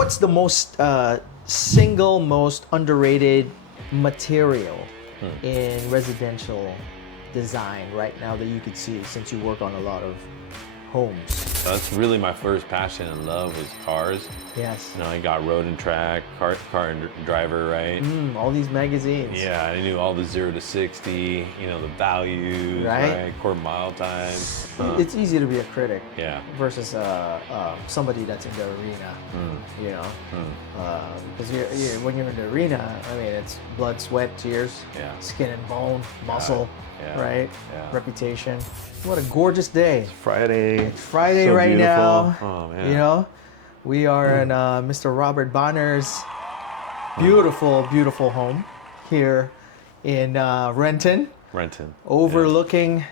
what's the single most underrated material in residential design right now that you could see, since you work on a lot of homes? That's really my first passion and love was cars. Yes. You know, I got Road and Track, Car and Driver, right? All these magazines. Yeah, I knew all the 0 to 60, you know, the values, right? Quarter mile time. It's easy to be a critic. Yeah. Versus somebody that's in the arena. You know, because when you're in the arena, I mean, it's blood, sweat, tears, skin and bone, muscle, right? Yeah. Reputation. What a gorgeous day. Friday. It's Friday so right beautiful. now. Oh, man. You know, we are in Mr. Robert Bonner's beautiful, beautiful home here in Renton. Overlooking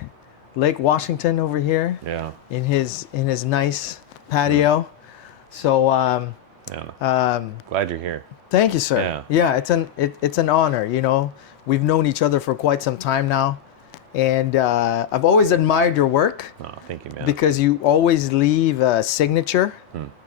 Lake Washington over here. Yeah. In his nice patio. So glad you're here. Thank you, sir. Yeah, it's an honor. You know, we've known each other for quite some time now. And I've always admired your work. Oh, thank you, man. Because you always leave a signature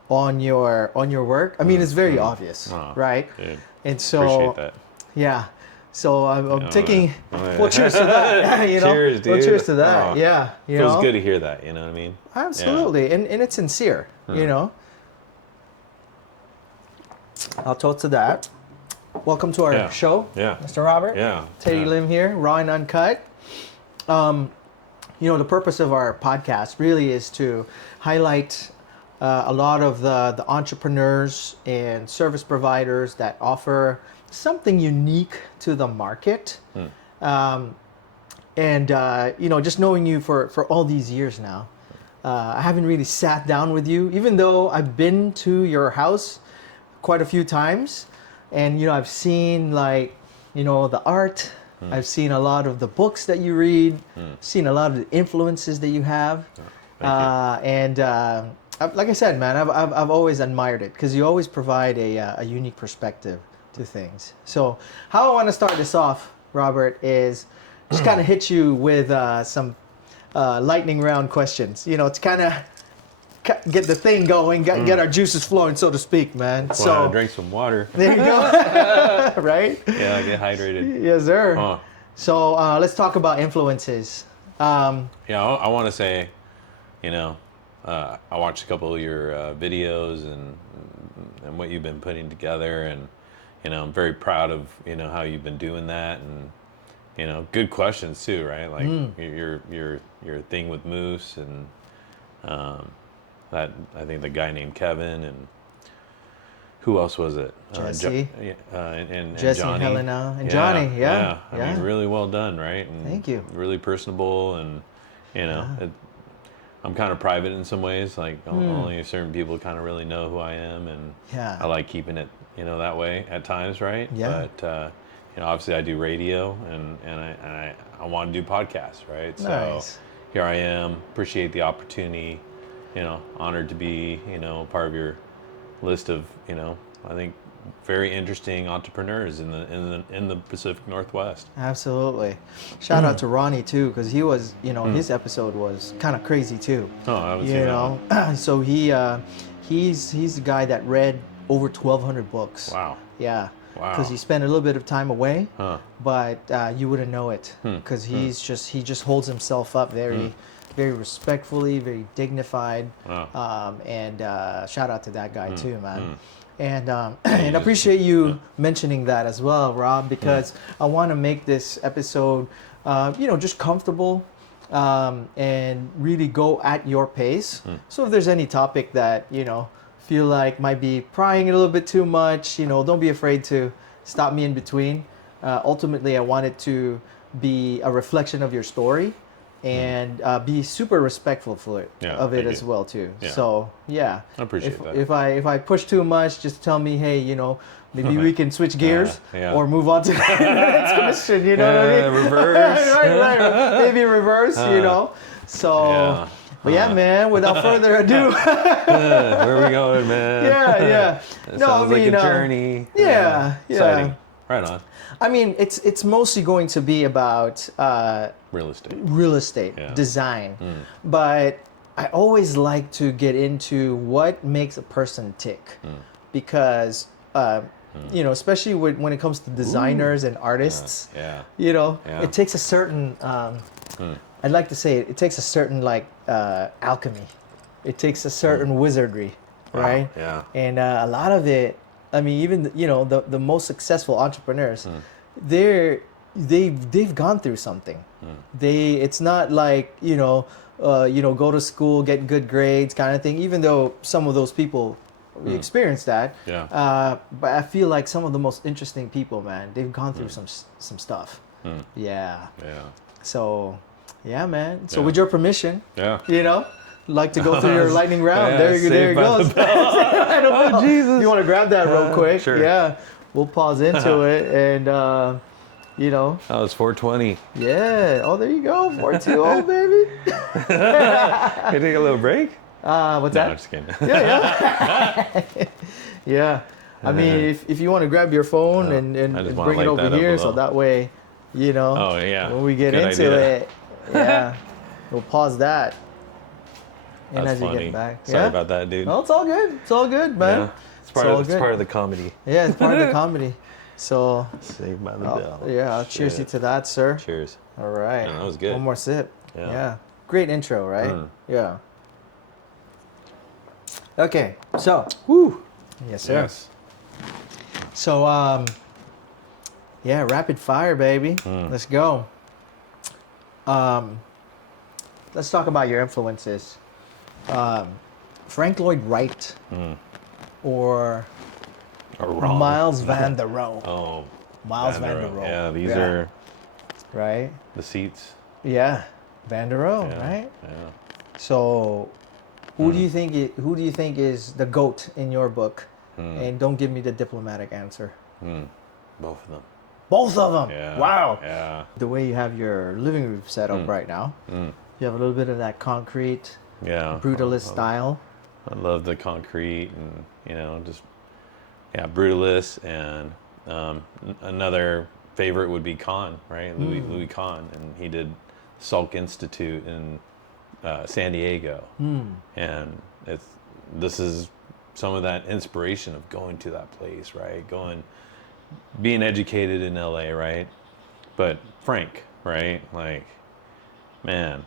on your work. I mean, it's very obvious, right? Dude, and so, appreciate that. Yeah. So I'm taking. Well, cheers to that. You know. Cheers, dude. Well, cheers to that. Yeah. You Feels know? good to hear that. You know what I mean? Absolutely, and it's sincere. You know. I'll toast to that. Welcome to our show, Mr. Robert. Yeah. Teddy Lim here, Raw and Uncut. You know, the purpose of our podcast really is to highlight a lot of the entrepreneurs and service providers that offer something unique to the market. And you know, just knowing you for all these years now, I haven't really sat down with you, even though I've been to your house quite a few times. And, you know, I've seen, like, you know, the art. I've seen a lot of the books that you read, seen a lot of the influences that you have. And like I said, man, I've always admired it because you always provide a unique perspective to things. So how I want to start this off, Robert, is just kind of hit you with some lightning round questions, you know, to kind of get the thing going, get our juices flowing, so to speak, man. That's so why I drink some water. There you go. Right? Yeah, I get hydrated. Yes, sir. So let's talk about influences. Yeah, I want to say, you know, I watched a couple of your videos and what you've been putting together, and you know, I'm very proud of, you know, how you've been doing that, and you know, good questions too, right? Like your thing with Moose and that, I think the guy named Kevin, and who else was it? Jesse. And Jesse, Johnny. Helena, and Johnny. Yeah. I mean, really well done, right? And thank you. Really personable, and you know, I'm kind of private in some ways. Like only certain people kind of really know who I am, and I like keeping it, you know, that way at times, right? Yeah. But you know, obviously I do radio, and I want to do podcasts, right? Nice. So here I am. Appreciate the opportunity. You know, honored to be, you know, part of your list of, you know, I think very interesting entrepreneurs in the Pacific Northwest. Absolutely. Shout out to Ronnie too, because he was, you know, his episode was kind of crazy too. Oh, I haven't seen you know, so he's the guy that read over 1,200 books. Wow. Yeah. Wow. Because he spent a little bit of time away, but you wouldn't know it because he just holds himself up very respectfully, very dignified. And shout out to that guy too, man. And and appreciate you mentioning that as well, Rob, because I want to make this episode, you know, just comfortable and really go at your pace. So if there's any topic that, you know, feel like might be prying a little bit too much, you know, don't be afraid to stop me in between. Ultimately, I want it to be a reflection of your story, and be super respectful of it as well too. Yeah. So yeah, I appreciate that. If I push too much, just tell me, hey, you know, maybe we can switch gears or move on to the next question. You know what I mean? Reverse. right. Maybe reverse. You know. So. But yeah, man, without further ado. Where are we going, man? Yeah. Sounds like a journey. Yeah. Exciting. Right on. I mean, it's mostly going to be about real estate design, but I always like to get into what makes a person tick. because you know, especially when it comes to designers and artists, you know, it takes a certain I'd like to say it takes a certain like alchemy. It takes a certain wizardry, right? Yeah. And a lot of it, I mean, even you know the most successful entrepreneurs, they've gone through something. It's not like go to school, get good grades kind of thing. Even though some of those people we experienced that, but I feel like some of the most interesting people, man, they've gone through some stuff. Yeah. So, yeah, man. So with your permission, you know, like to go through your lightning round. There it goes. Oh Jesus! You want to grab that real quick? Sure. Yeah, we'll pause into it and. You know. Oh, it's 4:20. Yeah. Oh, there you go. 420, baby. Can you take a little break? What's that? No, I'm just kidding. Yeah. Yeah. I mean, if you want to grab your phone and bring it over here, so that way, you know. Oh yeah. When we get into it, we'll pause that. And That's as funny. you get back. Sorry about that, dude. No, it's all good. It's all good, man. Yeah. It's part of the comedy. Yeah, it's part of the comedy. So, Saved by the bell. Yeah, I'll cheers you to that, sir. Cheers. All right. Yeah, that was good. One more sip. Yeah. Great intro, right? Yeah. Okay, so. Woo. Yes, sir. Yes. So, rapid fire, baby. Let's go. Let's talk about your influences. Frank Lloyd Wright or Miles Van der Rohe. Oh, Miles Van der Rohe. Yeah, these are right. the seats. Yeah, Van der Rohe, right? Yeah. So, who do you think is the GOAT in your book? And don't give me the diplomatic answer. Both of them. Both of them. Yeah. Wow. Yeah. The way you have your living room set up right now, you have a little bit of that concrete, brutalist style. I love the concrete and just brutalist, and another favorite would be Kahn, right? Louis Kahn, and he did Salk Institute in San Diego, and this is some of that inspiration of going to that place, right? Being educated in LA, right? But Frank, right? Like, man,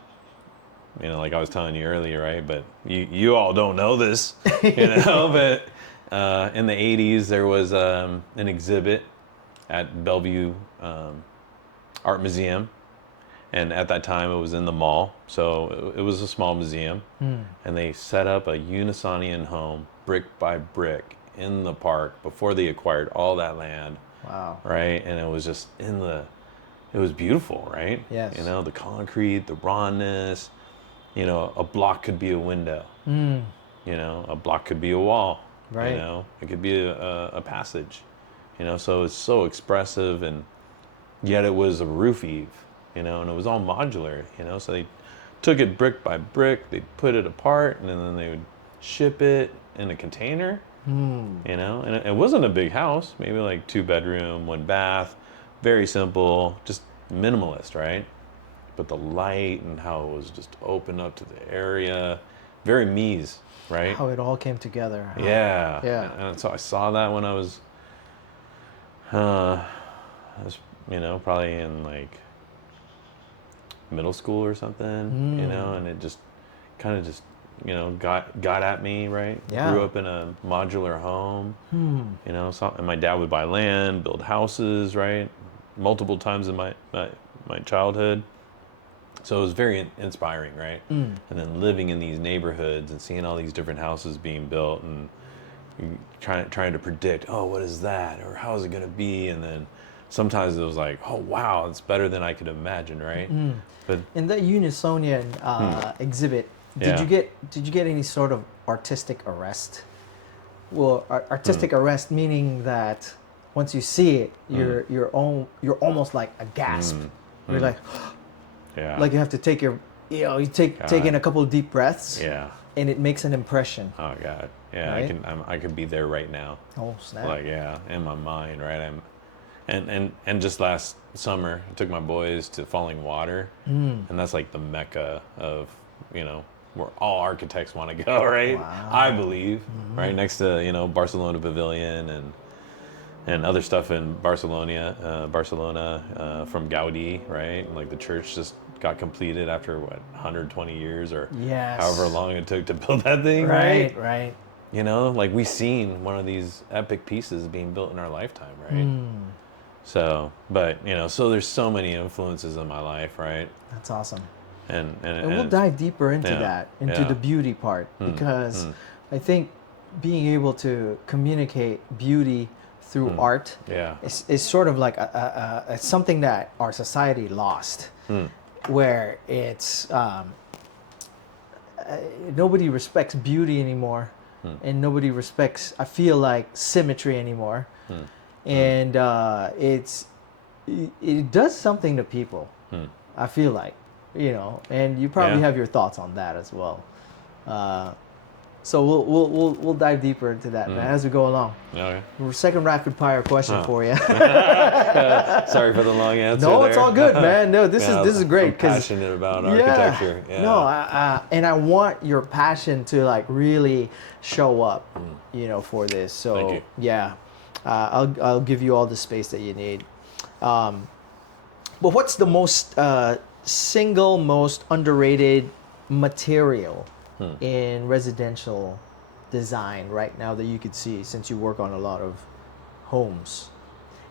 like I was telling you earlier, right? But you all don't know this, but in the 80s, there was an exhibit at Bellevue Art Museum. And at that time, it was in the mall. So it was a small museum. And they set up a Unisonian home, brick by brick, in the park before they acquired all that land. Wow. Right? And it was just it was beautiful, right? Yes. The concrete, the rawness. A block could be a window. A block could be a wall. Right. It could be a passage. So it's so expressive, and yet it was a roof eave, and it was all modular, so they took it brick by brick, they put it apart, and then they would ship it in a container, and it wasn't a big house, maybe like 2-bedroom, 1 bath, very simple, just minimalist, right? But the light and how it was just open up to the area, very Mies, right? How it all came together. Huh? Yeah. Yeah. And so I saw that when I was probably in like middle school or something, and it just kind of just, got at me, right? Yeah. Grew up in a modular home, and my dad would buy land, build houses, right? Multiple times in my childhood. So it was very inspiring, right? And then living in these neighborhoods and seeing all these different houses being built and trying to predict, what is that? Or how is it going to be? And then sometimes it was like, oh, wow, it's better than I could imagine, right? But in the Unisonian exhibit, did you get any sort of artistic arrest? Well, artistic arrest meaning that once you see it, you're almost like aghast. You're like, like you have to take you take in a couple of deep breaths. Yeah. And it makes an impression. Oh God. Yeah, right? I could be there right now. Oh snap! Like in my mind, right? And just last summer, I took my boys to Falling Water, and that's like the mecca of where all architects want to go, right? Wow. I believe, right next to Barcelona Pavilion and other stuff in Barcelona from Gaudi, right? Like the church just got completed after 120 years or Yes. however long it took to build that thing, right? Right. Like we've seen one of these epic pieces being built in our lifetime, right? So, but so there's so many influences in my life, right? That's awesome. And we'll dive deeper into that, into the beauty part, because I think being able to communicate beauty through art is sort of like it's something that our society lost, where it's nobody respects beauty anymore, and nobody respects, I feel like, symmetry anymore, and it does something to people. I feel like, and you probably have your thoughts on that as well. So we'll dive deeper into that, man, as we go along. Okay. Second rapid fire question for you. Sorry for the long answer. No, there. it's all good, man. No, this is great. I'm passionate about architecture. Yeah. No, and I want your passion to like really show up, for this. So Thank you. yeah, I'll give you all the space that you need. But what's the single most underrated material in residential design right now that you could see, since you work on a lot of homes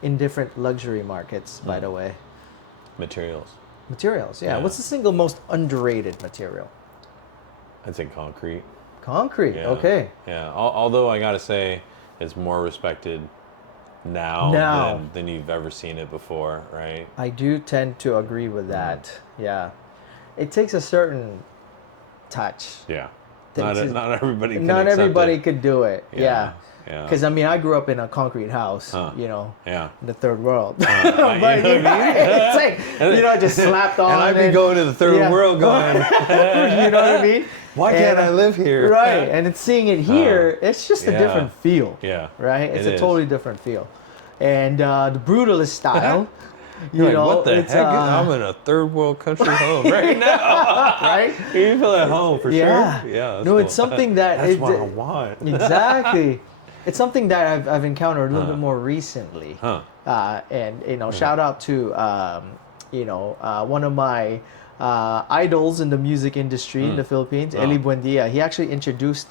in different luxury markets, by the way? Materials, yeah. What's the single most underrated material? I'd say concrete. Concrete. Yeah. Okay. Yeah. Although I gotta say, it's more respected now. Than you've ever seen it before, right? I do tend to agree with that. Yeah. It takes a certain touch. Yeah. Not everybody can Not accept everybody it. could do it. Yeah. Yeah. Because I grew up in a concrete house, Yeah. in the third world. You know what I mean? It's like, just slapped on. And I've been going to the third world going, you know what I mean? why can't I live here? Right. And it's seeing it here, it's just a different feel. Yeah. Right? It's It a is. totally different feel. And the brutalist style, You're like, what the heck? I'm in a third world country home right now. right? You feel at home for sure. Yeah. That's No, cool. it's something that That's what I want. Exactly. It's something that I've encountered a little bit more recently. And shout out to one of my idols in the music industry in the Philippines, Eli Buendia. He actually introduced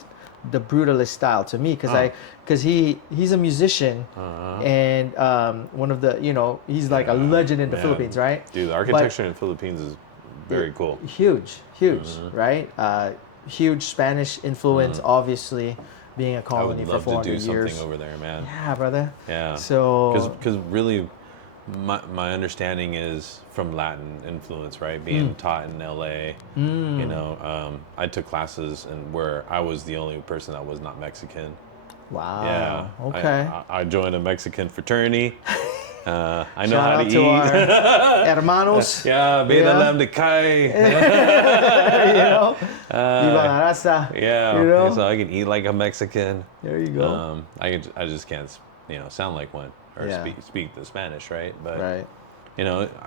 the brutalist style to me because he's a musician and one of the he's like a legend in the Philippines, right? Dude, the architecture in the Philippines is very cool. Huge, right? Huge Spanish influence, obviously, being a colony for 400 years. I would love to do something over there, man. Yeah, brother. Yeah. So because really, my understanding is from Latin influence, right? Being taught in LA, I took classes and where I was the only person that was not Mexican. wow. Yeah. Okay. I joined a Mexican fraternity. I know Shout how out to to eat. our hermanos. Yeah, Vida Lam de Kai. Viva la raza. Yeah, so I can eat like a Mexican. There you go. I just can't, sound like one or speak the Spanish, right? But right.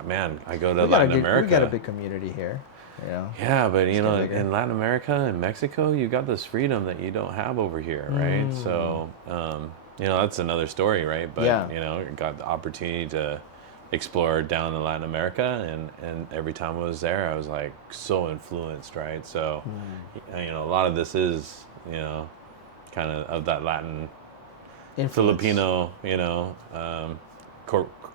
man, I go to Latin America. We got a big community here. Yeah, but in Latin America and Mexico, you got this freedom that you don't have over here, right? So, that's another story, right? But got the opportunity to explore down in Latin America, and every time I was there, I was like so influenced, right? So, a lot of this is kind of that Latin, Influence. Filipino,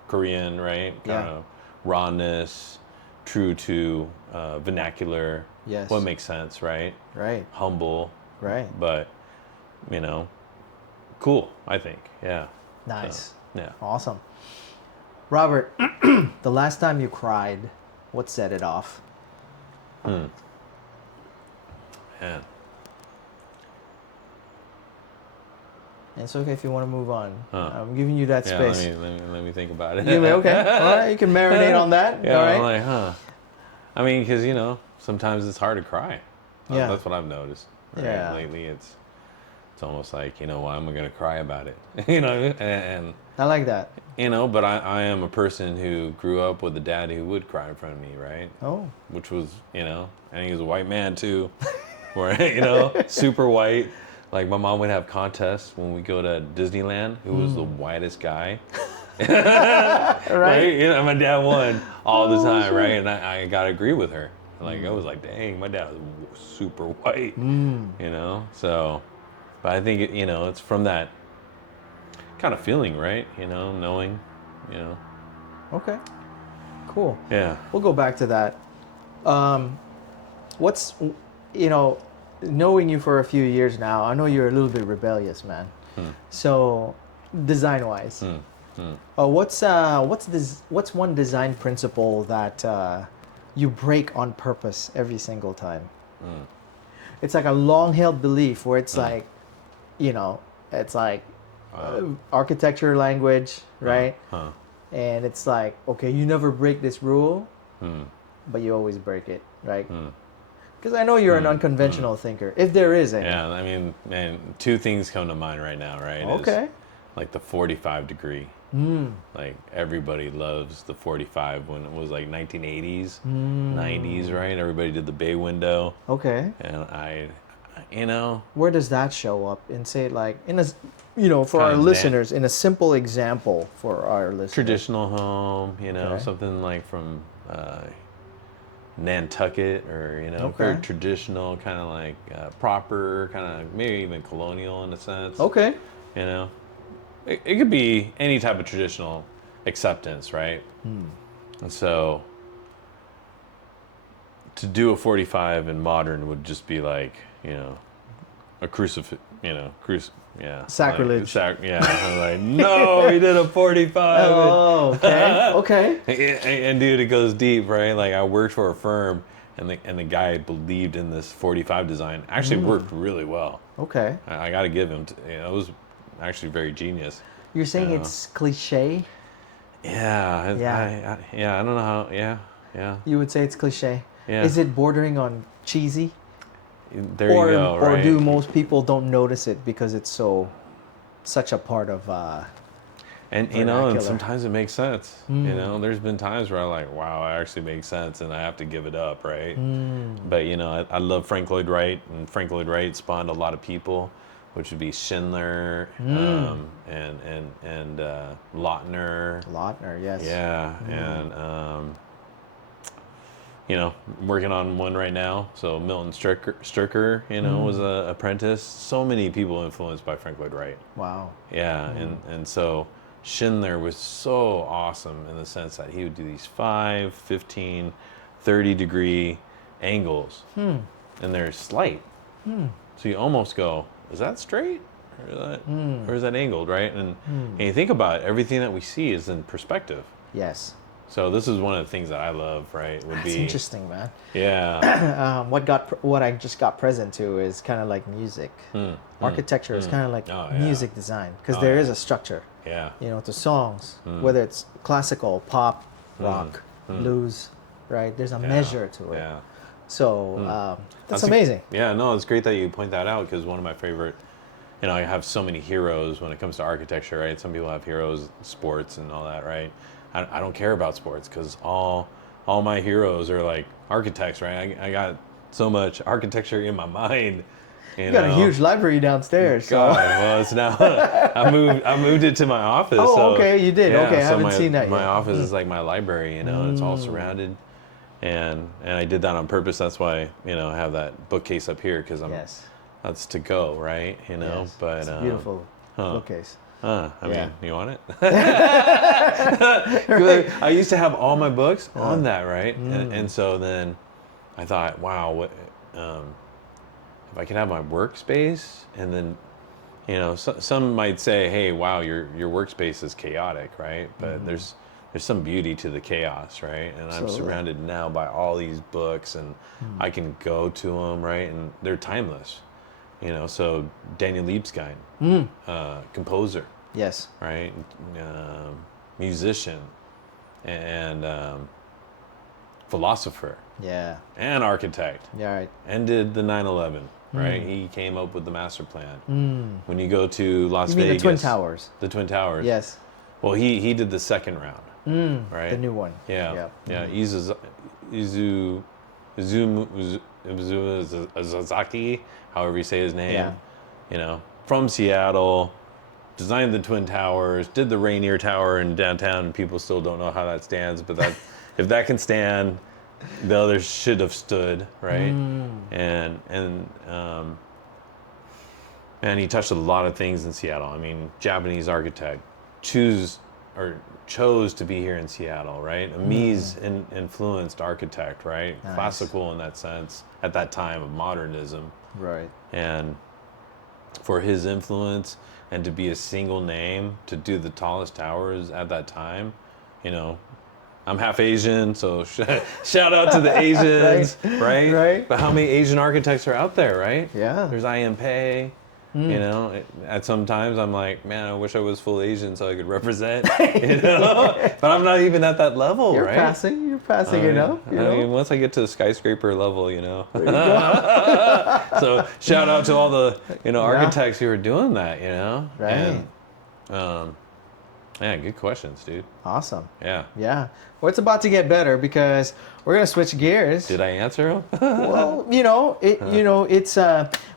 Korean, right? Kind of rawness, true to vernacular. Yes. What makes sense, right? Right. Humble. Right. But, cool, I think. Yeah. Nice. So, yeah. Awesome. Robert, the last time you cried, what set it off? Man. It's okay if you want to move on. I'm giving you that Yeah, space. let me think about it. Okay. All right. You can marinate on that. Yeah, All right. I'm like, I mean, because, sometimes it's hard to cry. Yeah. That's what I've noticed. Right? Yeah. Lately, it's almost like, why am I going to cry about it? And I like that. but I am a person who grew up with a dad who would cry in front of me, right? Oh. Which was, and he was a white man too. where super white. Like my mom would have contests when we go to Disneyland. Who was the whitest guy? Right? My dad won all the time, right? And I gotta agree with her. Like I was like, dang, my dad was super white. So, but I think it's from that kind of feeling, right? Knowing, Okay. Cool. Yeah. We'll go back to that. What's, knowing you for a few years now, I know you're a little bit rebellious, man. So, design-wise, what's one design principle that you break on purpose every single time? It's like a long-held belief where it's like, it's like architecture language, right? And it's like, okay, you never break this rule, but you always break it, right? Because I know you're an unconventional thinker, if there is any. Yeah, I mean, man, two things come to mind right now, right? Okay. Is like the 45 degree. Like everybody loves the 45 when it was like 1980s, 90s, right? Everybody did the bay window. Okay. And where does that show up? And say like in a, for our listeners, in a simple example for our listeners. Traditional home, Okay. something like from Nantucket or, very traditional, kind of like proper, kind of maybe even colonial in a sense. Okay. It could be any type of traditional acceptance, right? And so to do a 45 in modern would just be like, a crucifix, yeah. Sacrilege. I'm like, no, he did a 45. Oh, okay. Okay. And dude, it goes deep, right? Like I worked for a firm and the guy believed in this 45 design. Actually worked really well. Okay. I got to give him, it was actually very genius. You're saying it's cliche? Yeah. I don't know how. Yeah. You would say it's cliche. Yeah. Is it bordering on cheesy? There you go. Right. Or do most people don't notice it because it's such a part of and vernacular? And sometimes it makes sense. There's been times where I'm like, wow, it actually makes sense, and I have to give it up, right? But I love Frank Lloyd Wright, and Frank Lloyd Wright spawned a lot of people, which would be Schindler and Lautner. Lautner, yes. Yeah, and working on one right now. So Milton Stricker, was an apprentice. So many people influenced by Frank Lloyd Wright. Wow. Yeah, and so Schindler was so awesome in the sense that he would do these 5, 15, 30 degree angles. And they're slight. So you almost go, is that straight? Or is that angled, right? And you think about it, everything that we see is in perspective. Yes. So this is one of the things that I love, right? That's interesting, man. Yeah. What I just got present to is kind of like music. Architecture is kind of like music design because there is a structure. Yeah. To songs, whether it's classical, pop, rock, blues, right? There's a measure to it. Yeah. So that's amazing. No, it's great that you point that out because one of my favorite, I have so many heroes when it comes to architecture, right? Some people have heroes, sports and all that, right? I don't care about sports because all my heroes are like architects, right? I got so much architecture in my mind. You got a huge library downstairs. God, well, it's now I moved it to my office. Oh, so, okay, you did. Yeah, okay, I haven't my, seen that yet. My office is like my library, It's all surrounded, and I did that on purpose. That's why I have that bookcase up here because that's to go, right? Yes. But it's a beautiful bookcase. I mean, you want it? I used to have all my books on that, right? And so then I thought, wow, what if I could have my workspace? And then, some might say, hey, wow, your workspace is chaotic, right? But there's some beauty to the chaos, right? And I'm surrounded now by all these books, and I can go to them, right? And they're timeless. So Daniel Libeskind, composer. Yes. Right? Musician and philosopher. Yeah. And architect. Yeah, right. And did the 9/11, right? He came up with the master plan. When you go to Las You mean Vegas. the Twin Towers? The Twin Towers. Yes. Well, he did the second round. Right? The new one. Yeah. Yeah. Yeah. Izazaki, however you say his name. Yeah. You know, from Seattle, designed the Twin Towers, did the Rainier Tower in downtown, and people still don't know how that stands. But that, if that can stand, the others should have stood, right? And and he touched a lot of things in Seattle. I mean, Japanese architect chose to be here in Seattle, right? A Mies influenced architect, right? Nice. Classical in that sense at that time of modernism. Right. And for his influence and to be a single name to do the tallest towers at that time, you know, I'm half Asian, so shout out to the Asians, right? Right. But how many Asian architects are out there, right? Yeah. There's I.M. Pei. You know, at some times I'm like, man, I wish I was full Asian so I could represent, you know, but I'm not even at that level, You're right? passing, you know. I mean, once I get to the skyscraper level, you know. There you go. So shout out to all the, you know, architects who are doing that, you know. Right. And, yeah, good questions, dude. Awesome. Yeah. Yeah. Well, it's about to get better because we're gonna switch gears. Did I answer them? Well, you know, it's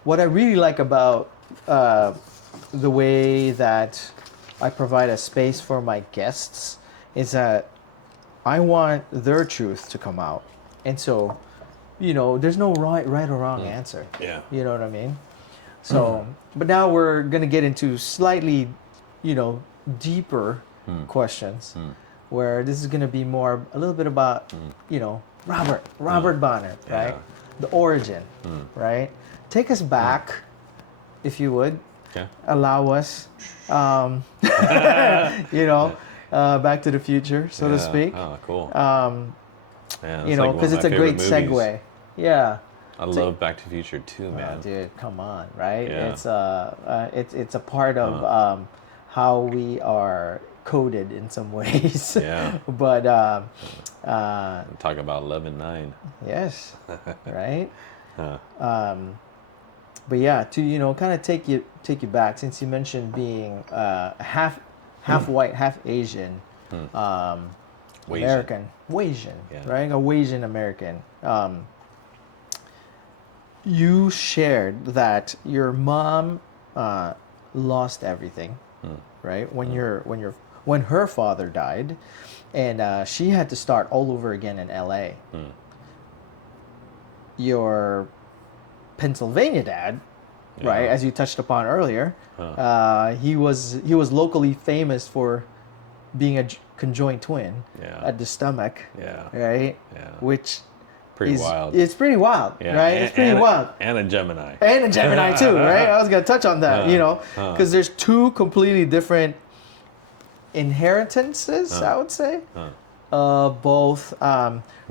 what I really like about the way that I provide a space for my guests is that I want their truth to come out, and so, you know, there's no right or wrong answer. Yeah. You know what I mean? So, but now we're gonna get into slightly, you know, deeper questions, where this is gonna be a little bit about, you know, Robert Bonner, right? Yeah. The origin, right? Take us back, if you would. Okay. Allow us, you know, Back to the Future, so to speak. Oh, cool. Yeah, You know, because it's a great segue. Yeah. I love Back to the Future too, man. Oh, dude, come on, right? Yeah. It's a part of how we are coded in some ways. Yeah. But Talk about 11-9. yes, right. But yeah, to, you know, kind of take you back, since you mentioned being half white, half Asian, American, Wasian, right? A Wasian American. You shared that your mom lost everything, right? When her father died, and she had to start all over again in L.A. Your Pennsylvania dad, right, as you touched upon earlier, he was locally famous for being a conjoined twin at the stomach, right? Yeah. Which pretty wild. It's pretty wild, right? It's pretty wild. And a Gemini. And a Gemini too, right? I was gonna touch on that, you know, because there's two completely different inheritances, I would say, both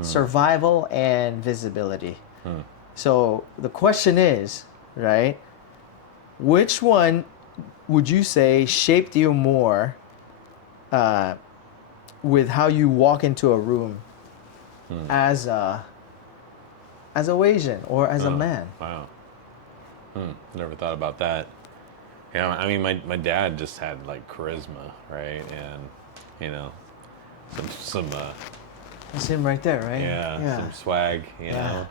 survival and visibility. So the question is, right, which one would you say shaped you more with how you walk into a room as a Asian or as a man? Wow. Never thought about that. Yeah, I mean, my dad just had like charisma, right? And, you know, some That's him right there, right? yeah, some swag, you know.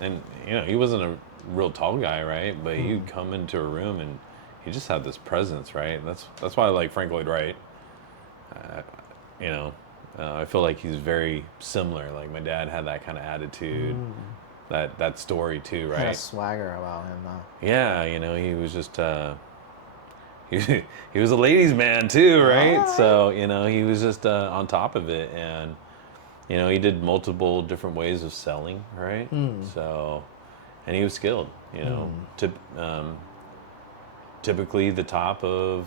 And, you know, he wasn't a real tall guy, right? But he'd come into a room and he just had this presence, right? That's why I like Frank Lloyd Wright. You know, I feel like he's very similar. Like my dad had that kind of attitude, that story too, right? Had a swagger about him, though. Yeah, you know, he was just he was a ladies' man too, right? Right. So, you know, he was just on top of it, and you know, he did multiple different ways of selling, right? So, and he was skilled, you know, typically the top of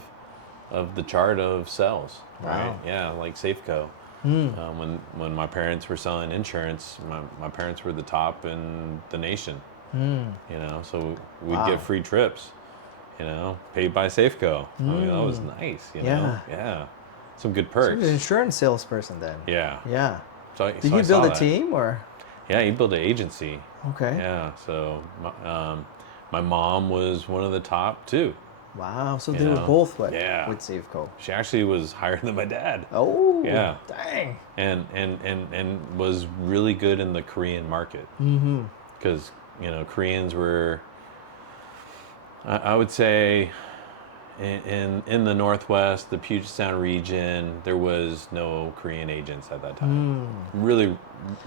the chart of sales, right? Wow. Yeah, like Safeco. When my parents were selling insurance, my parents were the top in the nation. You know, so we'd get free trips, you know, paid by Safeco. I mean, that was nice, you know? Yeah. Some good perks. So you're an insurance salesperson then. Yeah. Yeah. So Did you build a team or? Yeah, he built an agency. Okay. Yeah, so my mom was one of the top too. Wow. So You they were know? both with Yeah. Safeco. She actually was higher than my dad. Oh. Yeah. Dang. And was really good in the Korean market. Mm-hmm. Because, Koreans were, I would say, in the Northwest, the Puget Sound region, there was no Korean agents at that time. Really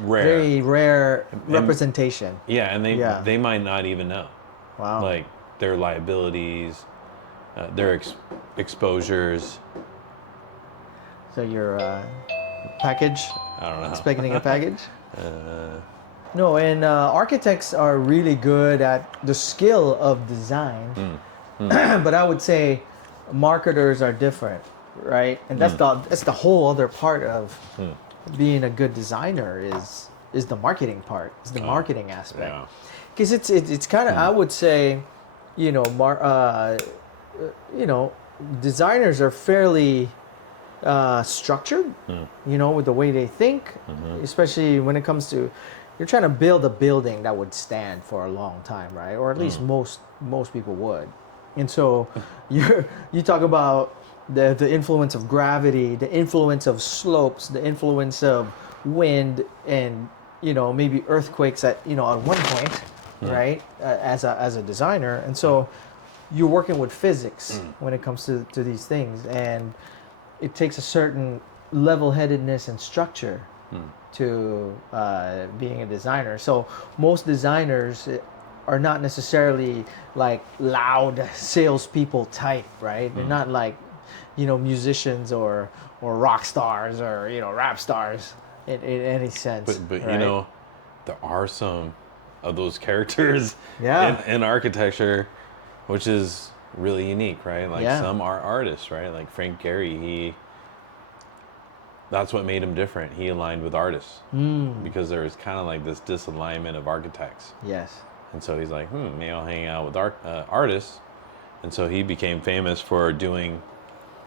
rare. Very rare representation. Yeah, and they might not even know. Wow. Like their liabilities, their exposures. So your package? I don't know. Expecting a package? No, and architects are really good at the skill of design. But I would say marketers are different, right? And that's the whole other part of being a good designer is the marketing part, is the marketing aspect. Because it's kind of I would say, designers are fairly structured, with the way they think, especially when it comes to you're trying to build a building that would stand for a long time, right? Or at least most people would. And so you talk about the influence of gravity, the influence of slopes, the influence of wind, and maybe earthquakes at one point, right? As a designer, and so you're working with physics when it comes to these things, and it takes a certain level-headedness and structure to being a designer. So most designers are not necessarily like loud salespeople type, right? They're not like, musicians or rock stars or rap stars in any sense. But right? there are some of those characters Yeah. in architecture, which is really unique, right? Like some are artists, right? Like Frank Gehry, that's what made him different. He aligned with artists because there was kind of like this disalignment of architects. Yes. And so he's like, maybe I'll hang out with artists. And so he became famous for doing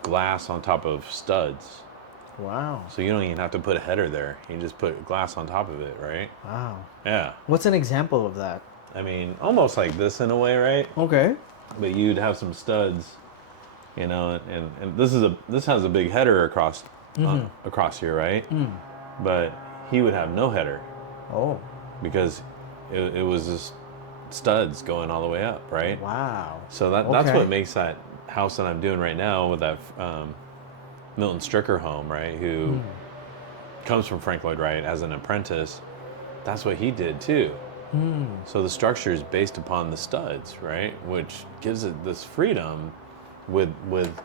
glass on top of studs. Wow. So you don't even have to put a header there. You just put glass on top of it, right? Wow. Yeah. What's an example of that? I mean, almost like this in a way, right? Okay. But you'd have some studs, and this has a big header across here, right? But he would have no header. Oh. Because it was just studs going all the way up, right? Wow. So that's what makes that house that I'm doing right now with that Milton Stricker home, right? Who comes from Frank Lloyd Wright as an apprentice. That's what he did too. So the structure is based upon the studs, right? Which gives it this freedom with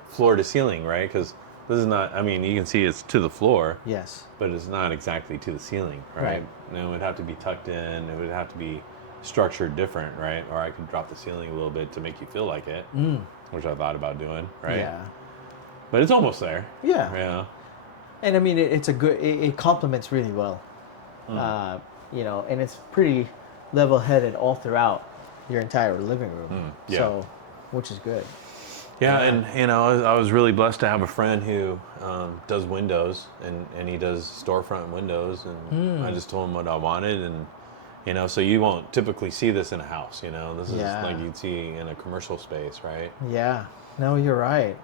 floor to ceiling, right? Because this is not, I mean, you can see it's to the floor. Yes. But it's not exactly to the ceiling, right? And it would have to be tucked in. It would have to be structured different, right? Or I could drop the ceiling a little bit to make you feel like it, which I thought about doing, right? Yeah. But it's almost there. Yeah. Yeah. And I mean, it's a good, it complements really well. And it's pretty level-headed all throughout your entire living room. So, which is good. Yeah, and I was really blessed to have a friend who does windows, and he does storefront windows, and I just told him what I wanted, and so you won't typically see this in a house. This is like you'd see in a commercial space, right? Yeah, no, you're right.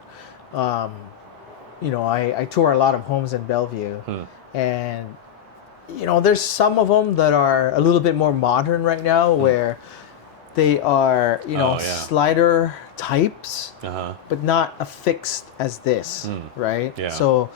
I tour a lot of homes in Bellevue, and there's some of them that are a little bit more modern right now, where they are slider types, but not affixed as this, right? Yeah. So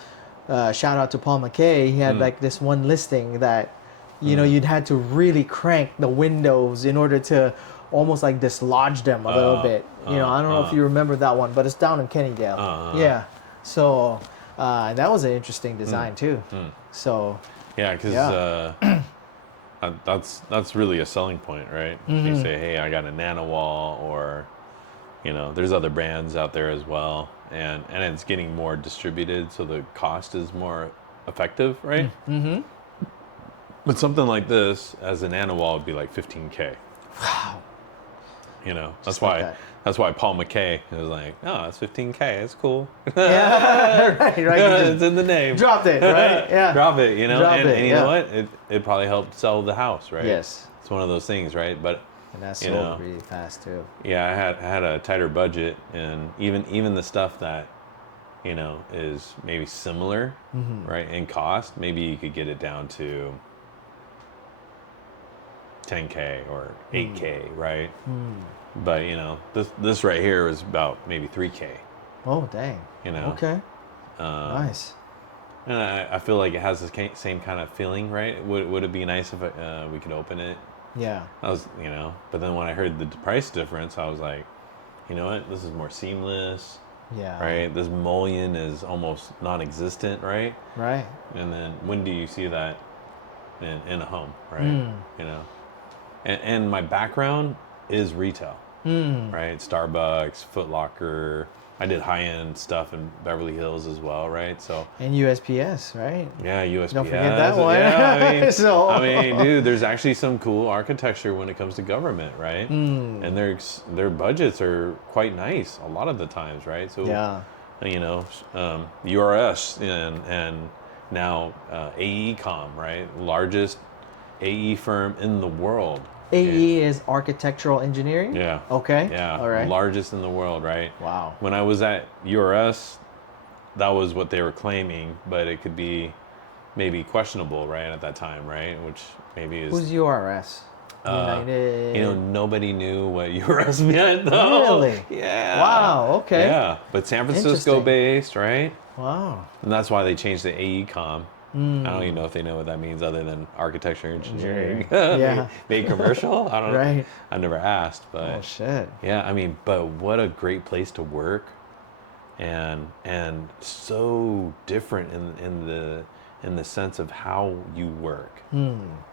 shout out to Paul McCoy. He had like this one listing that you'd had to really crank the windows in order to almost like dislodge them a little bit. I don't know if you remember that one, but it's down in Kennydale. Yeah. So that was an interesting design too. So yeah, because that's really a selling point, right? You say, hey, I got a nano wall, or there's other brands out there as well, and it's getting more distributed, so the cost is more effective, right? But something like this as a nano wall would be like $15K. wow. That's like why that's why Paul McCoy is like, oh, it's $15K, it's cool. Yeah, right. It's in the name. Dropped it, right? Yeah. Drop it, Drop and it, you know what? It probably helped sell the house, right? Yes. It's one of those things, right? But And that you sold know, really fast too. yeah, I had a tighter budget, and even the stuff that, you know, is maybe similar, right, in cost, maybe you could get it down to 10K or 8K, right? But you know, this right here is about maybe 3K. Oh, dang. You know. Okay. Nice. And I feel like it has the same kind of feeling, right? Would it be nice if we could open it? Yeah. I was, you know, but then when I heard the price difference, I was like, you know what? This is more seamless. Yeah. Right. This mullion is almost non-existent, right? Right. And then when do you see that in a home, right? You know, and my background is retail, right? Starbucks, Foot Locker. I did high-end stuff in Beverly Hills as well, right? So And USPS, right? yeah, USPS. Don't forget that one. Yeah, So I mean, dude, there's actually some cool architecture when it comes to government, right? And their budgets are quite nice a lot of the times, right? So yeah. you know, URS and now AECom, right? Largest AE firm in the world. AE is architectural engineering? Yeah. Okay. Yeah. All right. Largest in the world, right? Wow. When I was at URS, that was what they were claiming, but it could be maybe questionable, right, at that time, right? Which maybe is. Who's URS? United. You know, nobody knew what URS meant, though. Really? Yeah. Wow. Okay. Yeah, but San Francisco Interesting. based, right? Wow. And that's why they changed the AECom. I don't even know if they know what that means other than architecture engineering. Yeah. Made commercial? I don't know. Right. I never asked, but Oh shit. yeah, I mean, but what a great place to work, and so different in the sense of how you work,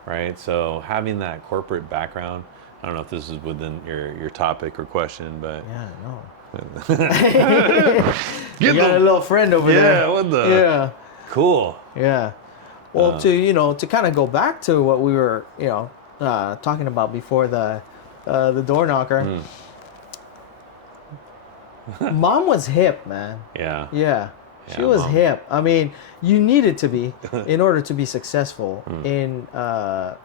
right? So having that corporate background, I don't know if this is within your topic or question, but Yeah, no. You got a little friend over there. yeah, what the Yeah. cool. Yeah. Well, to kind of go back to what we were, talking about before the door knocker. Mom was hip, man. Yeah. Yeah. She Yeah, was Mom. hip. I mean, you needed to be in order to be successful in, a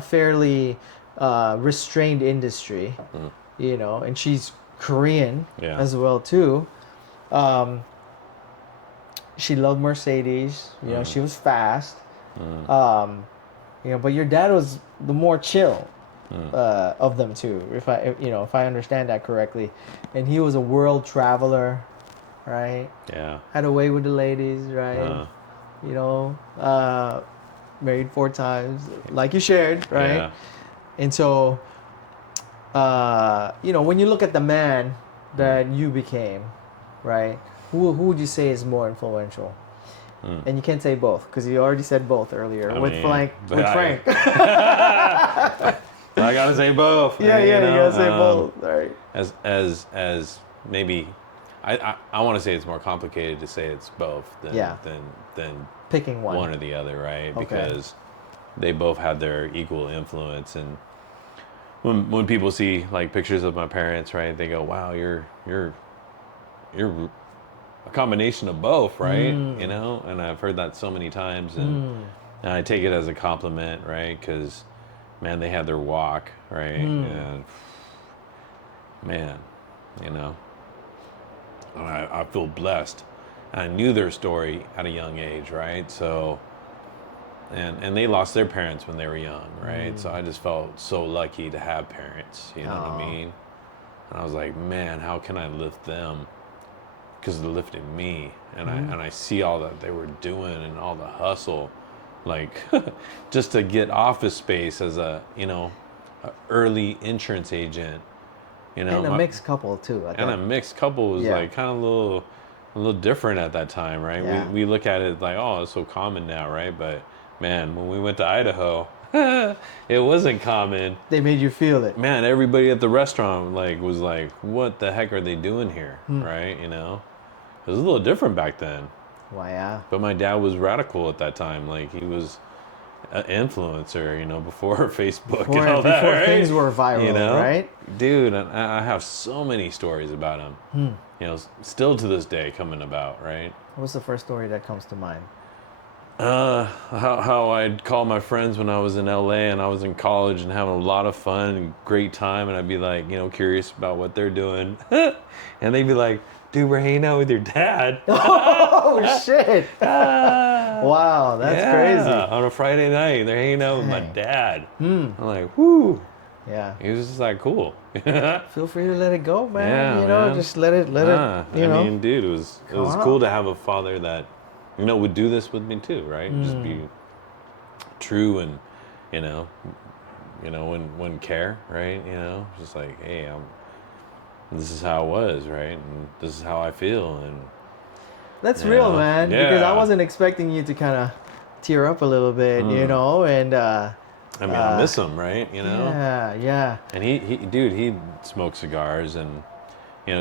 fairly restrained industry, and she's Korean Yeah. as well, too. She loved Mercedes. She was fast. But your dad was the more chill of them two, if I understand that correctly. And he was a world traveler, right? Yeah. Had a way with the ladies, right? Married 4 times, like you shared, right? Yeah. And so, when you look at the man that you became, right? Who would you say is more influential? And you can't say both because you already said both earlier I with mean, Frank. I gotta say both. Yeah, you gotta say both. All right. As maybe, I want to say it's more complicated to say it's both than Picking one. one or the other, right? Okay. Because they both had their equal influence, and when people see like pictures of my parents, right, they go, "Wow, you're a combination of both," right? And I've heard that so many times, and I take it as a compliment, right? Because man, they had their walk, right? And man, I feel blessed. I knew their story at a young age, right? So, and they lost their parents when they were young, right? So I just felt so lucky to have parents, you know what I mean? And I was like, man, how can I lift them? Because they lifted me, and I see all that they were doing and all the hustle, like just to get office space as a early insurance agent, And a mixed couple too. I and a think. mixed couple was like kind of a little different at that time, right? Yeah. We look at it like, oh, it's so common now, right? But man, when we went to Idaho, it wasn't common. They made you feel it. Man, everybody at the restaurant was like, what the heck are they doing here, right? It was a little different back then. Why, yeah. But my dad was radical at that time. Like, he was an influencer, before Facebook and all that, Before right? things were viral, right? Dude, I have so many stories about him. Still to this day coming about, right? What's the first story that comes to mind? How I'd call my friends when I was in LA and I was in college and having a lot of fun and great time, and I'd be like, curious about what they're doing, and they'd be like, "Dude, we're hanging out with your dad." Oh shit! Wow, that's crazy. On a Friday night, they're hanging out with my dad. I'm like, whoo. Yeah. He was just like, cool. Feel free to let it go, man. Yeah, man. Just let it. I mean, dude, it was cool to have a father that, would do this with me too, right? Just be true and, wouldn't care, right? Just like, hey, this is how it was, right? And this is how I feel, and that's real, man. Yeah. Because I wasn't expecting you to kind of tear up a little bit, and. I mean, I miss him, right? Yeah. And he smoked cigars, and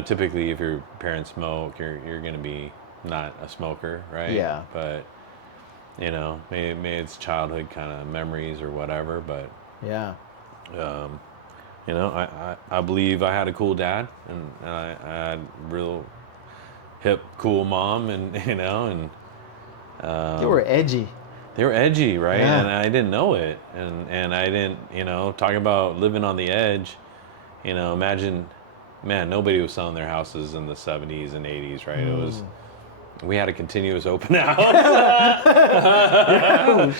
typically if your parents smoke, you're gonna be not a smoker, right? Yeah. But maybe it's childhood kind of memories or whatever. But yeah. I believe I had a cool dad, and I had real hip, cool mom, and and You were edgy. they were edgy, right? Yeah. And I didn't know it. And I didn't, talk about living on the edge. Imagine, man, nobody was selling their houses in the 70s and 80s, right? It was, we had a continuous open house.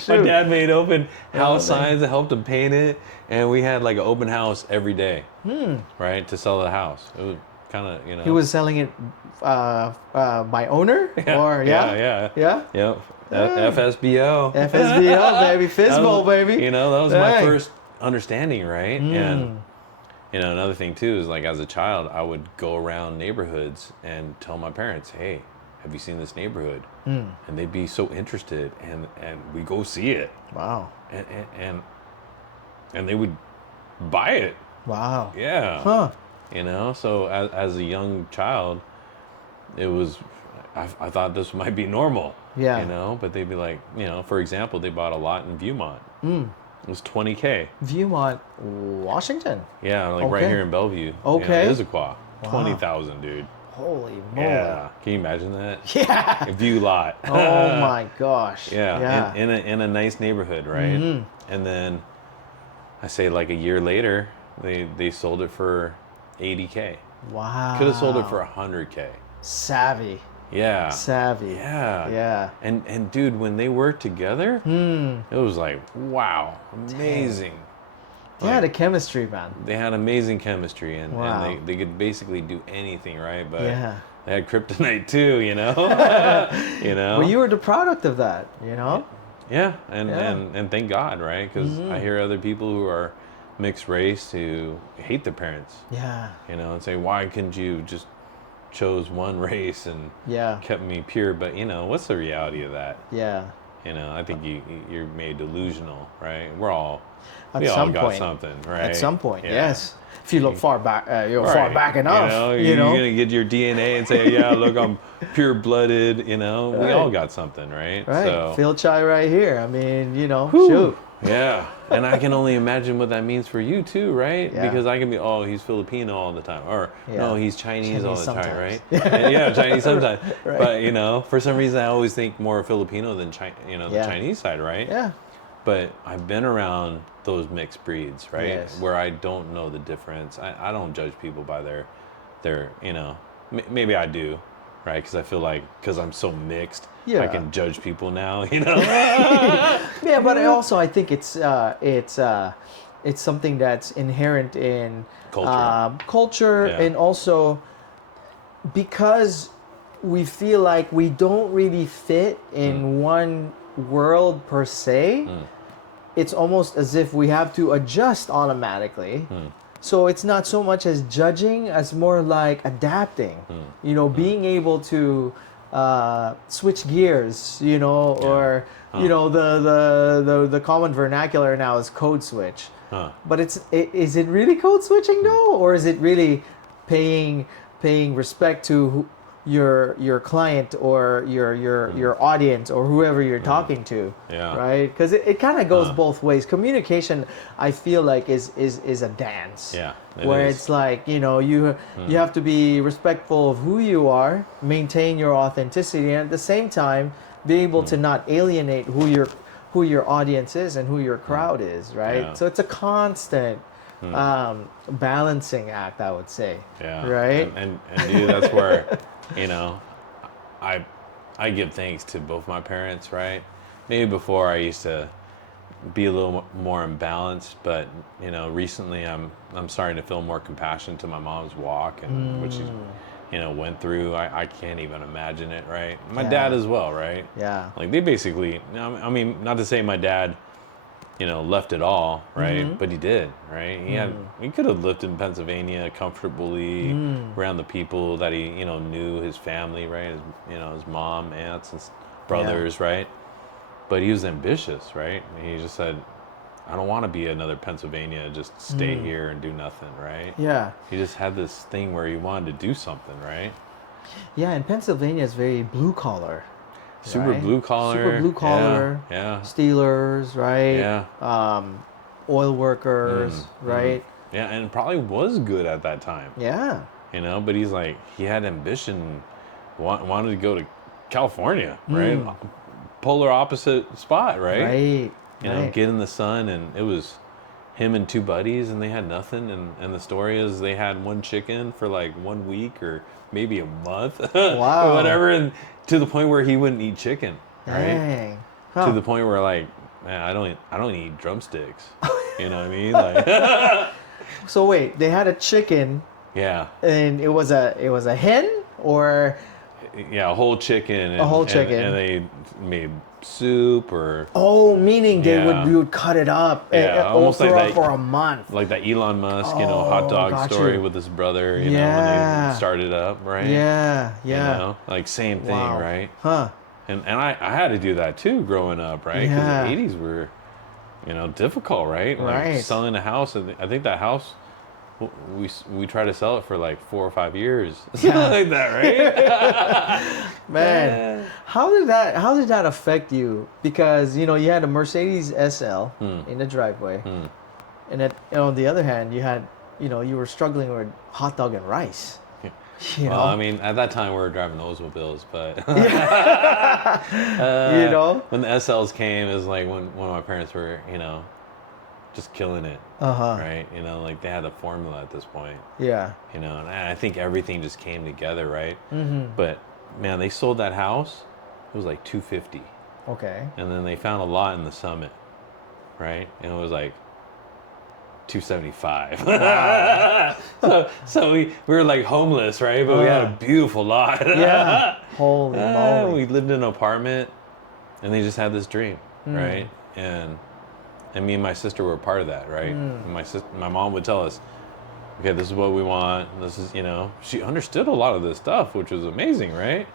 My dad made open house signs and helped him paint it. And we had like an open house every day, right? To sell the house. It was kind of, He was selling it by owner? Or, Yeah. Yep. FSBO. FSBO, baby. Fistball, baby. That was my first understanding, right? And, another thing too is like as a child, I would go around neighborhoods and tell my parents, hey, have you seen this neighborhood? And they'd be so interested, and we go see it. Wow. And they would buy it. Wow. Yeah. Huh. So as a young child, it was, I thought this might be normal. Yeah. But they'd be like, for example, they bought a lot in Viewmont. It was $20K. Viewmont, Washington. Yeah, like right here in Bellevue. Okay. Issaquah. 20,000, dude. Holy moly. Yeah. Can you imagine that? Yeah. A view lot. Oh my gosh. Yeah. In a nice neighborhood, right? And then I say like a year later, they sold it for $80K. Wow. Could have sold it for $100K. Savvy. Yeah. Savvy. Yeah. Yeah. And dude, when they worked together, it was like, wow, amazing. They had a chemistry, man. They had amazing chemistry, and Wow. they could basically do anything, right? But Yeah. they had kryptonite too, Well, you were the product of that, Yeah, and thank God, right? Because I hear other people who are mixed race who hate their parents. Yeah. And say, why couldn't you just chose one race and Yeah. kept me pure? But what's the reality of that? Yeah. I think you're made delusional, right? We all some got point. something, right? At some point, Yeah. yes. If you look far back, far Right. back enough, You're gonna get your DNA and say, yeah, look, I'm pure-blooded. We all got something, right? Right. So, Phil Chai right here. I mean, shoot. yeah, and I can only imagine what that means for you too, right? Yeah. Because I can be, oh, he's Filipino all the time, or no, he's Chinese all the time, sometimes. right? Yeah, Chinese sometimes. Right. But for some reason, I always think more Filipino than the Yeah. Chinese side, right? Yeah. But I've been around those mixed breeds, right? Yes. Where I don't know the difference. I don't judge people by their maybe I do, right? Because I feel like, because I'm so mixed, Yeah. I can judge people now, Yeah, but also I think it's something that's inherent in culture, Yeah. and also because we feel like we don't really fit in one world per se. It's almost as if we have to adjust automatically. So it's not so much as judging as more like adapting. Being able to switch gears, or the common vernacular now is code switch. But is it really code switching though, or is it really paying respect to your client or your audience or whoever you're talking to? Yeah. Right? Because it kind of goes both ways. Communication, I feel like, is a dance. Yeah, Where it's like, you have to be respectful of who you are, maintain your authenticity, and at the same time being able to not alienate who your audience is and who your crowd is, right? Yeah. So it's a constant balancing act, I would say. Yeah. Right. And dude, that's where, you know, I give thanks to both my parents, right? Maybe before I used to be a little more imbalanced, but you know, recently I'm starting to feel more compassion to my mom's walk and what she's, you know, went through. I can't even imagine it, right? My dad as well, right? Yeah. Like they basically, I mean, not to say my dad, you know, left it all, right? But he did, right? He could have lived in Pennsylvania comfortably around the people that he, you know, knew, his family, right? His, you know, his mom, aunts, and brothers, right? But he was ambitious, right? And he just said, I don't want to be another Pennsylvania, just stay here and do nothing, right? Yeah. He just had this thing where he wanted to do something, right? Yeah, and Pennsylvania is very blue collar. Super right? blue collar. Super blue collar. Yeah. Steelers, right? Yeah. Oil workers, right? Yeah, and probably was good at that time. Yeah. You know, but he's like, he had ambition, wanted to go to California, right? Polar opposite spot, right? Right. You know, get in the sun, and it was him and two buddies, and they had nothing. And the story is they had one chicken for like 1 week or maybe a month, Wow. or whatever, and to the point where he wouldn't eat chicken, right? Dang. Huh. To the point where like, man, I don't eat drumsticks. You know what I mean? Like, So wait, they had a chicken, yeah, and it was a hen or yeah, a whole chicken. And, a whole chicken, and they made soup or meaning you would cut it up and almost like that, for a month, like that Elon Musk, you know, hot dog story with his brother, you know, when they started up, right? Yeah. You know, like same thing, right? Huh. And I had to do that too growing up, right? Because the 80s were, you know, difficult, right? Like selling a house. I think that house, we tried to sell it for like 4 or 5 years, something like that, right? Man, how did that affect you? Because you know you had a Mercedes SL in the driveway, and on the other hand, you were struggling with hot dog and rice. You know? Well, I mean, at that time we were driving Oldsmobiles, but you know, when the SLs came, it was like when my parents were, you know, just killing it, right? You know, like they had a formula at this point. Yeah. You know, and I think everything just came together, right? But man, they sold that house. It was like $250. Okay. And then they found a lot in the Summit, right? And it was like $275. Wow. so we were like homeless, right? But we had a beautiful lot. Yeah. Holy moly. We lived in an apartment, and they just had this dream, right? And me and my sister were a part of that, right? And my mom would tell us, okay, this is what we want. This is, you know, she understood a lot of this stuff, which was amazing, right?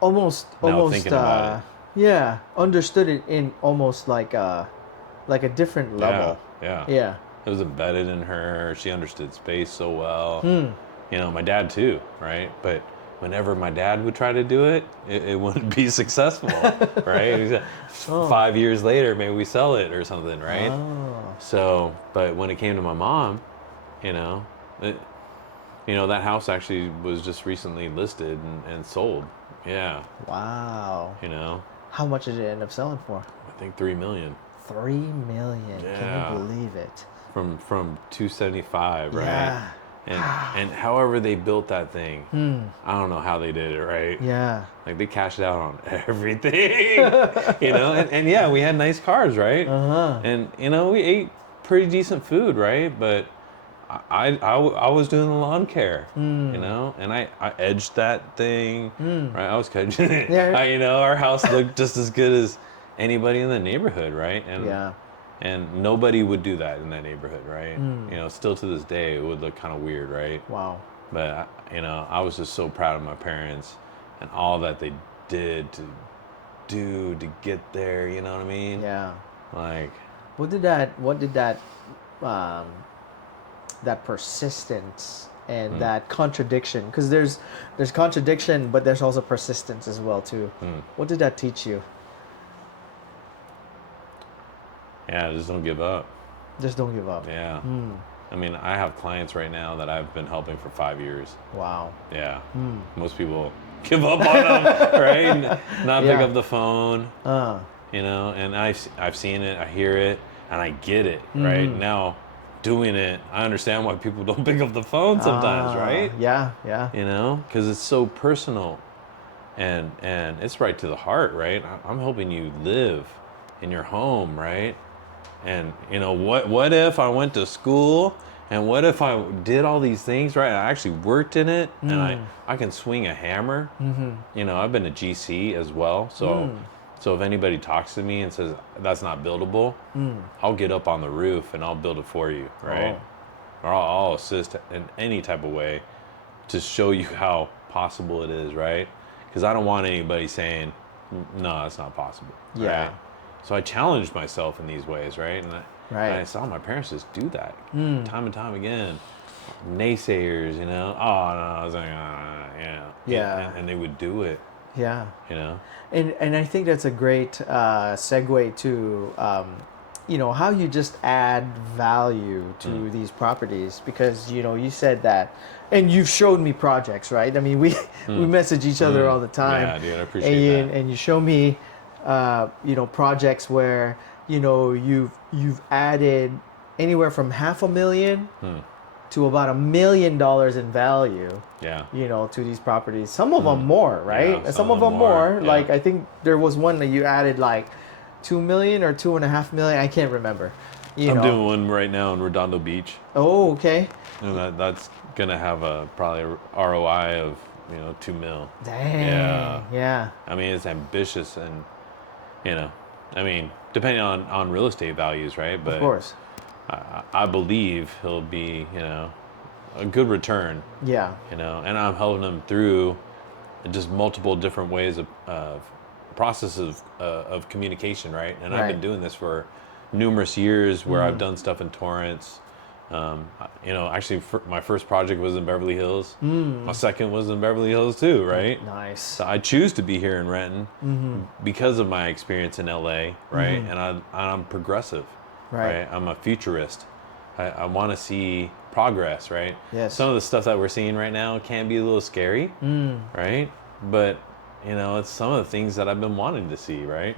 Almost thinking about it. Yeah, understood it in almost like a different level. Yeah. It was embedded in her. She understood space so well. You know, my dad too, right? But whenever my dad would try to do it, it wouldn't be successful, right? He said, 5 years later, maybe we sell it or something, right? So, but when it came to my mom, you know, that house actually was just recently listed and sold. Yeah. Wow. You know. How much did it end up selling for? I think $3 million. $3 million. Yeah. Can you believe it? From $275, right? Yeah. And however they built that thing, I don't know how they did it, right? Yeah. Like they cashed out on everything, you know. And yeah, we had nice cars, right? And you know, we ate pretty decent food, right? But I was doing the lawn care, you know, and I edged that thing, right? I was edging it. Yeah. You know, our house looked just as good as anybody in the neighborhood, right? And nobody would do that in that neighborhood, right? You know, still to this day, it would look kind of weird, right? Wow. But, you know, I was just so proud of my parents and all that they did to get there, you know what I mean? Yeah. Like... What did that persistence and that contradiction, because there's contradiction, but there's also persistence as well, too. What did that teach you? Yeah, just don't give up. Just don't give up. Yeah. I mean, I have clients right now that I've been helping for 5 years. Wow. Yeah. Most people give up on them, right? And not pick Yeah. up the phone, you know. And I've seen it, I hear it, and I get it, right? Now, doing it, I understand why people don't pick up the phone sometimes, right? Yeah, yeah. You know, because it's so personal, and it's right to the heart, right? I'm helping you live in your home, right? And you know, what if I went to school, and what if I did all these things, right? I actually worked in it, and I can swing a hammer. You know, I've been a GC as well, so if anybody talks to me and says that's not buildable, I'll get up on the roof and I'll build it for you, right? Or I'll assist in any type of way to show you how possible it is, right? Because I don't want anybody saying, no, that's not possible, Yeah. right? So I challenged myself in these ways, right? And I saw my parents just do that time and time again. Naysayers, you know, oh, no, I was like, yeah. Yeah. And they would do it, Yeah. you know? And I think that's a great segue to, you know, how you just add value to these properties, because, you know, you said that, and you've showed me projects, right? I mean, we message each other all the time. Yeah, dude, I appreciate that. And you show me, you know, projects where, you know, you've added anywhere from $500,000 to about $1 million in value. Yeah. You know, to these properties. Some of them more, right? Yeah, some of them more. Yeah. Like, I think there was one that you added like 2 million or 2.5 million. I can't remember. I'm doing one right now in Redondo Beach, Oh, okay. and that's gonna have probably a ROI of, you know, 2 mil. Dang. Yeah. Yeah. I mean, it's ambitious, and you know, I mean, depending on real estate values, right? But Of course. I believe he'll be, you know, a good return, Yeah. you know, and I'm helping him through just multiple different ways of processes of communication, right? And I've been doing this for numerous years, where I've done stuff in Torrance. You know, actually, my first project was in Beverly Hills. My second was in Beverly Hills too, right? Nice. So I choose to be here in Renton because of my experience in LA, right? And I'm progressive, right? I'm a futurist. I want to see progress, right? Yes. Some of the stuff that we're seeing right now can be a little scary, right? But you know, it's some of the things that I've been wanting to see, right?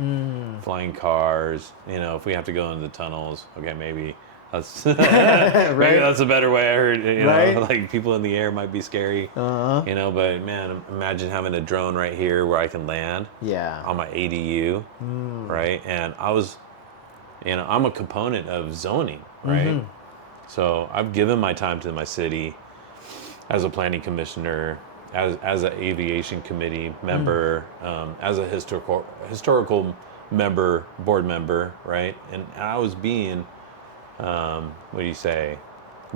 Flying cars, you know, if we have to go into the tunnels, okay, maybe that's maybe that's a better way. I heard, you know, like people in the air might be scary, you know, but man, imagine having a drone right here where I can land on my ADU, right? And I was, you know, I'm a component of zoning, right? So I've given my time to my city as a planning commissioner, as an aviation committee member, as a historical member, board member, right? And I was being, what do you say,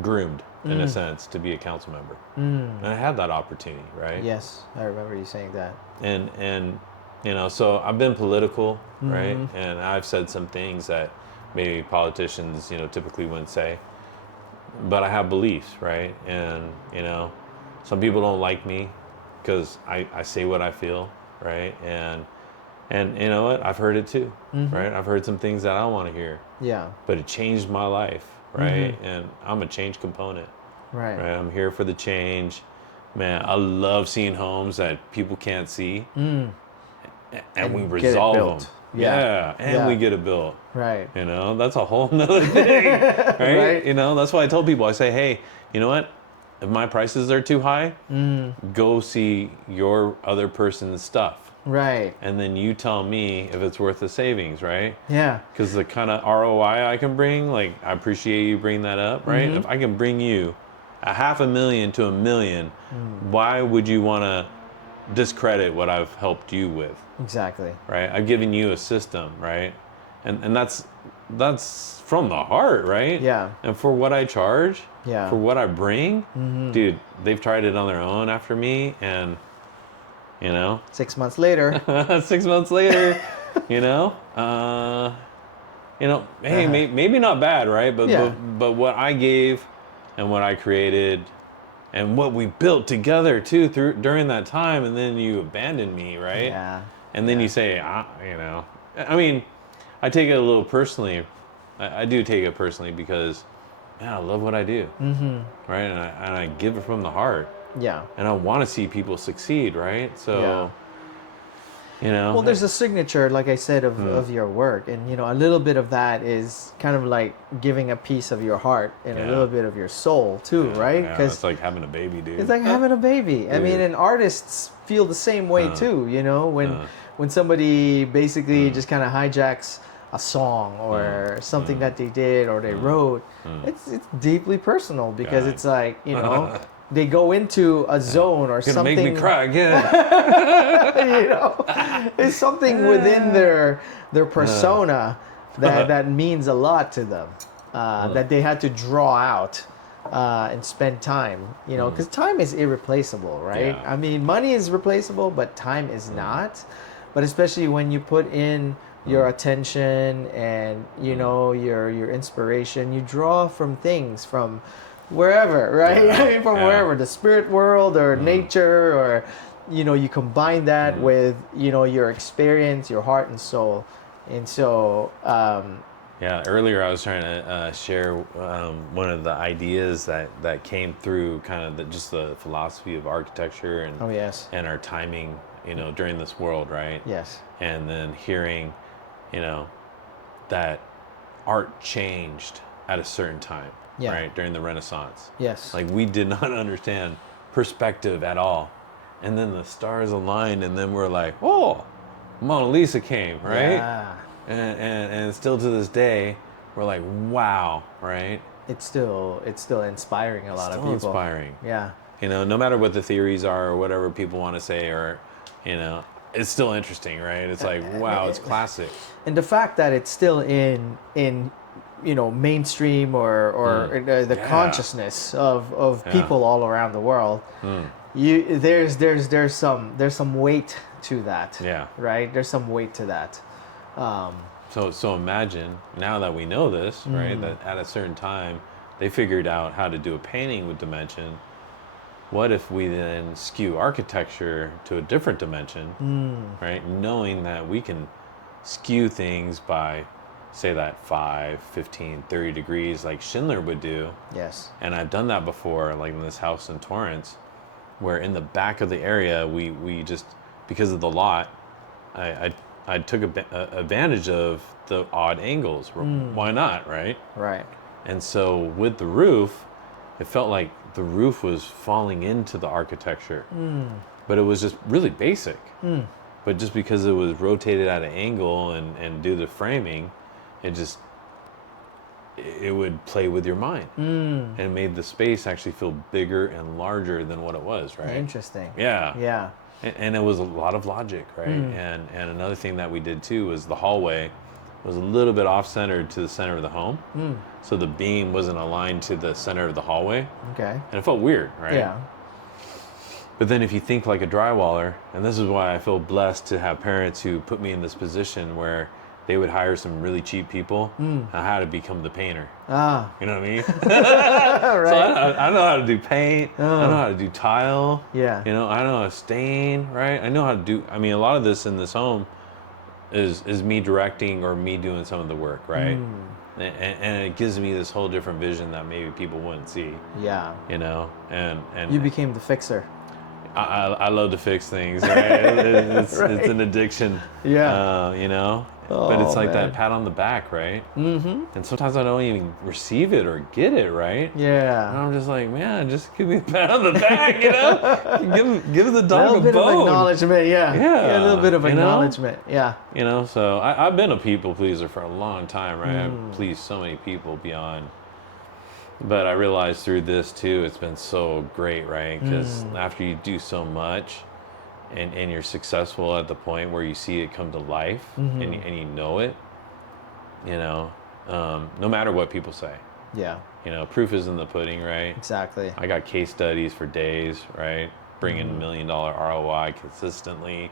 groomed in a sense to be a council member, and I had that opportunity, right? Yes, I remember you saying that. And you know, so I've been political, right? And I've said some things that maybe politicians, you know, typically wouldn't say, but I have beliefs, right? And you know, some people don't like me because I say what I feel, right? And you know what? I've heard it too, right? I've heard some things that I don't want to hear. Yeah. But it changed my life, right? And I'm a change component, Right. I'm here for the change. Man, I love seeing homes that people can't see, and we resolve them. Yeah, and we get it built. Right. You know, that's a whole nother thing, right? You know, that's why I tell people, I say, hey, you know what? If my prices are too high, go see your other person's stuff. Right. And then you tell me if it's worth the savings, right? Yeah. Because the kind of ROI I can bring, like, I appreciate you bringing that up, right? If I can bring you $500,000 to $1 million, why would you want to discredit what I've helped you with? Exactly. Right? I've given you a system, right? And that's from the heart, right? Yeah. And for what I charge, Yeah. for what I bring, dude, they've tried it on their own after me, and you know, 6 months later. 6 months later, you know, hey, maybe not bad, right? But what I gave and what I created and what we built together too during that time, and then you abandoned me, right? Yeah. And then you say, you know, I mean, I take it a little personally. I do take it personally because, man, I love what I do, right? And I give it from the heart. Yeah. And I want to see people succeed, right? So, you know. Well, there's a signature, like I said, of your work. And, you know, a little bit of that is kind of like giving a piece of your heart and a little bit of your soul, too, right? Yeah, it's like having a baby, dude. It's like having a baby. I mean, and artists feel the same way, too, you know? When somebody basically just kind of hijacks a song or something that they did or they wrote, it's deeply personal because it's like, you know... They go into a zone or something. Make me cry again. You know, it's something within their persona that means a lot to them. That they had to draw out and spend time. You know, because time is irreplaceable, right? Yeah. I mean, money is replaceable, but time is not. But especially when you put in your attention and you know your inspiration, you draw from things from wherever, right? Yeah. I mean, from wherever, the spirit world or nature, or you know, you combine that with you know your experience, your heart and soul, and so. Earlier I was trying to share one of the ideas that came through kind of just the philosophy of architecture and and our timing, you know, during this world, right? Yes. And then hearing, you know, that art changed at a certain time. Yeah. Right, during the Renaissance. Yes. Like we did not understand perspective at all. And then the stars aligned and then we're like, oh, Mona Lisa came, right? Yeah. And still to this day, we're like, wow, right? It's still inspiring a lot of people. Inspiring. Yeah. You know, no matter what the theories are or whatever people want to say or, you know, it's still interesting, right? It's like, wow, it's classic. And the fact that it's still in you know, mainstream or the consciousness of people all around the world. There's some weight to that. Yeah. Right. There's some weight to that. So imagine now that we know this, right? That at a certain time they figured out how to do a painting with dimension. What if we then skew architecture to a different dimension, right? Knowing that we can skew things by say that 5, 15, 30 degrees like Schindler would do. Yes. And I've done that before, like in this house in Torrance, where in the back of the area, we just, because of the lot, I took advantage of the odd angles. Why not, right? Right. And so with the roof, it felt like the roof was falling into the architecture. But it was just really basic. But just because it was rotated at an angle and do the framing, it would play with your mind and made the space actually feel bigger and larger than what it was, right? Interesting. Yeah. Yeah. And it was a lot of logic, right? And another thing that we did too was the hallway was a little bit off-centered to the center of the home. So the beam wasn't aligned to the center of the hallway. Okay. And it felt weird, right? Yeah. But then if you think like a drywaller, and this is why I feel blessed to have parents who put me in this position where they would hire some really cheap people on how to become the painter. Ah. You know what I mean? Right. So I know how to do paint. I know how to do tile. Yeah. You know, I know how to stain, right? I know how to do, I mean, a lot of this in this home is me directing or me doing some of the work, right? And it gives me this whole different vision that maybe people wouldn't see. Yeah. You know, and you became the fixer. I love to fix things, right? It's an addiction. Yeah. You know? Oh, but it's like man. that pat on the back, right? And sometimes I don't even receive it or get it, right? Yeah. And I'm just like, man, just give me a pat on the back, you know? give the dog a little bit bone. of acknowledgement, Yeah, a little bit of you know? acknowledgement, yeah. You know, so I've been a people pleaser for a long time, right? I've pleased so many people beyond. But I realized through this too, it's been so great, right? Because after you do so much and you're successful at the point where you see it come to life and you know it, you know, no matter what people say. Yeah. You know, proof is in the pudding, right? Exactly. I got case studies for days, right? Bringing $1 million ROI consistently,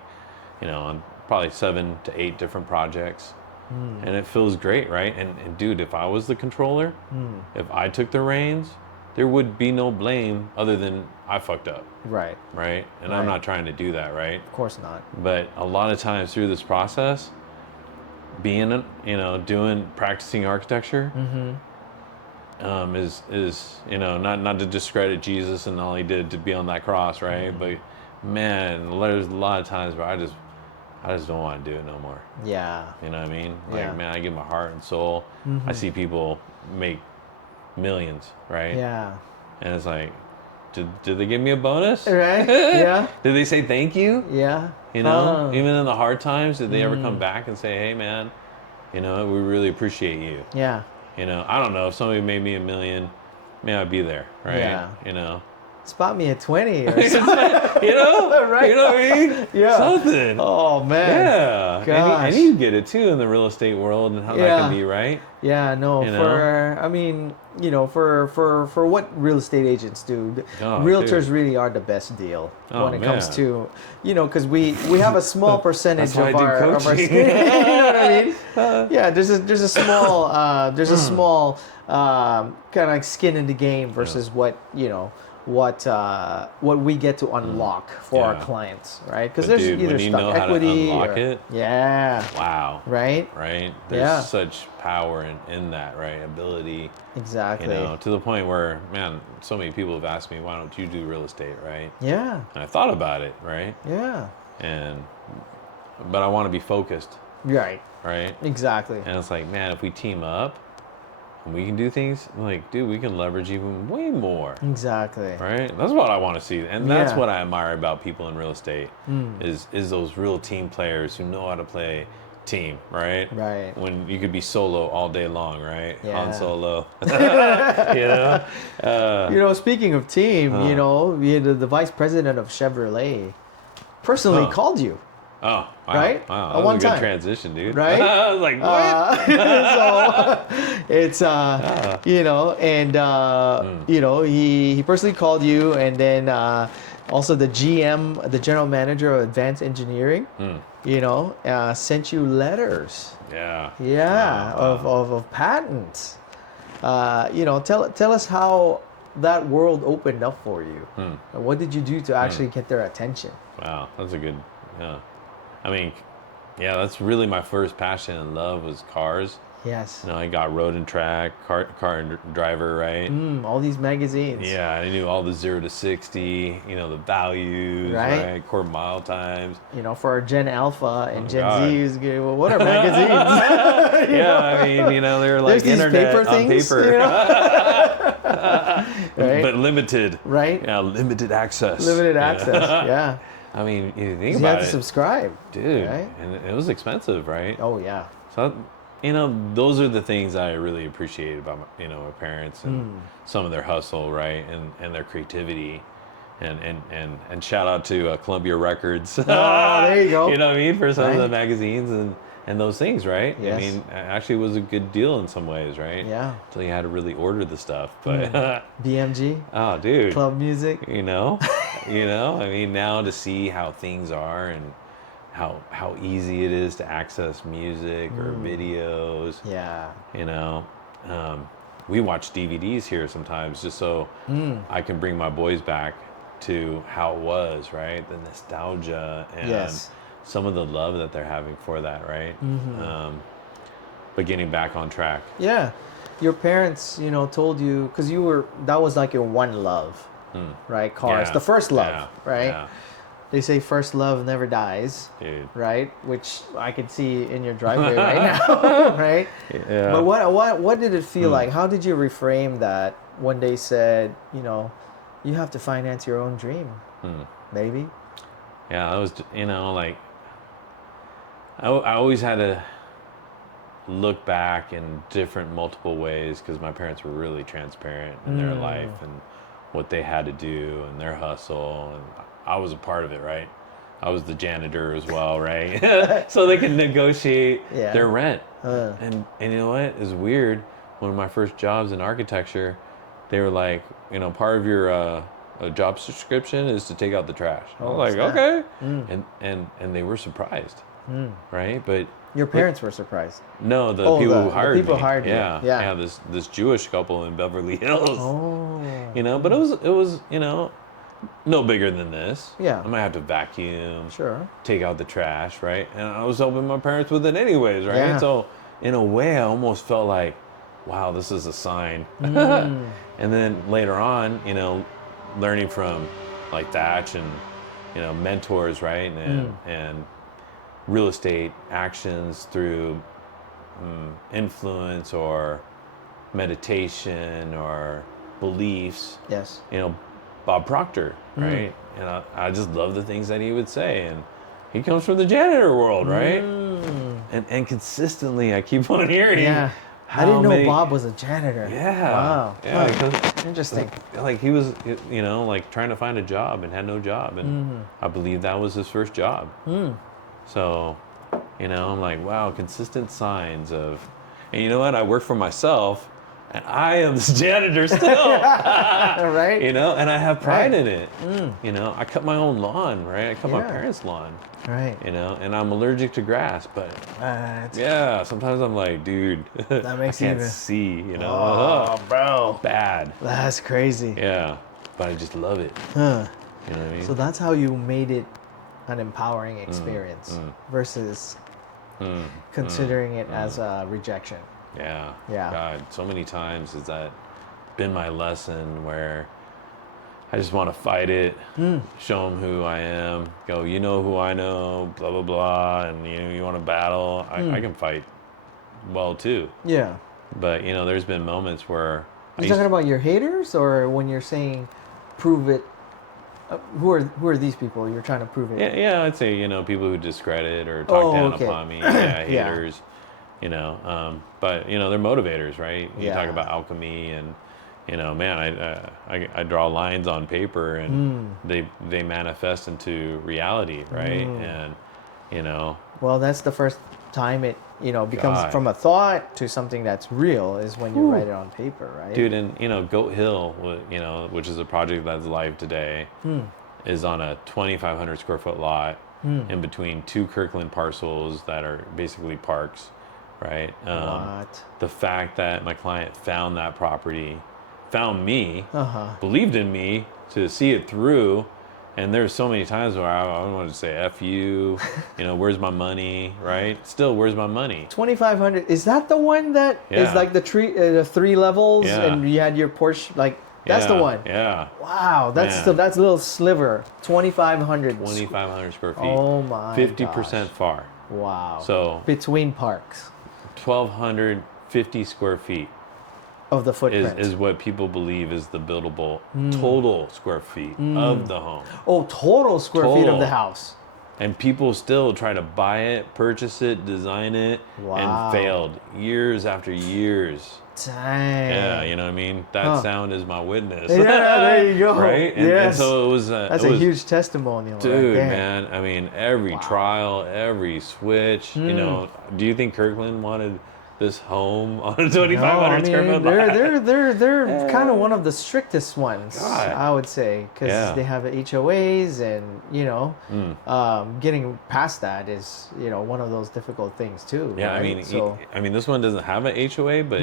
you know, on probably 7 to 8 different projects. And it feels great, right? And dude, if I was the controller, if I took the reins, there would be no blame other than I fucked up. Right. Right? And I'm not trying to do that, right? Of course not. But a lot of times through this process, being, you know, practicing architecture, is not to discredit Jesus and all he did to be on that cross, right? Mm-hmm. But man, there's a lot of times where I just don't want to do it no more. Yeah. You know what I mean? Like, Yeah. man, I give my heart and soul. Mm-hmm. I see people make millions, right? Yeah. And it's like, did they give me a bonus? Right? Yeah. Did they say thank you? Yeah. You know, even in the hard times, did they ever come back and say, hey, man, we really appreciate you? Yeah. I don't know. If somebody made me $1 million, man, I'd be there, right? Yeah. Spot me at 20 or something. Right? You know what I mean? Yeah. Something. Oh, man. Yeah. Gosh. And you get it, too, in the real estate world and how that can be, right? Yeah, no, for what real estate agents do, realtors really are the best deal when it comes to, because we have a small percentage of our skin. You know what I mean? Yeah, there's a small kind of like skin in the game versus what we get to unlock for our clients, right? Because there's either stock equity or Wow. Right? There's such power in that, right? Ability. Exactly. To the point where, man, so many people have asked me, why don't you do real estate, right? Yeah. And I thought about it, right? Yeah. But I want to be focused. Right. Right? Exactly. And it's like, man, if we team up, and we can do things like, dude, we can leverage even way more. Exactly. Right? That's what I want to see. And that's what I admire about people in real estate is those real team players who know how to play team, right? Right. When you could be solo all day long, right? Yeah. Han Solo. Speaking of team, the vice president of Chevrolet personally called you. Oh, wow. Right? Wow. At That one was a good time. transition, dude. Right? I was like, what? So it's he personally called you, and then also the GM, the general manager of advanced engineering, sent you letters. Yeah. Yeah, of patents. Tell us how that world opened up for you. And what did you do to actually get their attention? Wow, that's a good, I mean, that's really my first passion and love was cars. Yes. I got road and track, car and driver, right? All these magazines. Yeah, I knew all the 0 to 60, the values, right? Quarter mile times. For our Gen Alpha and Gen Z, what are magazines? I mean, they're like internet paper on things, paper. Right? But limited. Right? Yeah, limited access. Limited access, yeah. I mean, you think you about had to subscribe. Dude, right? And it was expensive, right? Oh, yeah. So, those are the things I really appreciate about, my parents and some of their hustle, right? And their creativity. And shout out to Columbia Records. Oh, there you go. You know what I mean? For some of the magazines and those things, right? Yes. I mean, actually it was a good deal in some ways, right? Yeah. Until you had to really order the stuff. But BMG. Oh, dude. Club music. I mean, now to see how things are and how easy it is to access music or videos. Yeah. We watch DVDs here sometimes just so I can bring my boys back to how it was, right? The nostalgia and some of the love that they're having for that, right? But getting back on track. Yeah. Your parents, told you, because that was like your one love, right? Cars. Yeah. The first love, right? Yeah. They say first love never dies, Dude. Right? Which I can see in your driveway right now, right? Yeah. But what did it feel like? How did you reframe that when they said, you have to finance your own dream, baby? Yeah, that was, like, I always had to look back in different multiple ways because my parents were really transparent in their life and what they had to do and their hustle, and I was a part of it, right? I was the janitor as well, right? So they could negotiate their rent. And you know what? It's weird. One of my first jobs in architecture, they were like, part of your job subscription is to take out the trash. I was like, okay. And they were surprised, right? But your parents were surprised. No, the people who hired me. The people hired you. Yeah. This Jewish couple in Beverly Hills. Oh. But it was no bigger than this. Yeah. I might have to vacuum. Sure. Take out the trash, right? And I was helping my parents with it anyways, right? Yeah. So in a way, I almost felt like, wow, this is a sign. And then later on, learning from like Thatch and, mentors, right? And real estate actions through influence or meditation or beliefs. Yes. Bob Proctor, right? And I just love the things that he would say. And he comes from the janitor world, right? And consistently, I keep on hearing. Yeah. I didn't know Bob was a janitor. Yeah. Wow. Yeah. Huh. Interesting. Like he was, like trying to find a job and had no job. And I believe that was his first job. So, I'm like, wow, consistent signs of, and you know what? I work for myself. And I am this janitor still, right? And I have pride in it. I cut my own lawn, right? I cut my parents' lawn, right? And I'm allergic to grass, but sometimes I'm like, dude, that makes I can't see, Oh, bro, bad. That's crazy. Yeah, but I just love it. Huh. You know what I mean? So that's how you made it an empowering experience versus considering it as a rejection. Yeah. Yeah. God, so many times has that been my lesson where I just want to fight it, show them who I am, go, you know who I know, blah, blah, blah, and you want to battle. I can fight well too. Yeah. But, there's been moments where... You're talking about your haters or when you're saying prove it? Who are these people you're trying to prove it? Yeah, I'd say, people who discredit or talk down upon me. Yeah, haters. But they're motivators, right? You talk about alchemy and man, I draw lines on paper and they manifest into reality, right? And well, that's the first time it becomes from a thought to something that's real is when you write it on paper, right? Dude, and Goat Hill, which is a project that's live today, is on a 2,500 square foot lot in between two Kirkland parcels that are basically parks. Right. The fact that my client found that property, found me, believed in me to see it through, and there's so many times where I wanted to say "F you," where's my money? Right? Still, where's my money? 2,500. Is that the one that is like the three levels, and you had your Porsche like? That's the one. Yeah. Wow, that's a little sliver. 2,500. 2,500 square feet. Oh my. 50% far. Wow. So between parks. 1,250 square feet of the footprint is what people believe is the buildable total square feet of the home. Oh, total square feet of the house. And people still try to buy it, purchase it, design it, and failed years after years. Dang. Yeah, you know what I mean? That sound is my witness. Yeah, there you go. Right? And so it was... That's a huge testimonial. Dude, right there. man. I mean, every trial, every switch, do you think Kirkland wanted this home on a 2,500 square foot lot? They're kind of one of the strictest ones, God. I would say, because they have HOAs and, getting past that is, one of those difficult things too. Yeah, right? I mean, this one doesn't have an HOA, but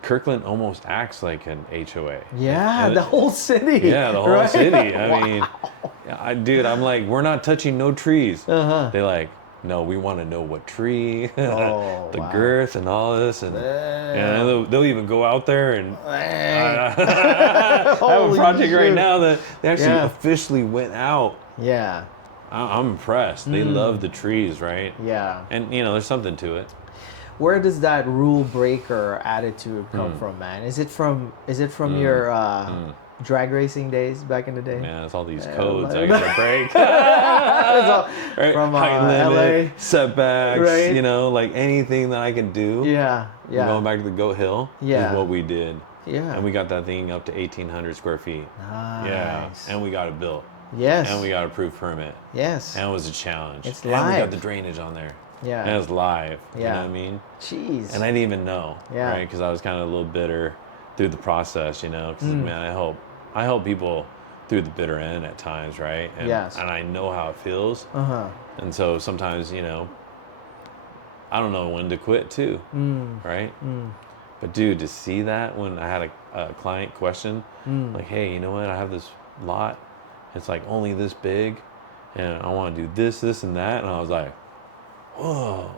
Kirkland almost acts like an HOA. Yeah, the whole city. Yeah, the whole city. I mean, I'm like, we're not touching no trees. They like, no, we want to know what tree, the girth and all this. And they'll even go out there and I have a project right now that they actually officially went out. Yeah. I'm impressed. They love the trees, right? Yeah. And, there's something to it. Where does that rule breaker attitude come from, man? Is it from your drag racing days back in the day? Man, it's all these codes I gotta break. Right? From LA, setbacks, right? Like anything that I can do. Yeah. Going back to the Goat Hill is what we did. Yeah. And we got that thing up to 1,800 square feet. Nice. Yeah. And we got it built. Yes. And we got approved permit. Yes. And it was a challenge. It's and live. we got the drainage on there. Yeah. And it was live. Yeah. You know what I mean? Jeez. And I didn't even know. Yeah. Right? Because I was kind of a little bitter through the process, Because, man, I help people through the bitter end at times, right? And, and I know how it feels. And so sometimes, I don't know when to quit too, right? But dude, to see that when I had a client question, like, hey, you know what? I have this lot. It's like only this big, and I want to do this, this, and that. And I was like, whoa.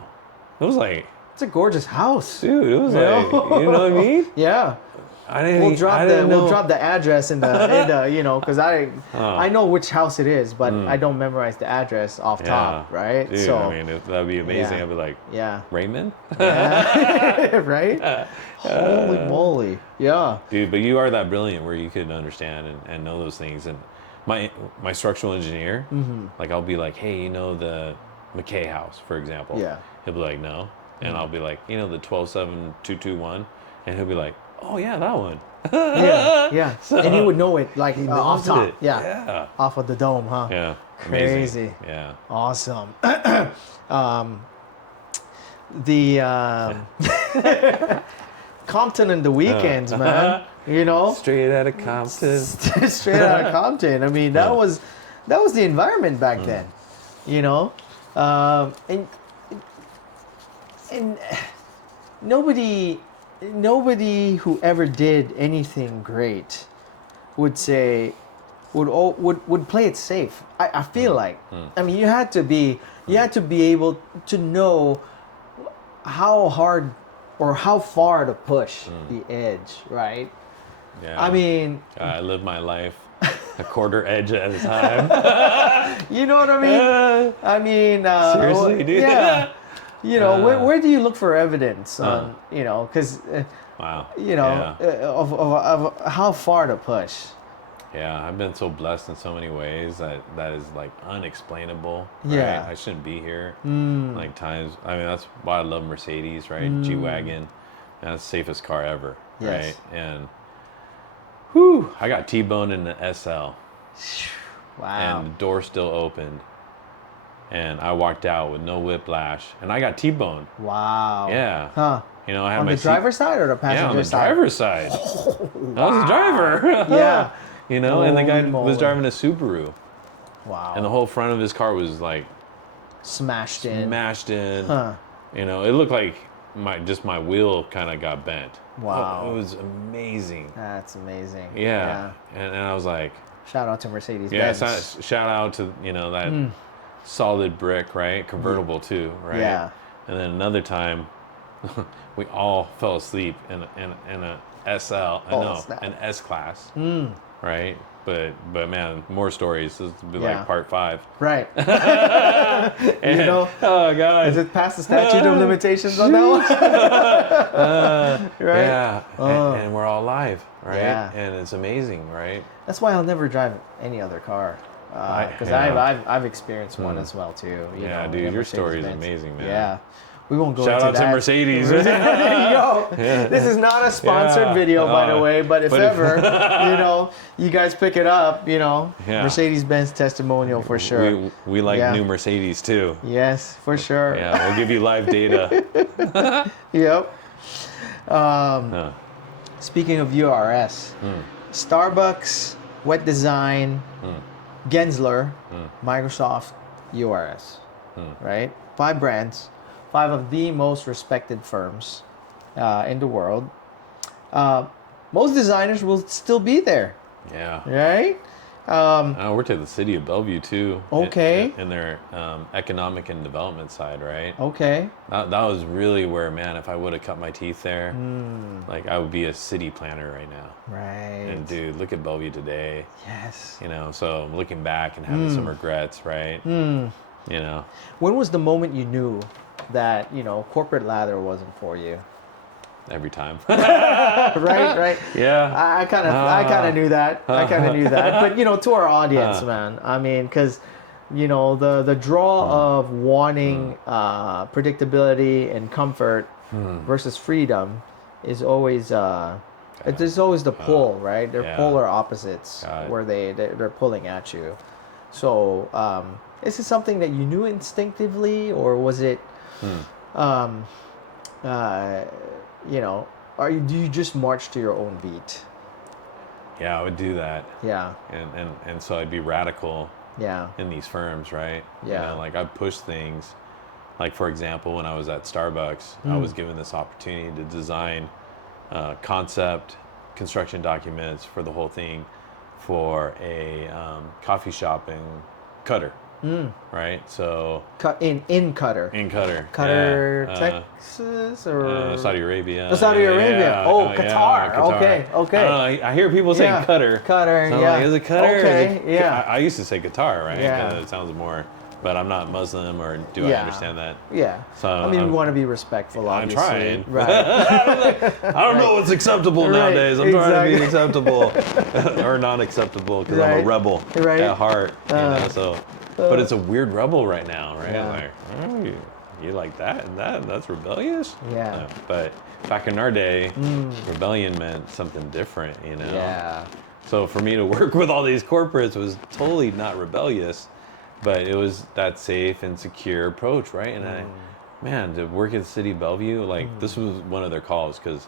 It was like it's a gorgeous house. Dude, it was like, you know what I mean? Yeah. I didn't We'll drop the address in the you know, because I know which house it is, but I don't memorize the address off top, right? Dude, so I mean, that'd be amazing. Yeah. I'd be like, yeah, Raymond? yeah. Right? Holy moly, yeah. Dude, but you are that brilliant where you could understand and know those things. And my structural engineer, like I'll be like, hey, you know the McKay house, for example. Yeah. He'll be like, no. And I'll be like, you know the 127-221? And he'll be like, oh yeah, that one. Yeah. So, and you would know it like he off knows top. it. Yeah. Yeah. Off of the dome, huh? Yeah. Crazy. Amazing. Yeah. Awesome. The Compton and the weekends, man. You know, Straight out of Compton. straight out of Compton. I mean, that was the environment back then. You know, and nobody who ever did anything great would say would play it safe. I feel like. I mean, you had to be able to know how hard or how far to push the edge, right? Yeah. I mean, I live my life a quarter edge at a time. you know what I mean? I mean, Seriously, dude. Yeah. You know, where do you look for evidence on, you know, because, Wow. you know, of how far to push? Yeah, I've been so blessed in so many ways that is like unexplainable. Right? Yeah. I shouldn't be here. Like times, I mean, that's why I love Mercedes, right? G-Wagon. That's the safest car ever, Yes. right? And whew, I got T-boned in the SL. Wow. And the door still opened. And I walked out with no whiplash. And I got T-boned. Wow. Yeah. Huh. You know, I had On my the driver's side or the passenger Yeah, on the side? driver's side. I was the driver. Yeah. You know, and the guy Holy moly. was driving a Subaru. Wow. And the whole front of his car was like smashed in. smashed in. Huh. You know, it looked like my wheel kind of got bent. Wow. It was amazing. That's amazing. Yeah. And I was like, Shout out to Mercedes yeah, Benz. shout out to, you know, that solid brick, right? Convertible too, right? Yeah. And then another time, we all fell asleep in a SL, snap. an S class, right? But man, more stories. This will be Yeah. like part 5. Right. And, You know, oh god, is it past the statute of limitations on that one? Right? yeah, and we're all alive, right? Yeah. And it's amazing, right? That's why I'll never drive any other car. Because yeah. I've experienced one as well too. You Yeah, know, dude, the your story is Mercedes-Benz. amazing, man. Yeah, we won't go Shout into out that. to Mercedes. There you go. This is not a sponsored Yeah. video, by the way. But if But if- ever, you know, you guys pick it up, you know, Yeah. Mercedes-Benz testimonial for sure. We like Yeah. new Mercedes too. Yes, for sure. Yeah, we'll give you live data. Yep. Uh, Speaking of URS, Starbucks, Wet Design, Gensler, Microsoft, URS, right? 5 brands, 5 of the most respected firms in the world. Most designers will still be there, yeah. right? I worked at the City of Bellevue too. Okay. In their economic and development side, right? Okay. That was really where, man, if I would have cut my teeth there, like I would be a city planner right now. Right. And dude, look at Bellevue today. Yes. You know, so I'm looking back and having some regrets, right? You know. When was the moment you knew that, you know, corporate ladder wasn't for you? Every time. Right. Yeah. I kind of knew that. But you know, to our audience, man. I mean, because you know the draw of wanting predictability and comfort versus freedom is always there's always the pull, right? They're polar opposites where they're pulling at you. So is it something that you knew instinctively, or was it you know, do you just march to your own beat? Yeah, I would do that. Yeah. And so I'd be radical Yeah. in these firms, right? Yeah. You know, like I'd push things. Like for example, when I was at Starbucks, I was given this opportunity to design concept construction documents for the whole thing for a coffee shop in Qatar, right? So in Qatar. in Qatar, Qatar, yeah, Texas, or Saudi Arabia. Oh, Saudi Arabia. Yeah, Oh, yeah, Qatar. Qatar. Okay, okay. I don't know, I hear people saying Yeah. Qatar. Qatar, So I'm yeah. like, is it Qatar? Okay, Is it, yeah. I used to say Qatar, right? Yeah. 'Cause it sounds more, but I'm not Muslim, or do I Yeah. understand that? Yeah. So I mean, we I'm- want to be respectful, I'm obviously. trying. Right. I don't know what's acceptable Right, nowadays. I'm trying to be exactly. acceptable or not acceptable because I'm a Right, rebel right. at heart. So, but it's a weird rebel right now, right? Yeah. Like, oh, you like that and that's rebellious? Yeah. But back in our day, rebellion meant something different, you know? Yeah. So for me to work with all these corporates was totally not rebellious, but it was that safe and secure approach, right? And man, to work at City of Bellevue, like this was one of their calls, because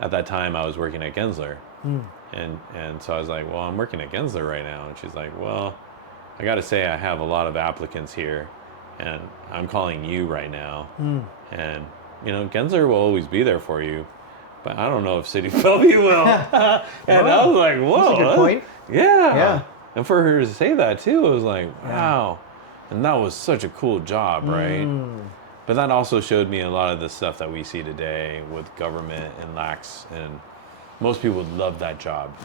at that time I was working at Gensler. And so I was like, well, I'm working at Gensler right now. And she's like, well, I got to say I have a lot of applicants here, and I'm calling you right now. And, you know, Gensler will always be there for you, but I don't know if City of Bellevue will. And I was like, whoa. That's a good point. Yeah. Yeah. And for her to say that too, it was like, wow. And that was such a cool job, right? But that also showed me a lot of the stuff that we see today with government and lax, and most people would love that job.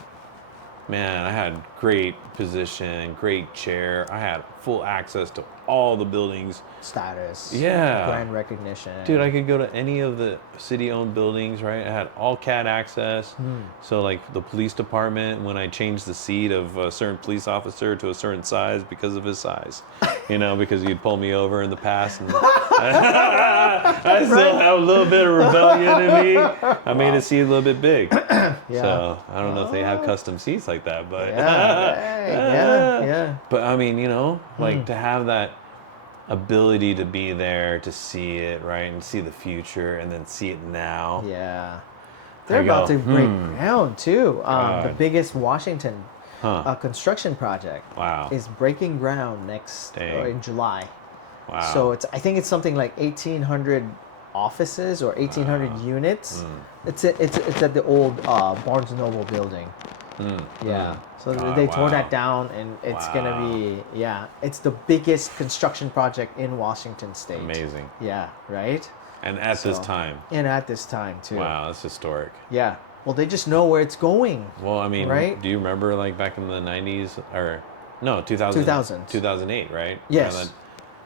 Man, I had great position, great chair. I had full access to all the buildings. Status. Yeah. Brand recognition. Dude, I could go to any of the city-owned buildings, right? I had all CAD access. So, like, the police department, when I changed the seat of a certain police officer to a certain size because of his size, you know, because he'd pull me over in the past. And I still have a little bit of rebellion in me. I made his seat a little bit big. So, I don't know if they have custom seats like that, but... Yeah. But, I mean, you know, like, to have that ability to be there, to see it, right, and see the future, and then see it now. Yeah. They're I go, about to break ground, too. The God. biggest Washington construction project Wow. is breaking ground next in July. Wow. So I think it's something like 1,800 offices or 1,800 units. It's at the old Barnes & Noble building. Yeah. So they tore that down, and it's gonna be it's the biggest construction project in Washington State. Amazing. Yeah. Right. And at this time. And at this time too. Wow, that's historic. Yeah. Well, they just know where it's going. Well, I mean, right? do you remember like back in the 90s or no, 2000, 2000s. 2008, right? Yes.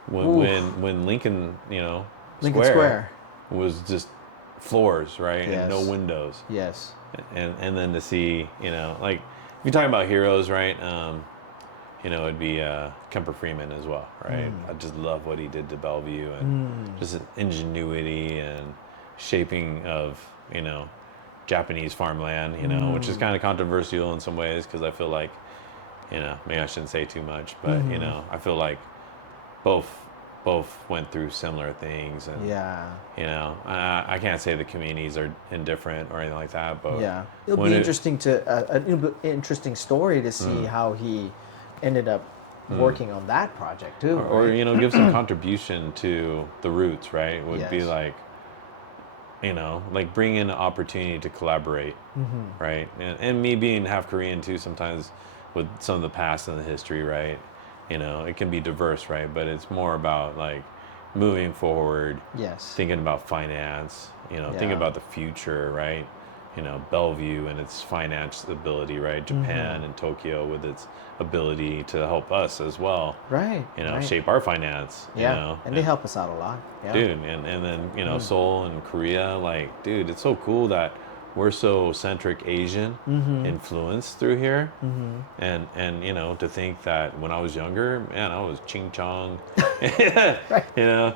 When Lincoln, you know, Lincoln Square was just floors, right? Yes. And no windows. Yes. And then to see, you know, like if you're talking about heroes, right? You know, it'd be Kemper Freeman as well, right? I just love what he did to Bellevue, and just ingenuity and shaping of, you know, Japanese farmland, you know, which is kind of controversial in some ways, because I feel like, you know, maybe I shouldn't say too much, but you know, I feel like both went through similar things, and you know, I can't say the communities are indifferent or anything like that, but it'll be interesting an interesting story to see how he ended up working on that project too, or you know, give some contribution to the roots, right? Would be like, you know, like bring in an opportunity to collaborate, right? And me being half Korean too, sometimes with some of the past and the history, right? You know, it can be diverse, right? But it's more about like moving forward, thinking about finance, you know, thinking about the future, right? You know, Bellevue and its finance ability, right? Japan and Tokyo with its ability to help us as well, right? You know, shape our finance, you know? And they help us out a lot, dude. And then, you know, Seoul and Korea, like, dude, it's so cool that we're so centric Asian influenced through here, and you know, to think that when I was younger, man, I was ching chong, you know,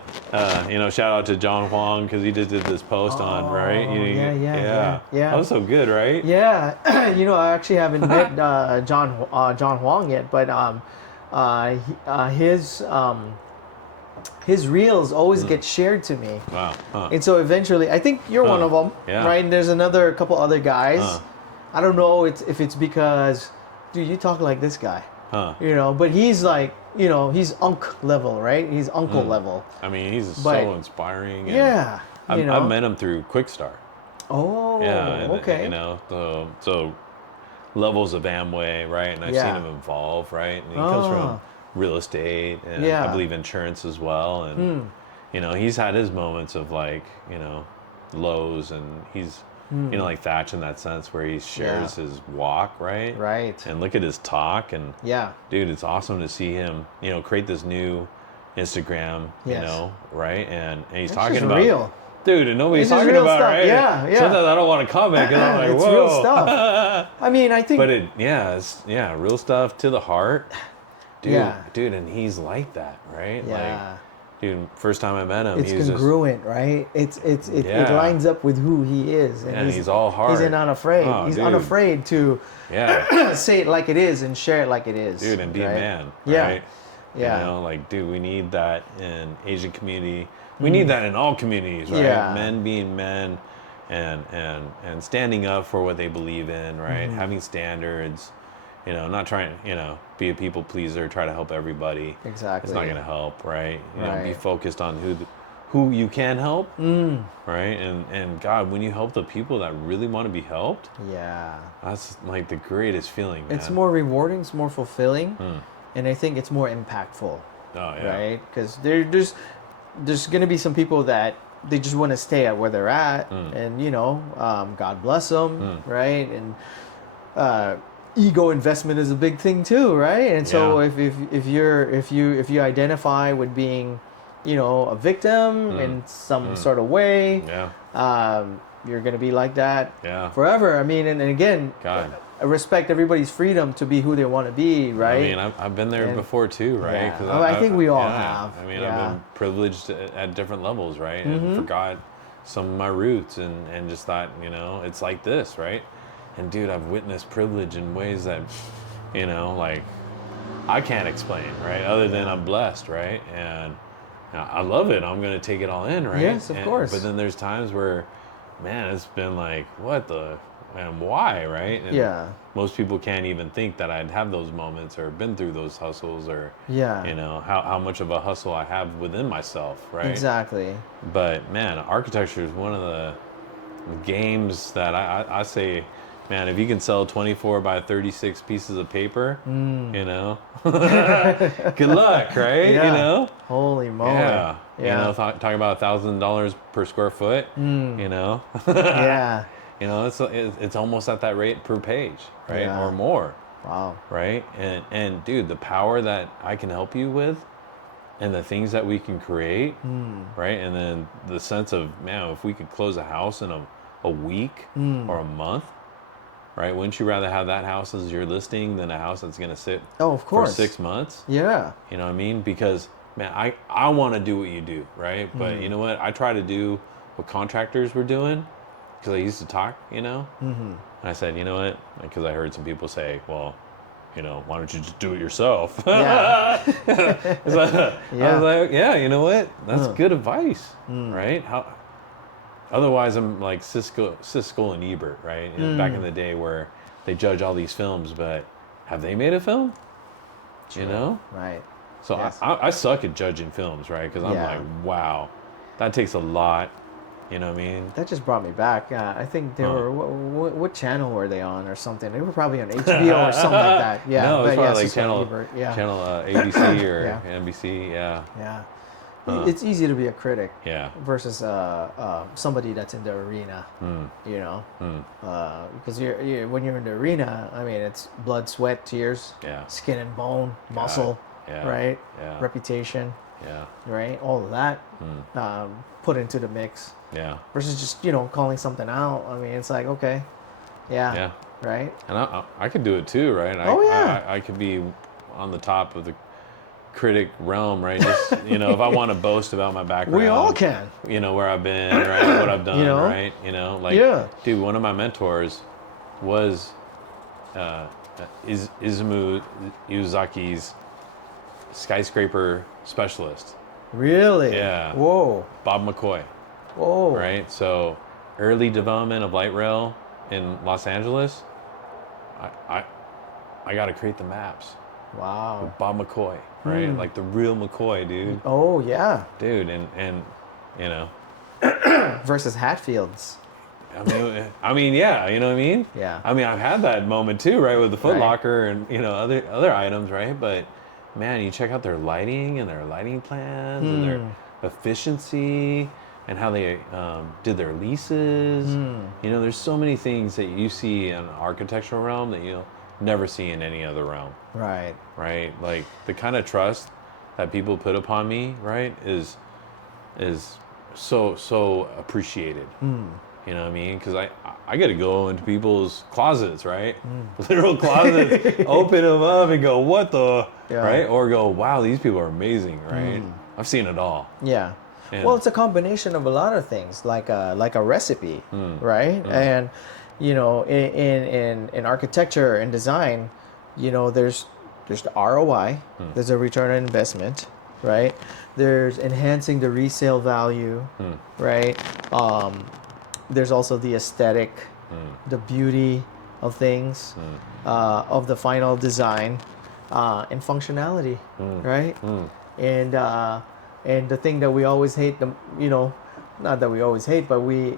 shout out to John Huang, because he just did this post on, right? Yeah. That was so good, right? Yeah. You know, I actually haven't met John Huang yet, but his reels always get shared to me. Wow. And so eventually, I think you're one of them, right? And there's a couple other guys. I don't know if it's because, dude, you talk like this guy, you know, but he's like, you know, he's unk level, right? He's uncle level. I mean, he's so inspiring. And I've met him through Quickstar. Oh, okay. You know, so levels of Amway, right? And I've seen him evolve, right? And he comes from real estate, and I believe insurance as well. And you know, he's had his moments of like, you know, lows, and he's you know, like Thatch in that sense where he shares his walk, right? Right. And look at his talk, and dude, it's awesome to see him, you know, create this new Instagram, you know, right? And he's talking about real. Dude, and nobody's talking about stuff. it, right? Yeah, yeah. Sometimes I don't want to comment because I'm like, it's whoa. real stuff. I mean, I think. But it's real stuff to the heart. Dude, and he's like that, right? Yeah. Like, dude, first time I met him, it's congruent, right? It lines up with who he is, and he's all heart. He's unafraid. He's unafraid to say it like it is and share it like it is, dude, and be a man, right? You know, like, dude, we need that in Asian community. We need that in all communities, right? Yeah. Men being men, and standing up for what they believe in, right? Having standards, you know, not trying, you know, be a people pleaser, try to help everybody. Exactly. It's not going to help, right? You know, be focused on who you can help, right? And God, when you help the people that really want to be helped, that's like the greatest feeling, man. It's more rewarding, it's more fulfilling, and I think it's more impactful. Right? Because there's going to be some people that they just want to stay at where they're at, and you know, God bless them, right? And ego investment is a big thing too, right? And so if you identify with being, you know, a victim in some sort of way, you're going to be like that forever. I mean, and again, God. I respect everybody's freedom to be who they want to be, right? I mean, I've been there before too, right? I think we all have. I mean, I've been privileged at different levels, right? And forgot some of my roots, and just thought, you know, it's like this, right? And dude, I've witnessed privilege in ways that, you know, like I can't explain, right? Other than I'm blessed, right? And I love it. I'm going to take it all in, right? Yes, of course. But then there's times where, man, it's been like, what the... and why, right? And most people can't even think that I'd have those moments or been through those hustles, or you know, how much of a hustle I have within myself, right? Exactly. But man, architecture is one of the games that I say, man, if you can sell 24 by 36 pieces of paper, you know, good luck, right? You know, holy moly, you know, talking about $1,000 per square foot, you know, you know, it's almost at that rate per page, right? Or more. Wow. Right? And dude, the power that I can help you with, and the things that we can create, right? And then the sense of, man, if we could close a house in a week or a month, right? Wouldn't you rather have that house as your listing than a house that's going to sit for 6 months? Yeah. You know what I mean? Because, man, I want to do what you do, right? But you know what? I try to do what contractors were doing, because I used to talk, you know? And I said, you know what? Because I heard some people say, well, you know, why don't you just do it yourself? I was like, yeah, you know what? That's good advice, right? Otherwise, I'm like Siskel and Ebert, right? You know, back in the day where they judge all these films, but have they made a film? You know? Right. So I suck at judging films, right? Because I'm like, wow, that takes a lot. You know what I mean? That just brought me back. I think they were, what channel were they on or something? They were probably on HBO or something like that. Yeah. No, it's probably like channel ABC or NBC. Yeah. It's easy to be a critic. Yeah. Versus somebody that's in the arena. You know, because when you're in the arena, I mean, it's blood, sweat, tears, skin and bone, muscle, right? Yeah. Reputation. Yeah. Right. All of that put into the mix. Yeah. Versus just, you know, calling something out. I mean, it's like, okay. Yeah. Right. And I could do it too, right? I could be on the top of the critic realm, right? Just, you know, if I want to boast about my background. We all can. You know, where I've been, right? What I've done, right? You know, like, dude, one of my mentors was Izumu Iwasaki's skyscraper specialist. Really? Yeah. Whoa. Bob McCoy. Whoa. Right? So early development of light rail in Los Angeles, I got to create the maps. Wow. With Bob McCoy, right? Like the real McCoy, dude. Oh, yeah. Dude, and you know. Versus Hatfields. I mean, yeah, you know what I mean? Yeah. I mean, I've had that moment too, right? With the Foot Locker and, you know, other items, right? But man, you check out their lighting and their lighting plans and their efficiency and how they did their leases. You know, there's so many things that you see in the architectural realm that you'll never see in any other realm. Right. Right? Like the kind of trust that people put upon me, right, is so appreciated. You know what I mean? Because I get to go into people's closets, right? Literal closets, open them up and go, what the, right? Or go, wow, these people are amazing, right? I've seen it all. Yeah. And, well, it's a combination of a lot of things, like a recipe, right? And you know, in architecture and design, you know, there's the ROI, there's a return on investment, right? There's enhancing the resale value, right? There's also the aesthetic, the beauty of things, of the final design, and functionality, right? And the thing that we always hate, you know, not that we always hate, but we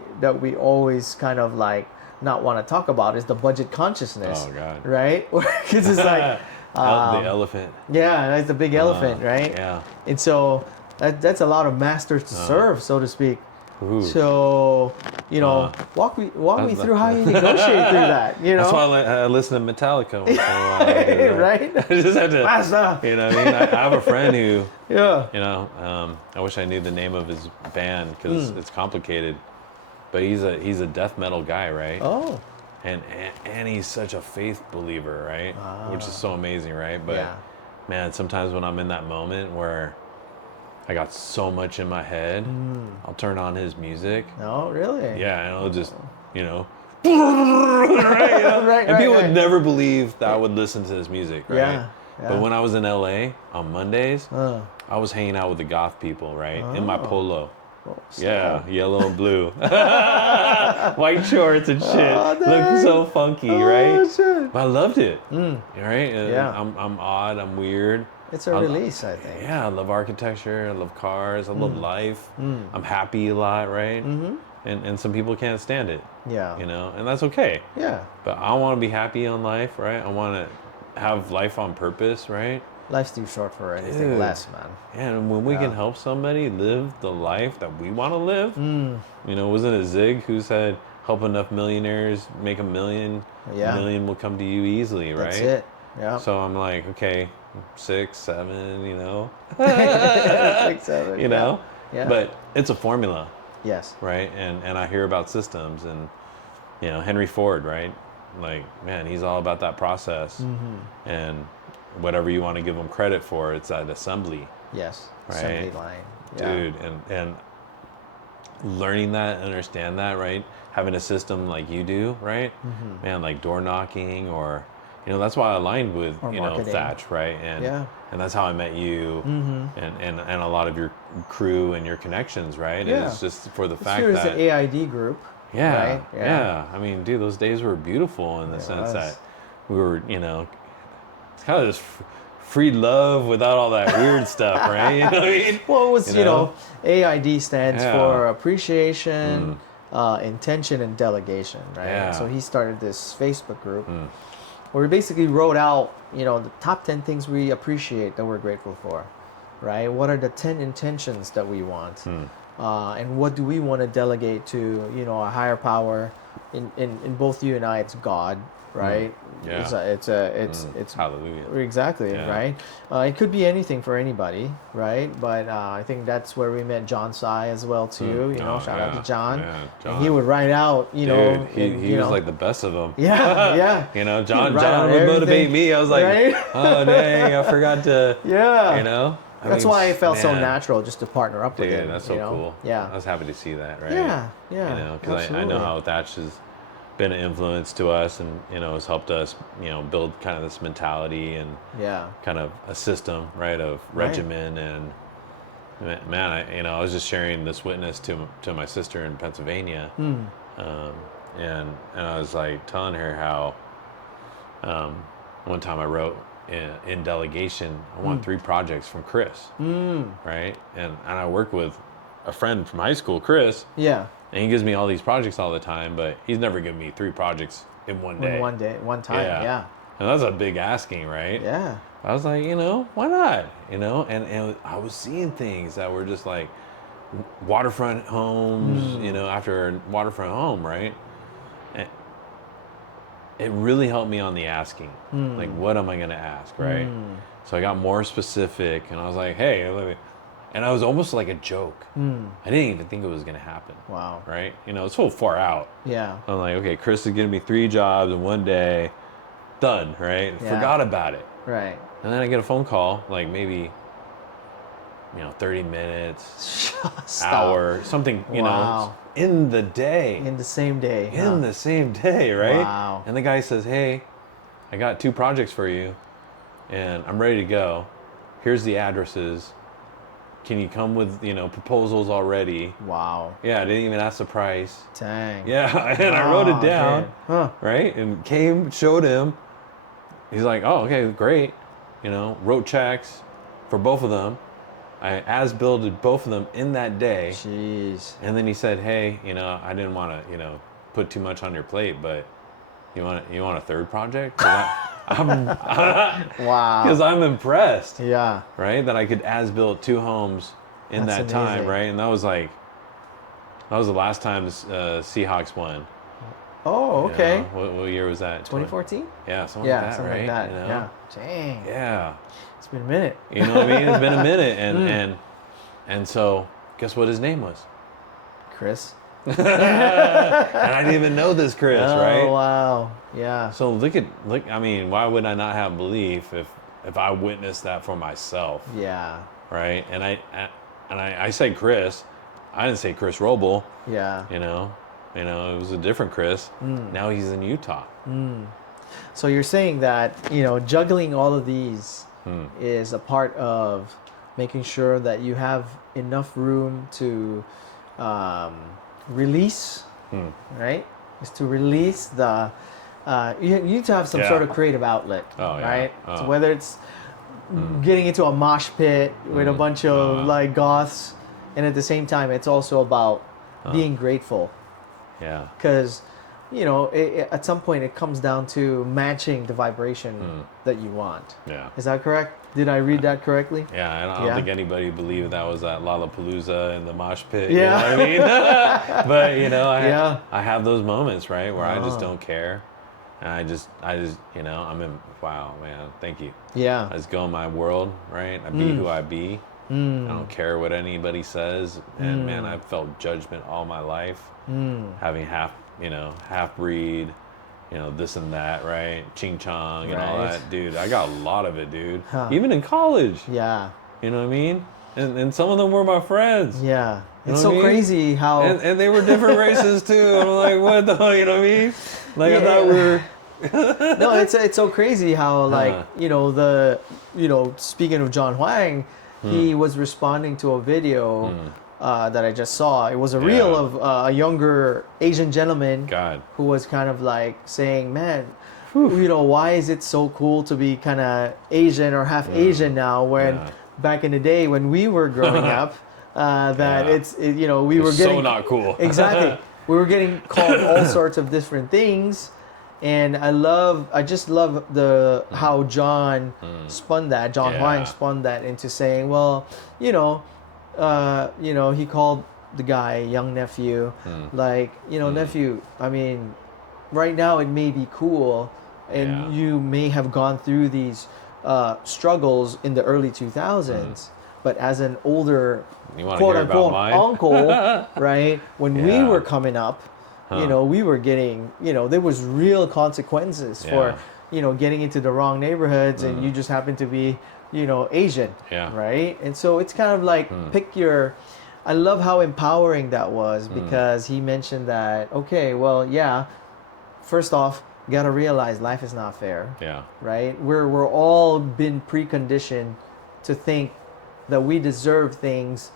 always kind of like not want to talk about is the budget consciousness. Oh God! Right? Because it's like the elephant. Yeah, that's the big elephant, right? Yeah. And so that's a lot of masters to serve, so to speak. Ooh. So, you know, walk me through how you negotiate through that. You know, that's why I listen to Metallica once in a while. Right? I just have to. You know what I mean? I have a friend who. Yeah. You know, I wish I knew the name of his band because it's complicated. But he's a death metal guy, right? Oh. And he's such a faith believer, right? Which is so amazing, right? But man, sometimes when I'm in that moment where I got so much in my head, I'll turn on his music. Oh, really? Yeah, and I'll just, you know, right, you know? And people would never believe that I would listen to his music, right? Yeah. But when I was in LA on Mondays, I was hanging out with the goth people, right? In my polo. Yeah, yellow and blue. White shorts and shit. Looked so funky, right? Shit. But I loved it. Right? I'm odd, I'm weird. It's a release, I think. Yeah, I love architecture, I love cars, I love life. I'm happy a lot, right? And some people can't stand it. Yeah. You know, and that's okay. Yeah. But I want to be happy on life, right? I want to have life on purpose, right? Life's too short for anything less, man. And when we can help somebody live the life that we want to live, you know, wasn't it Zig who said, help enough millionaires make $1 million, $1 million will come to you easily, right? That's it. Yeah. So I'm like, okay, 6, 7, you know, 6, 7, you know, yeah. But it's a formula. Yes. Right. And I hear about systems and, you know, Henry Ford, right? Like, man, he's all about that process and whatever you want to give him credit for, it's that assembly. Yes. Right? Assembly line. Yeah. Dude, and learning that, understand that, right? Having a system like you do, right? Man, like door knocking or, you know, that's why I aligned with, or you marketing. know, Thatch, right? And that's how I met you and a lot of your crew and your connections, right? Yeah. It's just for the fact Here's that... the AID group. Yeah, right? yeah. I mean, dude, those days were beautiful in the sense that we were, you know, it's kind of just free love without all that weird stuff, right? You know what I mean? Well, it was, you know, AID stands for appreciation, intention, and delegation, right? Yeah. So he started this Facebook group where we basically wrote out, you know, the top 10 things we appreciate that we're grateful for, right? What are the 10 intentions that we want? And what do we want to delegate to, you know, a higher power? In both you and I, it's God, right? Yeah. It's hallelujah. Exactly, right? It could be anything for anybody, right? But I think that's where we met John Tsai as well too. You know, shout out to John. Yeah, John. And he would write out, you know, he was like the best of them. Yeah, yeah. You know, John would motivate me. I was like, oh dang, I forgot to. Yeah. You know. That's why it felt so natural just to partner up with him. That's so cool. Yeah. I was happy to see that, right? Yeah, yeah. You know, because I know how Thatch has been an influence to us and, you know, has helped us, you know, build kind of this mentality and kind of a system, right, of regimen. And man, I was just sharing this witness to my sister in Pennsylvania. And I was like telling her how one time I wrote in delegation, I want 3 projects from Chris, right? And I work with a friend from high school, Chris. Yeah. And he gives me all these projects all the time, but he's never given me 3 projects in one day. One time, yeah. And that's a big asking, right? Yeah. I was like, why not? And I was seeing things that were just like waterfront homes, after a waterfront home, right? And it really helped me on the asking. Like, what am I going to ask, right? So I got more specific, and I was like, hey, and I was almost like a joke. I didn't even think it was going to happen. Wow. Right? It's so far out. Yeah. I'm like, okay, Chris is giving me 3 jobs in one day. Done, right? Yeah. Forgot about it. Right. And then I get a phone call, like maybe, 30 minutes, hour, something, Wow. in the day. In the same day. In the same day, right? Wow. And the guy says, hey, I got 2 projects for you, and I'm ready to go. Here's the addresses. Can you come with, proposals already? Wow. Yeah, I didn't even ask the price. Dang. Yeah, and I wrote it down, Huh. right? And came, showed him. He's like, oh, okay, great. Wrote checks for both of them. I as-builded both of them in that day. Jeez. And then he said, hey, I didn't want to, put too much on your plate, but you want a third project? Wow. Because I'm impressed. Yeah. Right? That I could as-build 2 homes in That's that time, amazing. right? And that was the last time the Seahawks won. Oh, okay. What year was that? 2014? Yeah, something like that, something right? like that. Yeah. Dang. Yeah. It's been a minute. You know what I mean? It's been a minute, and so guess what his name was? Chris. And I didn't even know this Chris, right? Oh, wow. Yeah. So look. I mean, why would I not have belief if I witnessed that for myself? Yeah. Right. And I said Chris. I didn't say Chris Roble. Yeah. It was a different Chris. Now he's in Utah. So you're saying that, juggling all of these is a part of making sure that you have enough room to release, right? Is to release the, you need to have some sort of creative outlet, right? So whether it's getting into a mosh pit with a bunch of like goths, and at the same time, it's also about being grateful. Yeah. Because, at some point it comes down to matching the vibration that you want. Yeah. Is that correct? Did I read that correctly? Yeah, I don't think anybody believed that was at Lollapalooza in the mosh pit. Yeah. You know what I mean? But, I have those moments, right, where I just don't care. And I just, I'm in, wow, man, thank you. Yeah. I just go in my world, right? I be who I be. I don't care what anybody says. And, man, I've felt judgment all my life. Having half breed, this and that, right? Ching chong and all that. Dude, I got a lot of it, dude. Huh. Even in college. Yeah. You know what I mean? And some of them were my friends. Yeah. You know It's what so I mean? crazy how... And they were different races, too. I'm like, what the hell, you know what I mean? Like, I thought we were... No, it's so crazy how, like, speaking of John Huang, he was responding to a video that I just saw. It was a reel of a younger Asian gentleman who was kind of like saying, man, why is it so cool to be kind of Asian or half Asian now when back in the day when we were growing up, we were getting... so not cool. Exactly. We were getting called all sorts of different things. And I just love how John spun that. John Huang spun that into saying, well, he called the guy young nephew, nephew. I mean, right now it may be cool, and you may have gone through these struggles in the early 2000s, but as an older quote unquote uncle, right? When we were coming up. We were getting, there was real consequences for, getting into the wrong neighborhoods and you just happen to be, Asian, right? And so it's kind of like I love how empowering that was because he mentioned that, okay, well, first off, you got to realize life is not fair, right? We're all been preconditioned to think that we deserve things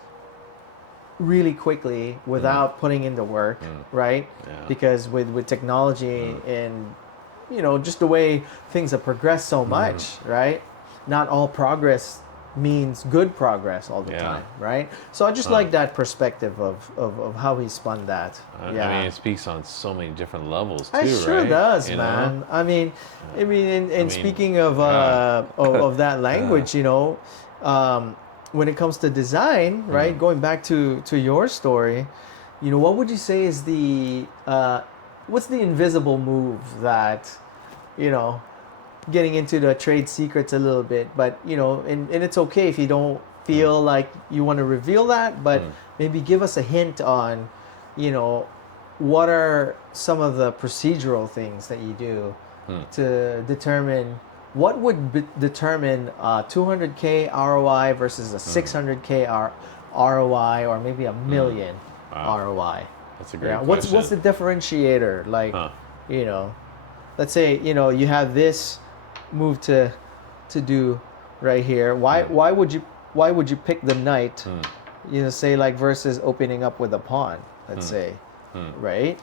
really quickly without putting in the work, right? Because with technology and just the way things have progressed so much, right? Not all progress means good progress all the time, right? So I just like that perspective of how he spun that. I mean, it speaks on so many different levels too, It sure right? does, You man. know? I mean, speaking of of that language, when it comes to design, right? Going back to your story, what would you say is what's the invisible move that, getting into the trade secrets a little bit, but and it's okay if you don't feel like you want to reveal that, but maybe give us a hint on, what are some of the procedural things that you do to determine what would determine a 200K ROI versus a 600K ROI, or maybe a million ROI. That's a great question. What's the differentiator? Like, let's say you have this move to do right here. Why would you pick the knight? Say like versus opening up with a pawn. Let's say, right?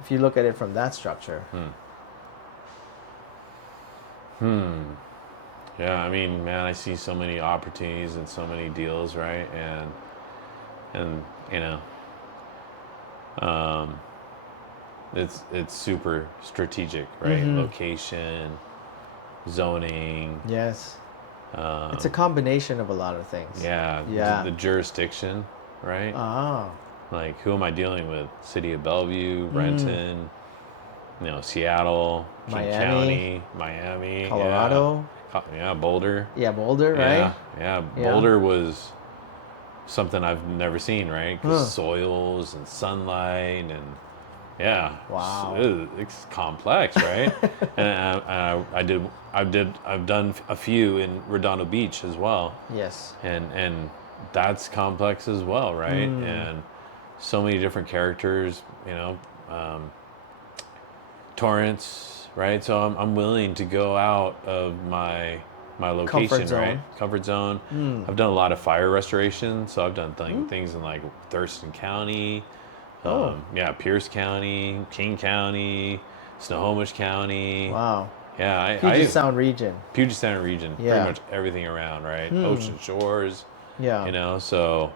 If you look at it from that structure. Yeah, I mean, man, I see so many opportunities and so many deals, right? And it's super strategic, right? Location, zoning. Yes. It's a combination of a lot of things. Yeah. The jurisdiction, right? Like, who am I dealing with? City of Bellevue, Renton, Seattle, King County, Miami, Colorado. Yeah, Boulder. Yeah, Boulder, right? Yeah. Boulder was something I've never seen, right? Because soils and sunlight and wow, it's complex, right? And I've done a few in Redondo Beach as well. Yes. And that's complex as well, right? And so many different characters, Torrance, right? So I'm willing to go out of my location, Comfort zone. right? Comfort zone. I've done a lot of fire restoration, so I've done things in like Thurston County, Pierce County, King County, Snohomish County. Wow. Yeah, Puget Sound region. Puget Sound region, pretty much everything around, right? Ocean shores. Yeah. So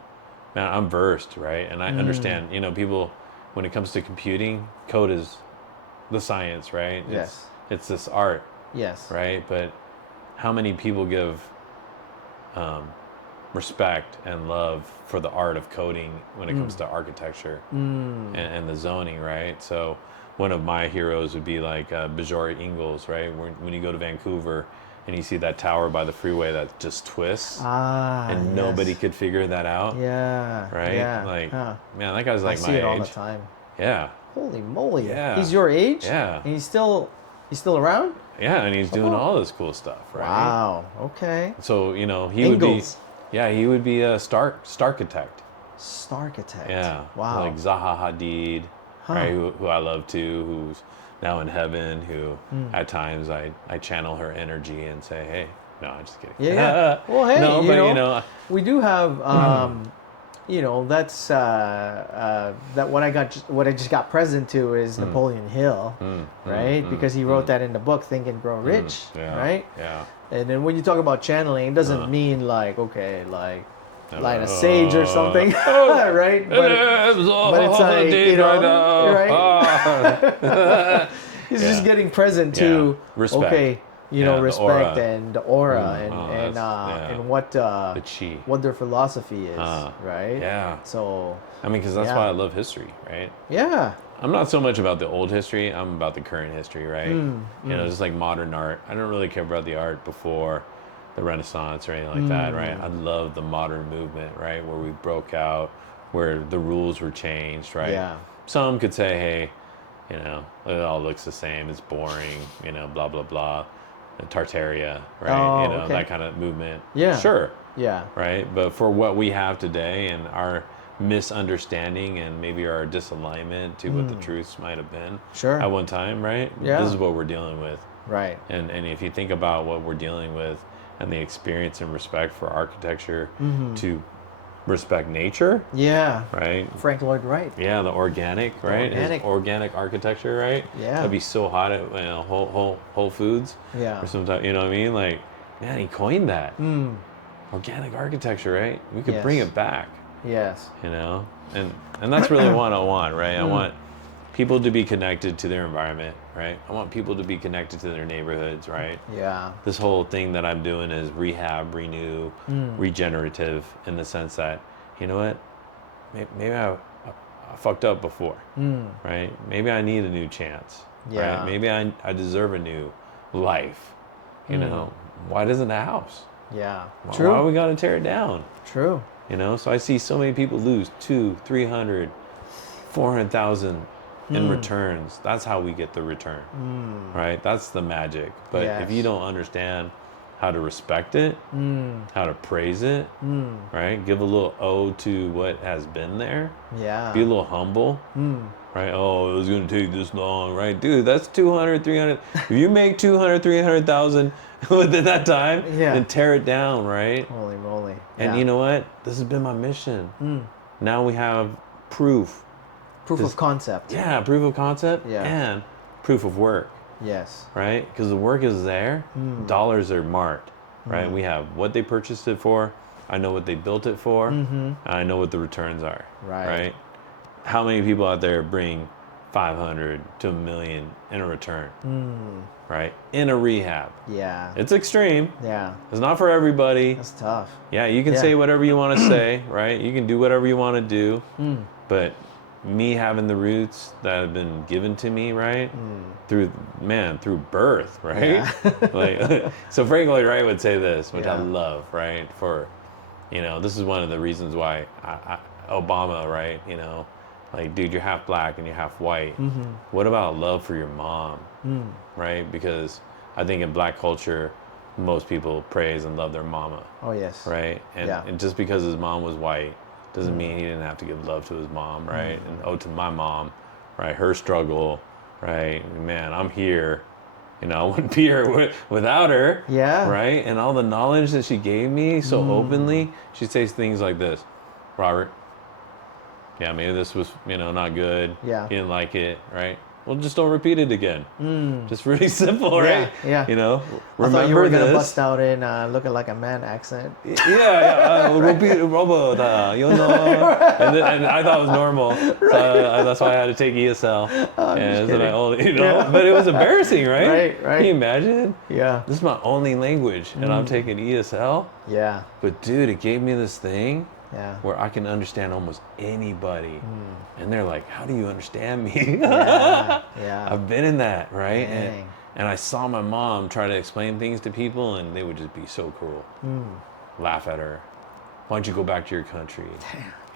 man, I'm versed, right? And I understand, people, when it comes to computing, code is the science, right? Yes. It's this art. Yes. Right? But how many people give respect and love for the art of coding when it comes to architecture and the zoning, right? So one of my heroes would be like Bajori Ingalls, right? When you go to Vancouver and you see that tower by the freeway that just twists and nobody could figure that out. Yeah. Right? Yeah. Like, man, that guy's like my age. I see it all the time. Yeah. Holy moly. Yeah. He's your age? Yeah. And he's still around? Yeah, and he's doing all this cool stuff, right? Wow. Okay. So, he Ingalls. he would be a Starkitect. Starkitect. Yeah. Wow. Like Zaha Hadid, right? Who I love too, who's now in heaven, who at times I channel her energy and say, hey, no, I'm just kidding. Yeah. Well, hey, no, but we do have that's that what I just got present to is Napoleon Hill, right? Because he wrote that in the book Think and Grow Rich, right? Yeah. And then when you talk about channeling, it doesn't mean like light a sage or something, right? But it's like right? He's just getting present to respect. Respect and the aura and what the chi, what their philosophy is, right? Yeah. So I mean, because that's why I love history, right? Yeah. I'm not so much about the old history. I'm about the current history, right? Just like modern art. I don't really care about the art before the Renaissance or anything like that, right? I love the modern movement, right? Where we broke out, where the rules were changed, right? Yeah. Some could say, hey, it all looks the same. It's boring, blah, blah, blah. Tartaria, right? Okay. That kind of movement. Yeah. Sure. Yeah. Right? But for what we have today and our misunderstanding and maybe our disalignment to what the truths might have been at one time, right? Yeah. This is what we're dealing with. Right. And if you think about what we're dealing with and the experience and respect for architecture to respect nature. Yeah. Right? Frank Lloyd Wright. Yeah, the organic, right? Organic architecture, right? Yeah. That'd be so hot at Whole Foods. Yeah. Or sometimes, you know what I mean? Like, man, he coined that. organic architecture, right? We could Yes. bring it back, Yes. you know? And that's really what I want, right? I want people to be connected to their environment, right? I want people to be connected to their neighborhoods, right? Yeah. This whole thing that I'm doing is rehab, renew, regenerative, in the sense that, you know what? Maybe I fucked up before, right? Maybe I need a new chance, Yeah. right? Maybe I deserve a new life, you know? Why doesn't the house? Yeah. Why are we gonna tear it down? True. You know, so I see so many people lose 200, 300, 400,000 in returns. That's how we get the return, right? That's the magic. But if you don't understand how to respect it, how to praise it, right? Give a little ode to what has been there. Yeah. Be a little humble, right? Oh, it was going to take this long, right? Dude, that's 200, 300. If you make 200, 300,000 within that time, then tear it down, right? Holy moly. And you know what? This has been my mission. Now we have proof. Proof of concept. Yeah, proof of concept and proof of work, Yes. right? Because the work is there. Dollars are marked, right? We have what they purchased it for. I know what they built it for. And I know what the returns are, right? How many people out there bring 500 to $1 million in a return, right? In a rehab. Yeah. It's extreme. Yeah. It's not for everybody. That's tough. Yeah, you can say whatever you want to say, right? You can do whatever you want to do. But me having the roots that have been given to me, right? Through birth, right? Yeah. Like, so Frank Lloyd Wright would say this, which I Yeah. love, right? For, you know, this is one of the reasons why Obama, right? You know, like, dude, you're half black and you're half white. What about love for your mom, right? Because I think in black culture, most people praise and love their mama. Oh, yes. Right? And just because his mom was white doesn't mean he didn't have to give love to his mom, right? And to my mom, right? Her struggle, right? Man, I'm here. You know, I wouldn't be here without her. Yeah. Right? And all the knowledge that she gave me so openly, she says things like this: Robert, yeah, maybe this was, you know, not good. Yeah. You didn't like it, right? Well, just don't repeat it again. Just really simple, right? Yeah. You know, I thought you were remember gonna this. bust out in looking like a man accent. Repeat, Robert, you know. And I thought it was normal. So that's why I had to take ESL. And so I only, you know, but it was embarrassing, right? Right. Can you imagine? Yeah. This is my only language, and I'm taking ESL. Yeah. But dude, it gave me this thing. Yeah. Where I can understand almost anybody. And they're like, how do you understand me? Yeah. I've been in that, right? Dang. And I saw my mom try to explain things to people, and they would just be so cruel. Laugh at her. Why don't you go back to your country?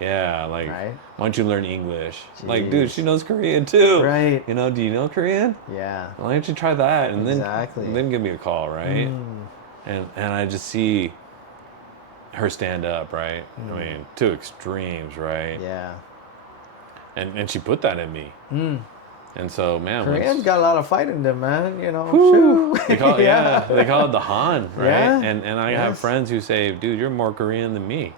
Yeah, like, Right. why don't you learn English? Like, Jeez. dude, she knows Korean too. Right. You know, do you know Korean? Yeah. Why don't you try that? And Exactly. then give me a call, right? And I just see her stand up, right? I mean, to extremes, right? Yeah. And she put that in me. And so, man, Koreans got a lot of fight in them, man. You know. they call it, they call it the Han, right? Yeah. And I have friends who say, dude, you're more Korean than me.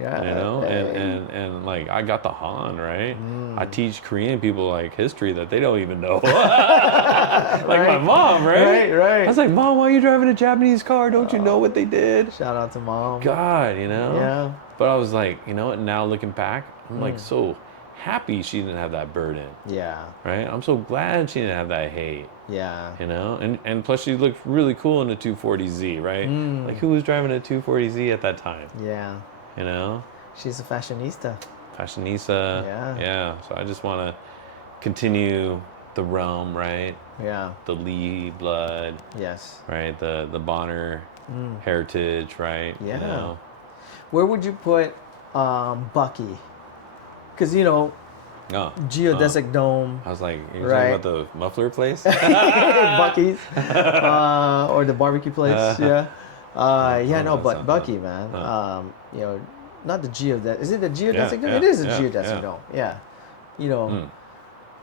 Yeah. You know, Hey. and like, I got the Han, right? I teach Korean people like history that they don't even know. Like my mom, right? Right. I was like, Mom, why are you driving a Japanese car? Don't you know what they did? Shout out to mom. God, you know? Yeah. But I was like, you know what? Now looking back, I'm like so happy she didn't have that burden, Yeah. right? I'm so glad she didn't have that hate, Yeah. you know? And plus she looked really cool in a 240Z, right? Like who was driving a 240Z at that time, Yeah. you know? She's a fashionista. Fashionista. Yeah. Yeah. So I just want to continue the realm, right? Yeah. The Lee blood, Yes. right? The Bonner heritage, right? Yeah. You know? Where would you put Bucky? Because, you know, Oh, geodesic dome, I was like, you're Right. talking about the muffler place? Bucky's, or the barbecue place. Yeah. No, that's but not Bucky, man. You know, not the geodesic. Is it the geodesic dome? yeah, It is a yeah, geodesic yeah. dome. Yeah. You know,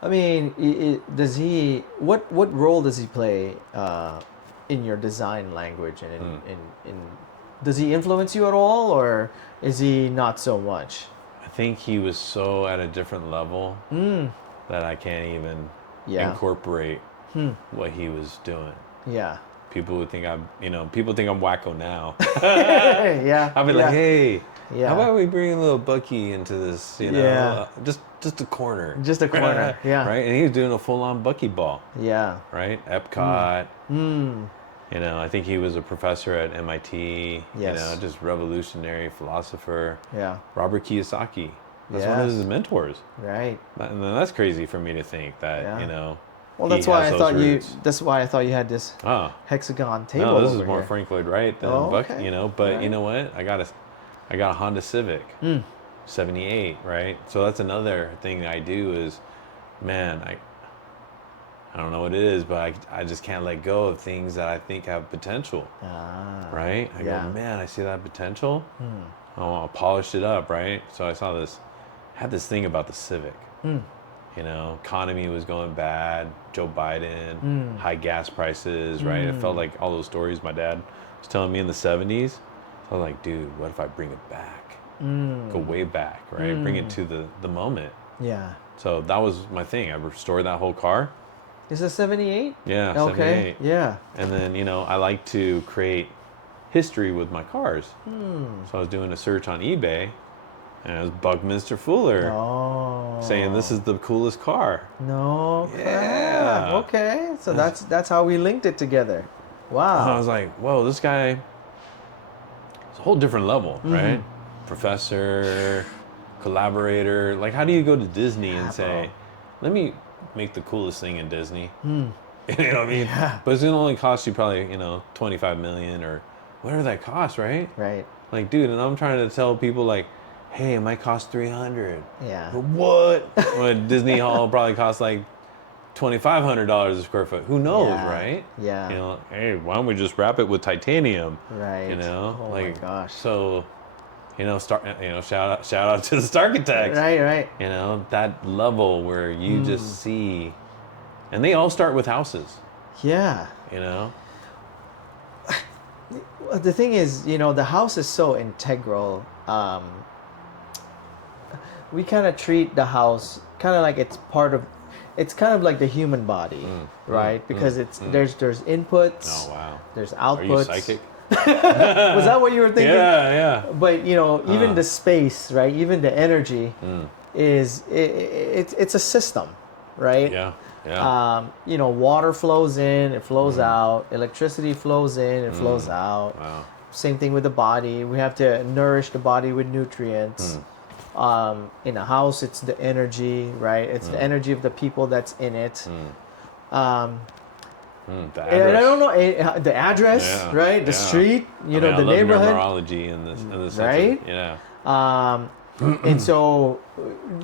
I mean, does he? What role does he play in your design language, and in does he influence you at all, or is he not so much? I think he was so at a different level that I can't even Yeah. incorporate what he was doing. Yeah. people would think people think I'm wacko now. Yeah. I'll be like, hey, Yeah. how about we bring a little Bucky into this, just a corner. Just a corner, yeah. Right? And he was doing a full-on Bucky ball. Yeah. Right? Epcot. I think he was a professor at MIT. Yes. Just revolutionary philosopher. Yeah. Robert Kiyosaki. That's one of his mentors. Right. And then that's crazy for me to think that, Well, that's why I thought roots. That's why I thought you had this hexagon table. No, this over is more here. Frank Lloyd Wright than Buck. But you know what? I got a Honda Civic, 78, right? So that's another thing I do is, man, I don't know what it is, but I just can't let go of things that I think have potential, right? I go, man, I see that potential. I polished it up, right? So I had this thing about the Civic. Economy was going bad, Joe Biden, high gas prices, right? It felt like all those stories my dad was telling me in the 70s. So I was like, dude, what if I bring it back? Go way back, right? Bring it to the moment. Yeah. So that was my thing. I restored that whole car. Is it 78? Yeah, okay. 78. Yeah. And then, I like to create history with my cars. So I was doing a search on eBay, and it was Buckminster Fuller saying this is the coolest car. No. Yeah. Okay. So that's how we linked it together. Wow. And I was like, whoa, this guy, it's a whole different level, right? Professor, collaborator. Like, how do you go to Disney and say, let me make the coolest thing in Disney? You know what I mean? Yeah. But it's going to only cost you probably, $25 million or whatever that costs, right? Right. Like, dude, and I'm trying to tell people, like, hey, it might cost $300. Yeah. But what? Well, Disney Hall probably costs like $2,500 a square foot. Who knows, right? Yeah. Hey, why don't we just wrap it with titanium? Right. Oh my gosh. So, shout out to the Starkitects. Right. That level where you just see, and they all start with houses. Yeah. The thing is, the house is so integral. We kind of treat the house kind of like it's kind of like the human body, right? Because there's inputs. Oh wow. Are There's outputs. you psychic? Was that what you were thinking? Yeah. But even the space, right? Even the energy it's a system, right? Yeah. Water flows in, it flows out. Electricity flows in, it flows out. Wow. Same thing with the body. We have to nourish the body with nutrients. In a house, it's the energy, right? It's the energy of the people that's in it. The And I don't know the address, right? The street, the I love neighborhood, numerology in this right? And so,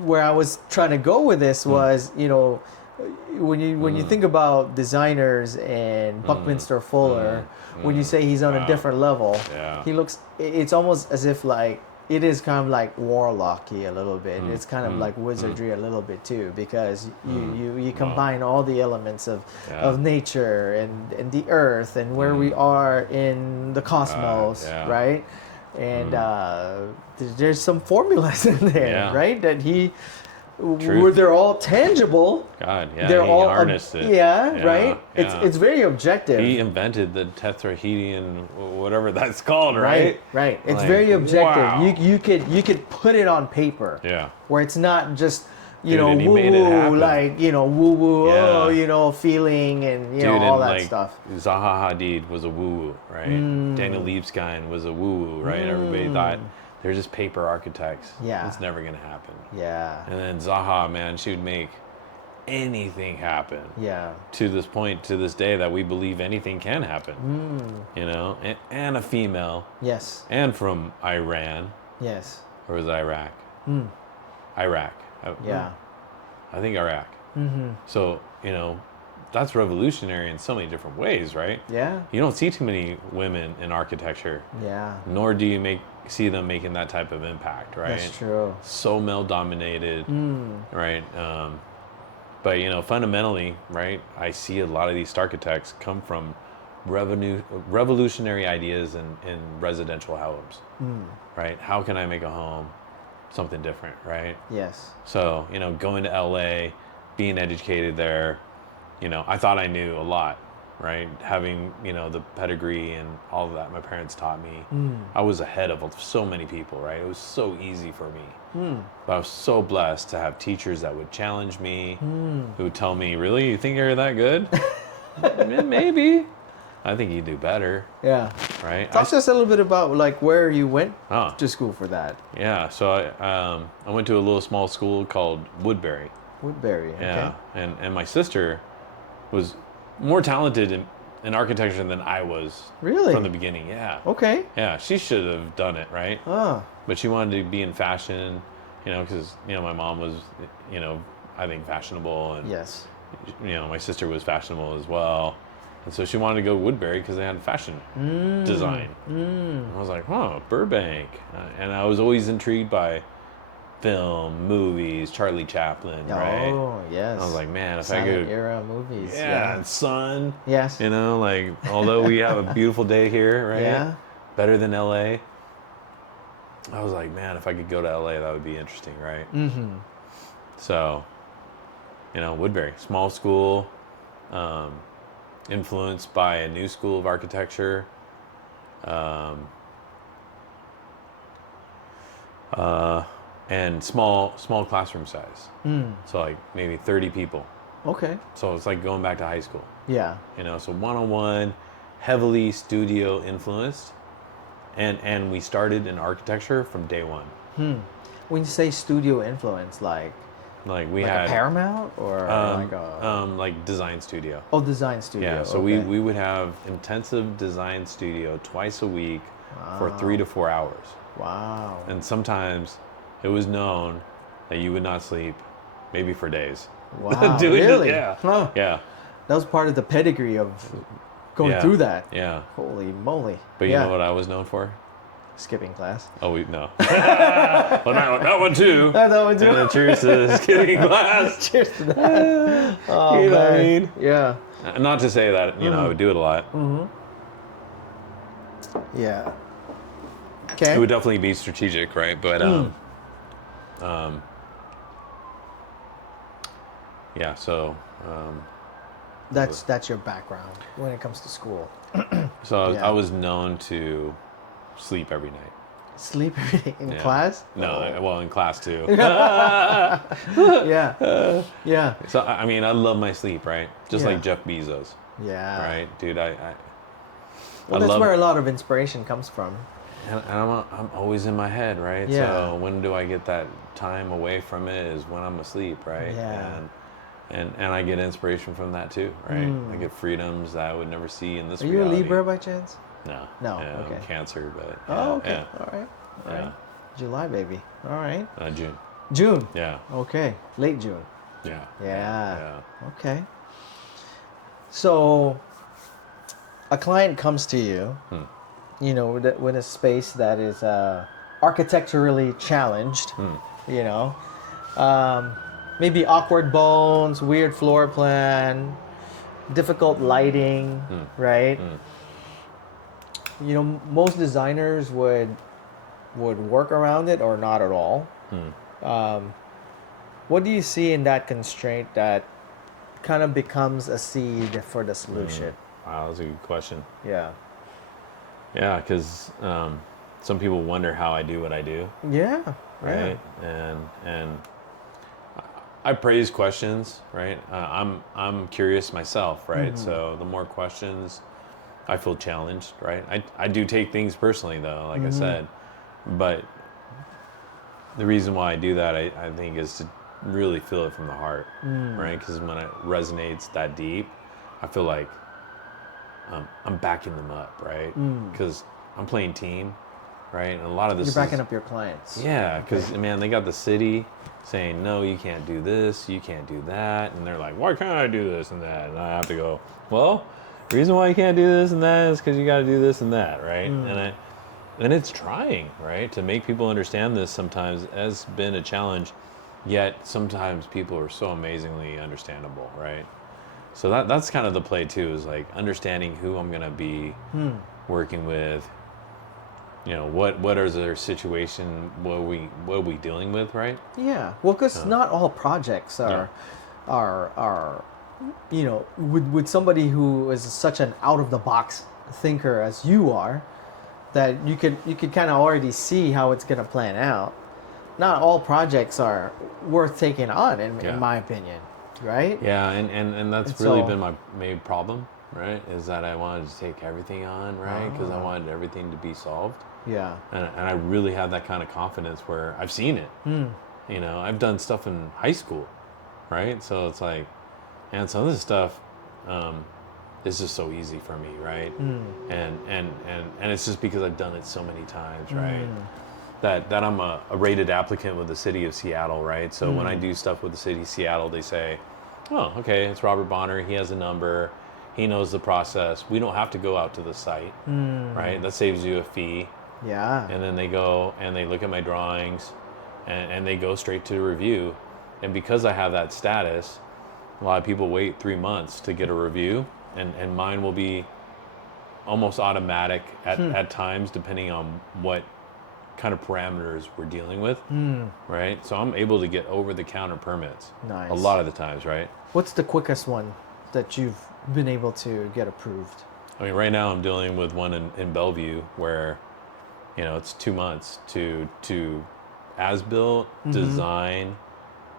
where I was trying to go with this was, when you think about designers and Buckminster Fuller, when you say he's on a different level, he looks. It's almost as if like it is kind of like warlocky a little bit. It's kind of like wizardry a little bit too, because you combine all the elements of nature and the earth and where we are in the cosmos, right? And there's some formulas in there, right? That where they're all tangible. God, yeah, They're he all harnessed it. Yeah, right. Yeah. It's very objective. He invented the tetrahedron, whatever that's called, right? Right. It's Like, very objective. wow. You could put it on paper. Yeah. Where it's not just and he woo made it woo, happen. like woo woo, Yeah. feeling and Dude, all and that like, stuff. Zaha Hadid was a woo-woo, right? Daniel Libeskind was a woo-woo, right? Everybody thought they're just paper architects. Yeah. It's never going to happen. Yeah. And then Zaha, man, she would make anything happen. Yeah. To this point, to this day, that we believe anything can happen. And a female. Yes. And from Iran. Yes. Or was it Iraq? Iraq. Yeah. I think Iraq. So, that's revolutionary in so many different ways, right? Yeah. You don't see too many women in architecture. Yeah. Nor do you see them making that type of impact, right? That's true. So male dominated, right? But fundamentally, right? I see a lot of these architects come from revolutionary ideas in residential homes, right? How can I make a home something different, right? Yes. So going to LA, being educated there, I thought I knew a lot, right? Having, the pedigree and all of that my parents taught me, I was ahead of so many people, right? It was so easy for me. But I was so blessed to have teachers that would challenge me, who would tell me, really, you think you're that good? Maybe. I think you do better. Yeah. Right? Talk to us a little bit about like where you went Oh. to school for that. Yeah, so I went to a little small school called Woodbury. Woodbury, okay. Yeah, and my sister was more talented in architecture than I was. Really? From the beginning, yeah. Okay. Yeah, she should have done it, right? Oh. But she wanted to be in fashion, because, my mom was, I think fashionable. And, Yes. my sister was fashionable as well. And so she wanted to go to Woodbury because they had fashion design. And I was like, Burbank. And I was always intrigued by film, movies, Charlie Chaplin, right? Oh, yes. And I was like, man, if Silent I could... era movies. Yeah, and sun. Yes. Although we have a beautiful day here, right? Yeah. Better than LA. I was like, man, if I could go to LA, that would be interesting, right? Mm-hmm. So, Woodbury, small school, influenced by a new school of architecture. And small classroom size. So like maybe 30 people. Okay. So it's like going back to high school. Yeah. So one-on-one, heavily studio influenced. And we started in architecture from day one. When you say studio influence, like we had a Paramount or like a like design studio. Oh, design studio. Yeah, so okay. we would have intensive design studio twice a week for 3 to 4 hours. Wow. And sometimes it was known that you would not sleep, maybe for days. Wow. Doing really? it, yeah. Huh. Yeah. That was part of the pedigree of going Yeah. through that. Yeah. Holy moly. But you know what I was known for? Skipping class. Oh, no. Well, that one too. That one too. And then cheers to skipping class. Cheers to that. Oh, You know man. what I mean? Yeah. Not to say that, I would do it a lot. Yeah. Okay. It would definitely be strategic, right? But, yeah, so... That's your background when it comes to school. So Yeah. I was known to sleep every night. Sleep in Yeah. class? No, well, in class too. Yeah. Yeah. So I mean, I love my sleep, right? Just Yeah. like Jeff Bezos, Yeah. right, dude? Well, I that's love, where a lot of inspiration comes from. and I'm always in my head, right? Yeah. So when do I get that time away from it? Is when I'm asleep, right? Yeah. And I get inspiration from that too, right? I get freedoms that I would never see in this Are you reality. a Libra by chance? No. No, Yeah, okay. I'm Cancer, but Oh, okay. yeah. All right. All Yeah. right. July, baby. All right. June. June. Yeah. Okay. Late June. Yeah. Yeah. Okay. So, a client comes to you, with a space that is architecturally challenged, maybe awkward bones, weird floor plan, difficult lighting, right? Most designers would work around it or not at all. What do you see in that constraint that kind of becomes a seed for the solution? Wow, that's a good question. Yeah. Yeah, because some people wonder how I do what I do, Yeah. right? And I praise questions, right? I'm curious myself, right? So the more questions, I feel challenged, right? I do take things personally though, like I said, but the reason why I do that, I think, is to really feel it from the heart, right? Because when it resonates that deep, I feel like I'm backing them up, right? Because I'm playing team, right? And a lot of this You're backing up your clients. Yeah, because, man, they got the city saying, no, you can't do this, you can't do that. And they're like, why can't I do this and that? And I have to go, well, the reason why you can't do this and that is because you got to do this and that, right? And it's trying, right? To make people understand this sometimes has been a challenge, yet sometimes people are so amazingly understandable, right? So that's kind of the play too, is like understanding who I'm going to be working with. What is their situation? What are we dealing with, right? Yeah. Well, because not all projects are with somebody who is such an out of the box thinker as you are, that you could kind of already see how it's going to plan out. Not all projects are worth taking on, in my opinion, right? Yeah, and that's really been my main problem, right? Is that I wanted to take everything on, right? Because I wanted everything to be solved. Yeah. And I really have that kind of confidence where I've seen it. I've done stuff in high school, right? So it's like, and some of this stuff is just so easy for me, right? And it's just because I've done it so many times, right? That I'm a rated applicant with the City of Seattle, right? So when I do stuff with the City of Seattle, they say, oh, okay, it's Robert Bonner. He has a number. He knows the process. We don't have to go out to the site, right? That saves you a fee. Yeah. And then they go and they look at my drawings and they go straight to review. And because I have that status, a lot of people wait 3 months to get a review, and mine will be almost automatic at times, depending on what kind of parameters we're dealing with, right? So I'm able to get over-the-counter permits a lot of the times, right? What's the quickest one that you've been able to get approved? I mean, right now I'm dealing with one in Bellevue where, it's 2 months to as-built, design,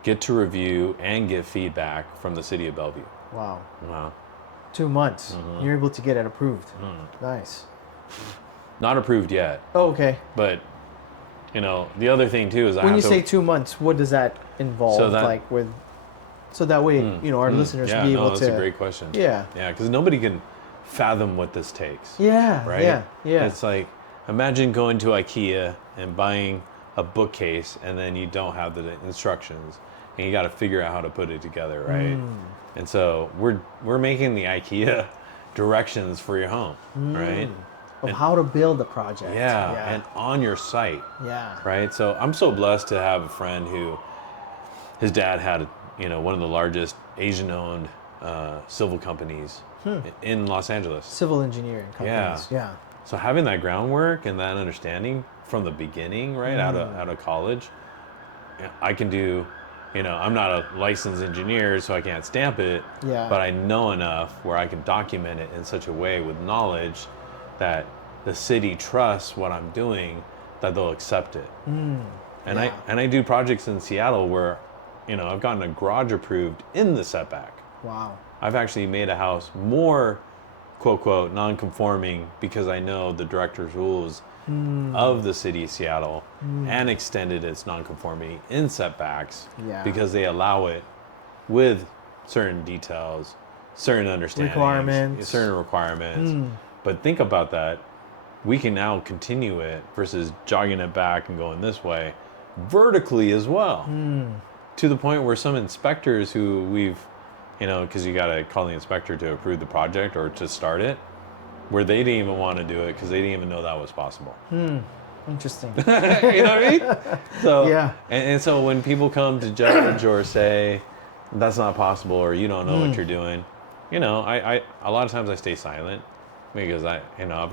get to review, and get feedback from the City of Bellevue. Wow. 2 months. You're able to get it approved. Nice. Not approved yet. Oh, okay. But, the other thing too is when you say 2 months, what does that involve? So that way, our listeners be able to. That's a great question. Yeah. Yeah, because nobody can fathom what this takes. Yeah. Right? Yeah. It's like, imagine going to IKEA and buying a bookcase and then you don't have the instructions and you got to figure out how to put it together, right? And so we're making the IKEA directions for your home, right? Of how to build the project. Yeah, and on your site. Yeah. Right? So I'm so blessed to have a friend who, his dad had, one of the largest Asian-owned civil companies in Los Angeles. Civil engineering companies. Yeah. So having that groundwork and that understanding from the beginning, right, out of college, I can do, I'm not a licensed engineer, so I can't stamp it, but I know enough where I can document it in such a way with knowledge that the city trusts what I'm doing, that they'll accept it. And I do projects in Seattle where, I've gotten a garage approved in the setback. Wow. I've actually made a house more, quote, quote, non-conforming because I know the director's rules of the City of Seattle and extended its non-conformity in setbacks because they allow it with certain details, certain understandings, certain requirements. But think about that. We can now continue it versus jogging it back and going this way vertically as well. To the point where some inspectors who we've, because you got to call the inspector to approve the project or to start it, where they didn't even want to do it because they didn't even know that was possible. Interesting. You know what I mean? So, yeah. And so when people come to judge or say that's not possible or you don't know what you're doing, I a lot of times I stay silent because I've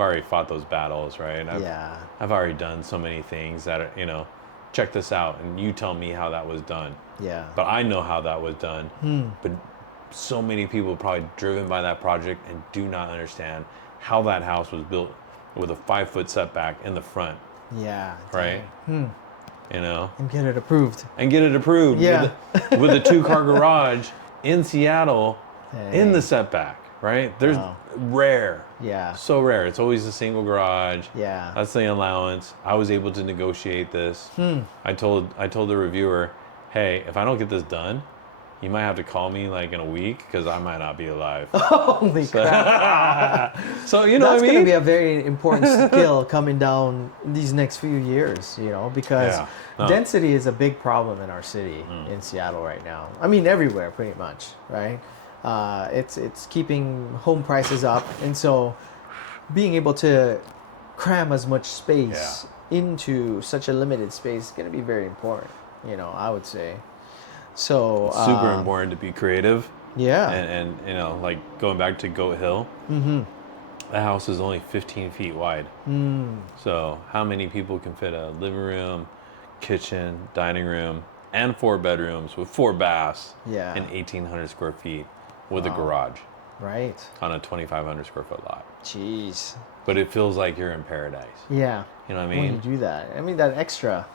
already fought those battles, right? I've already done so many things that are, check this out and you tell me how that was done. Yeah. But I know how that was done. But so many people probably driven by that project and do not understand how that house was built with a 5-foot setback in the front. Yeah. Right? And get it approved. Yeah. With a 2-car garage in Seattle in the setback, right? There's rare. Yeah. So rare. It's always a single garage. Yeah. That's the allowance. I was able to negotiate this. I told the reviewer, hey, if I don't get this done, you might have to call me like in a week because I might not be alive. Holy crap. So, that's going to be a very important skill coming down these next few years, because density is a big problem in our city in Seattle right now. I mean, everywhere pretty much, right? It's keeping home prices up. And so being able to cram as much space into such a limited space is going to be very important, I would say. So it's super important to be creative. Yeah. And like going back to Goat Hill, the house is only 15 feet wide. So how many people can fit a living room, kitchen, dining room, and 4 bedrooms with 4 baths in 1,800 square feet? with a garage Right. on a 2,500 square foot lot. Jeez. But it feels like you're in paradise. Yeah. You know what I When mean? you do that, I mean that extra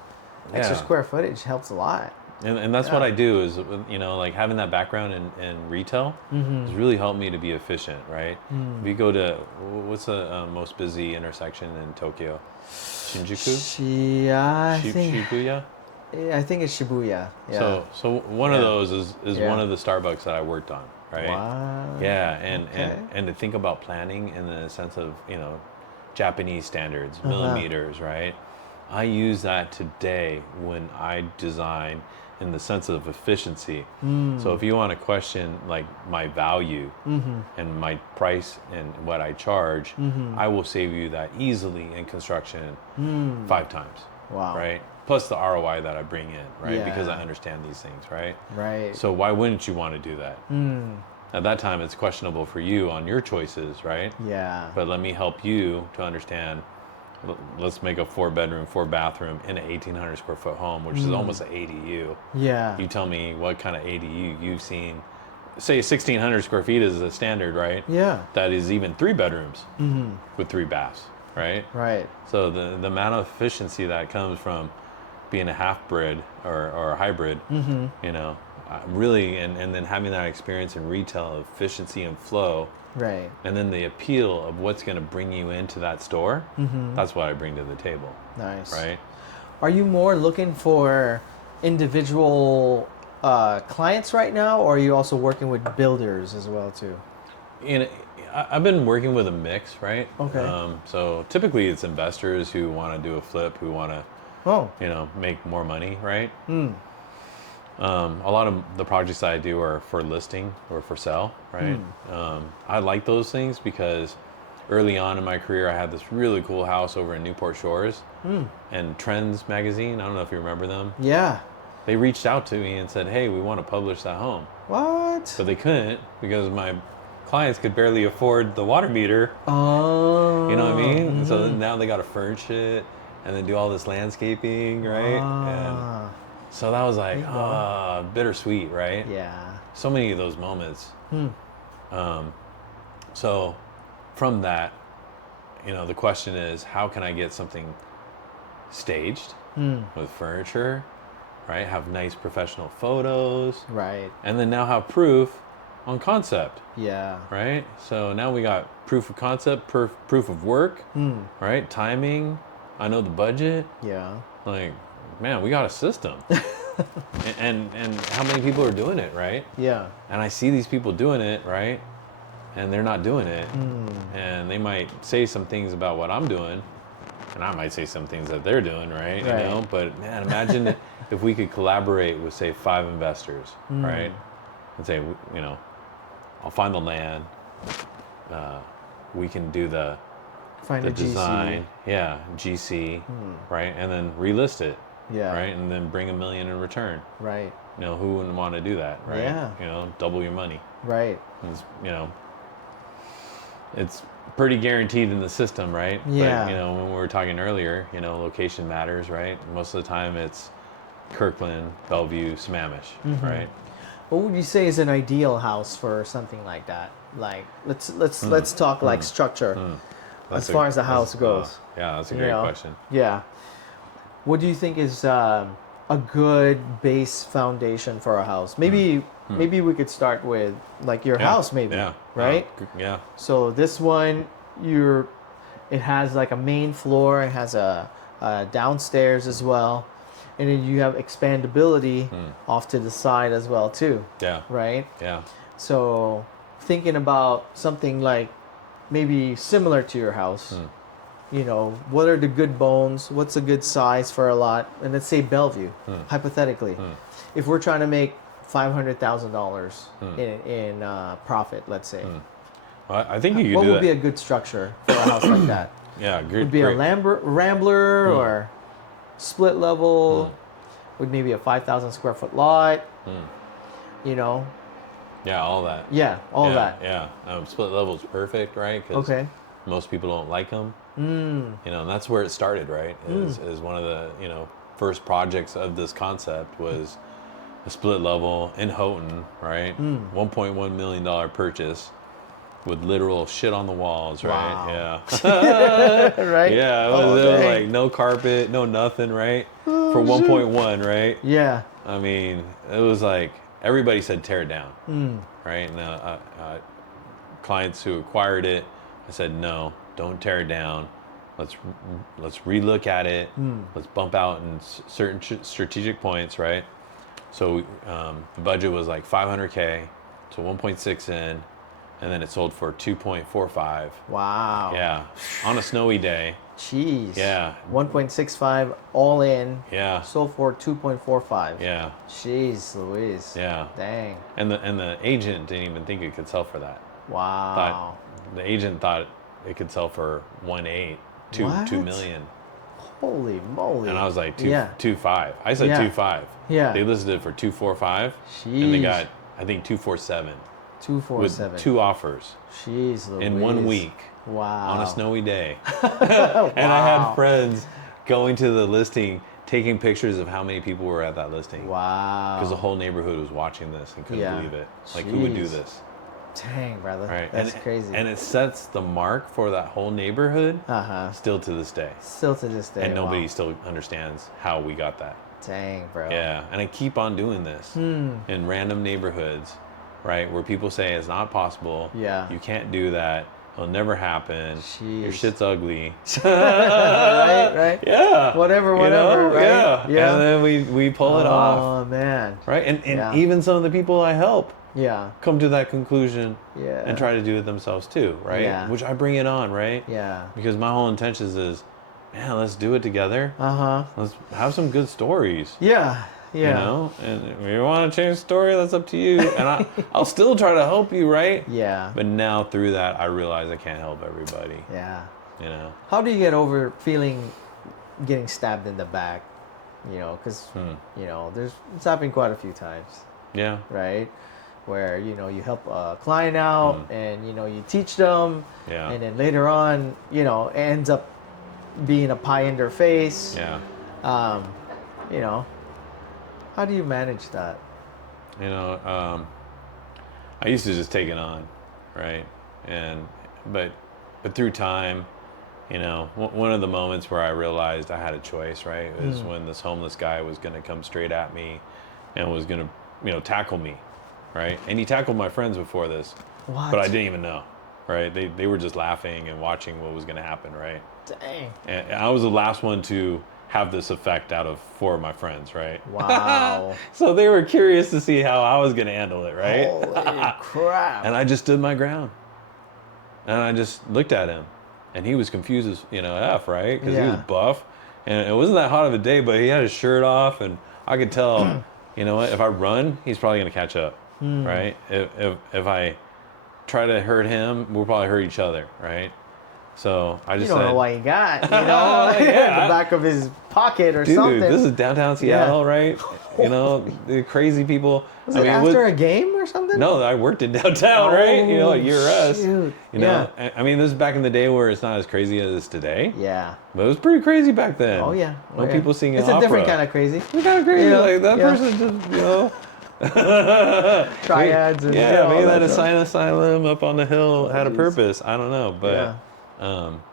square footage helps a lot. And that's what I do is, you know, like having that background in retail has really helped me to be efficient, right? If you go to, what's the most busy intersection in Tokyo? Shinjuku? Shibuya? I think it's Shibuya. Yeah. So one of those is one of the Starbucks that I worked on, right? Wow. Yeah, and to think about planning in the sense of, you know, Japanese standards, millimeters, right? I use that today when I design in the sense of efficiency. So if you want to question like my value and my price and what I charge, I will save you that easily in construction 5 times. Wow. Right? Plus the ROI that I bring in, right? Yeah. Because I understand these things, right? Right. So why wouldn't you want to do that? At that time, it's questionable for you on your choices, right? Yeah. But let me help you to understand. Let's make a 4-bedroom, 4-bathroom in an 1,800 square foot home, which is almost an ADU. Yeah. You tell me what kind of ADU you've seen. Say 1,600 square feet is a standard, right? Yeah. That is even 3 bedrooms with 3 baths, right? Right. So the amount of efficiency that comes from being a half-bred or a hybrid, you know, really, and then having that experience in retail, efficiency and flow, Right. and then the appeal of what's going to bring you into that store, that's what I bring to the table. Nice. Right? Are you more looking for individual clients right now, or are you also working with builders as well too? I've been working with a mix, right? Okay. So typically it's investors who want to do a flip, who want to, you know, make more money, right? A lot of the projects that I do are for listing or for sale, right? I like those things because early on in my career, I had this really cool house over in Newport Shores, and Trends magazine, I don't know if you remember them. Yeah. They reached out to me and said, hey, we want to publish that home. What? But they couldn't because my clients could barely afford the water meter. Oh. You know what I mean? So now they got to furnish it and then do all this landscaping, right? And so that was like, bittersweet, right? Yeah. So many of those moments. So from that, you know, the question is, how can I get something staged with furniture, right? Have nice professional photos. Right. And then now have proof on concept. Yeah. Right? So now we got proof of concept, proof of work, right? Timing. I know the budget. Yeah. Like, man, we got a system. and how many people are doing it, right? Yeah. And I see these people doing it, right? And they're not doing it. And they might say some things about what I'm doing, and I might say some things that they're doing, right? You know? But man, imagine if we could collaborate with, say, 5 investors, right? And say, you know, I'll find the land. We can do the design, GC, right? And then relist it, right? And then bring $1 million in return, right? You know, who wouldn't want to do that, right? Yeah. You know, double your money, right? It's, you know, it's pretty guaranteed in the system, right? Yeah. But, you know, when we were talking earlier, you know, location matters, right? Most of the time, it's Kirkland, Bellevue, Sammamish, right? What would you say is an ideal house for something like that? Like, let's talk like structure, as far as the house goes. Yeah, that's a great question. Yeah. What do you think is a good base foundation for a house? Maybe we could start with like your house, maybe. Yeah. Right. Yeah. So this one, it has like a main floor. It has a downstairs as well. And then you have expandability off to the side as well too. Yeah. Right? Yeah. So thinking about something like maybe similar to your house, you know, what are the good bones? What's a good size for a lot? And let's say Bellevue, hypothetically. If we're trying to make $500,000 in profit, let's say. Well, I think you could what do would that. be a good structure for a house like that? Yeah, great. Would be a Rambler or split level, with maybe a 5,000 square foot lot, you know. Yeah, all that. Yeah, all that. Yeah, split level is perfect, right? Because most people don't like them. You know, and that's where it started, right? Is one of the, you know, first projects of this concept was a split level in Houghton, right? $1.1 million purchase with literal shit on the walls, right? Wow. Yeah. Right? Yeah, it was like no carpet, no nothing, right? For 1.1, right? Yeah. I mean, it was like everybody said tear it down, right? And clients who acquired it, I said no, don't tear it down. Let's relook at it. Let's bump out in certain strategic points, right? So the budget was like 500K to 1.6 in, and then it sold for 2.45. Wow. Yeah, on a snowy day. Jeez. Yeah. 1.65 all in. Yeah. Sold for 2.45. Yeah. Jeez Louise. Yeah. Dang. And the agent didn't even think it could sell for that. Wow. The agent thought it could sell for 1.8, What? 2 million. Holy moly. And I was like, 2.5. 2.5. I said Yeah. 2.5. Yeah. They listed it for 2.45. Jeez. And they got, I think, 2.47. 247. With 2 offers Jeez Louise. in 1 week Wow. on a snowy day. And I had friends going to the listing, taking pictures of how many people were at that listing. Wow. Because the whole neighborhood was watching this and couldn't believe it. Like, who would do Jeez. this? Dang, brother. Right. That's crazy. And it sets the mark for that whole neighborhood still to this day. Still to this day. And nobody wow. still understands how we got that. Dang, bro. Yeah. And I keep on doing this in random neighborhoods, right? Where people say it's not possible. Yeah. You can't do that. It'll never happen. Your Jeez. shit's ugly. right? Yeah. Whatever, You know? right? Yeah. And then we pull it off. Oh, man. Right? And even some of the people I help Yeah. come to that conclusion Yeah. and try to do it themselves too, right? Yeah. Which I bring it on, right? Yeah. Because my whole intentions is, man, let's do it together. Uh-huh. Let's have some good stories. Yeah. Yeah. You know? And if you want to change the story, that's up to you. And I'll still try to help you, right? Yeah. But now through that, I realize I can't help everybody. Yeah. You know? How do you get over getting stabbed in the back? You know, because, you know, it's happened quite a few times, Yeah. right? Where, you know, you help a client out and, you know, you teach them. Yeah. And then later on, you know, it ends up being a pie in their face. Yeah. You know, how do you manage that? You know, I used to just take it on, right? But through time, you know, one of the moments where I realized I had a choice, right, is when this homeless guy was going to come straight at me and was going to, you know, tackle me, right? And he tackled my friends before this, What? but I didn't even know, right? They were just laughing and watching what was going to happen, right? Dang. And I was the last one to have this effect out of 4 of my friends, right? Wow. So they were curious to see how I was going to handle it, right? Holy crap. And I just stood my ground. And I just looked at him. And he was confused as, you know, F, right? Because he was buff. And it wasn't that hot of a day, but he had his shirt off. And I could tell, you know what, if I run, he's probably going to catch up, right? If I try to hurt him, we'll probably hurt each other, right? So I just You don't said, know what he got, you know, in the back of his pocket or dude, something. this is downtown Seattle, right? You know, the crazy people. Was it after a game or something? No, I worked in downtown, right? You know, like you're us. Shoot. You know, I mean, this is back in the day where it's not as crazy as it is today. Yeah. But it was pretty crazy back then. Oh, yeah. No people singing It's opera. a different kind of crazy. It's kind of crazy. Yeah, Like, that yeah. person just, you know. Triads and Yeah, all maybe that stuff. asylum up on the hill had a Jeez. purpose. I don't know. But,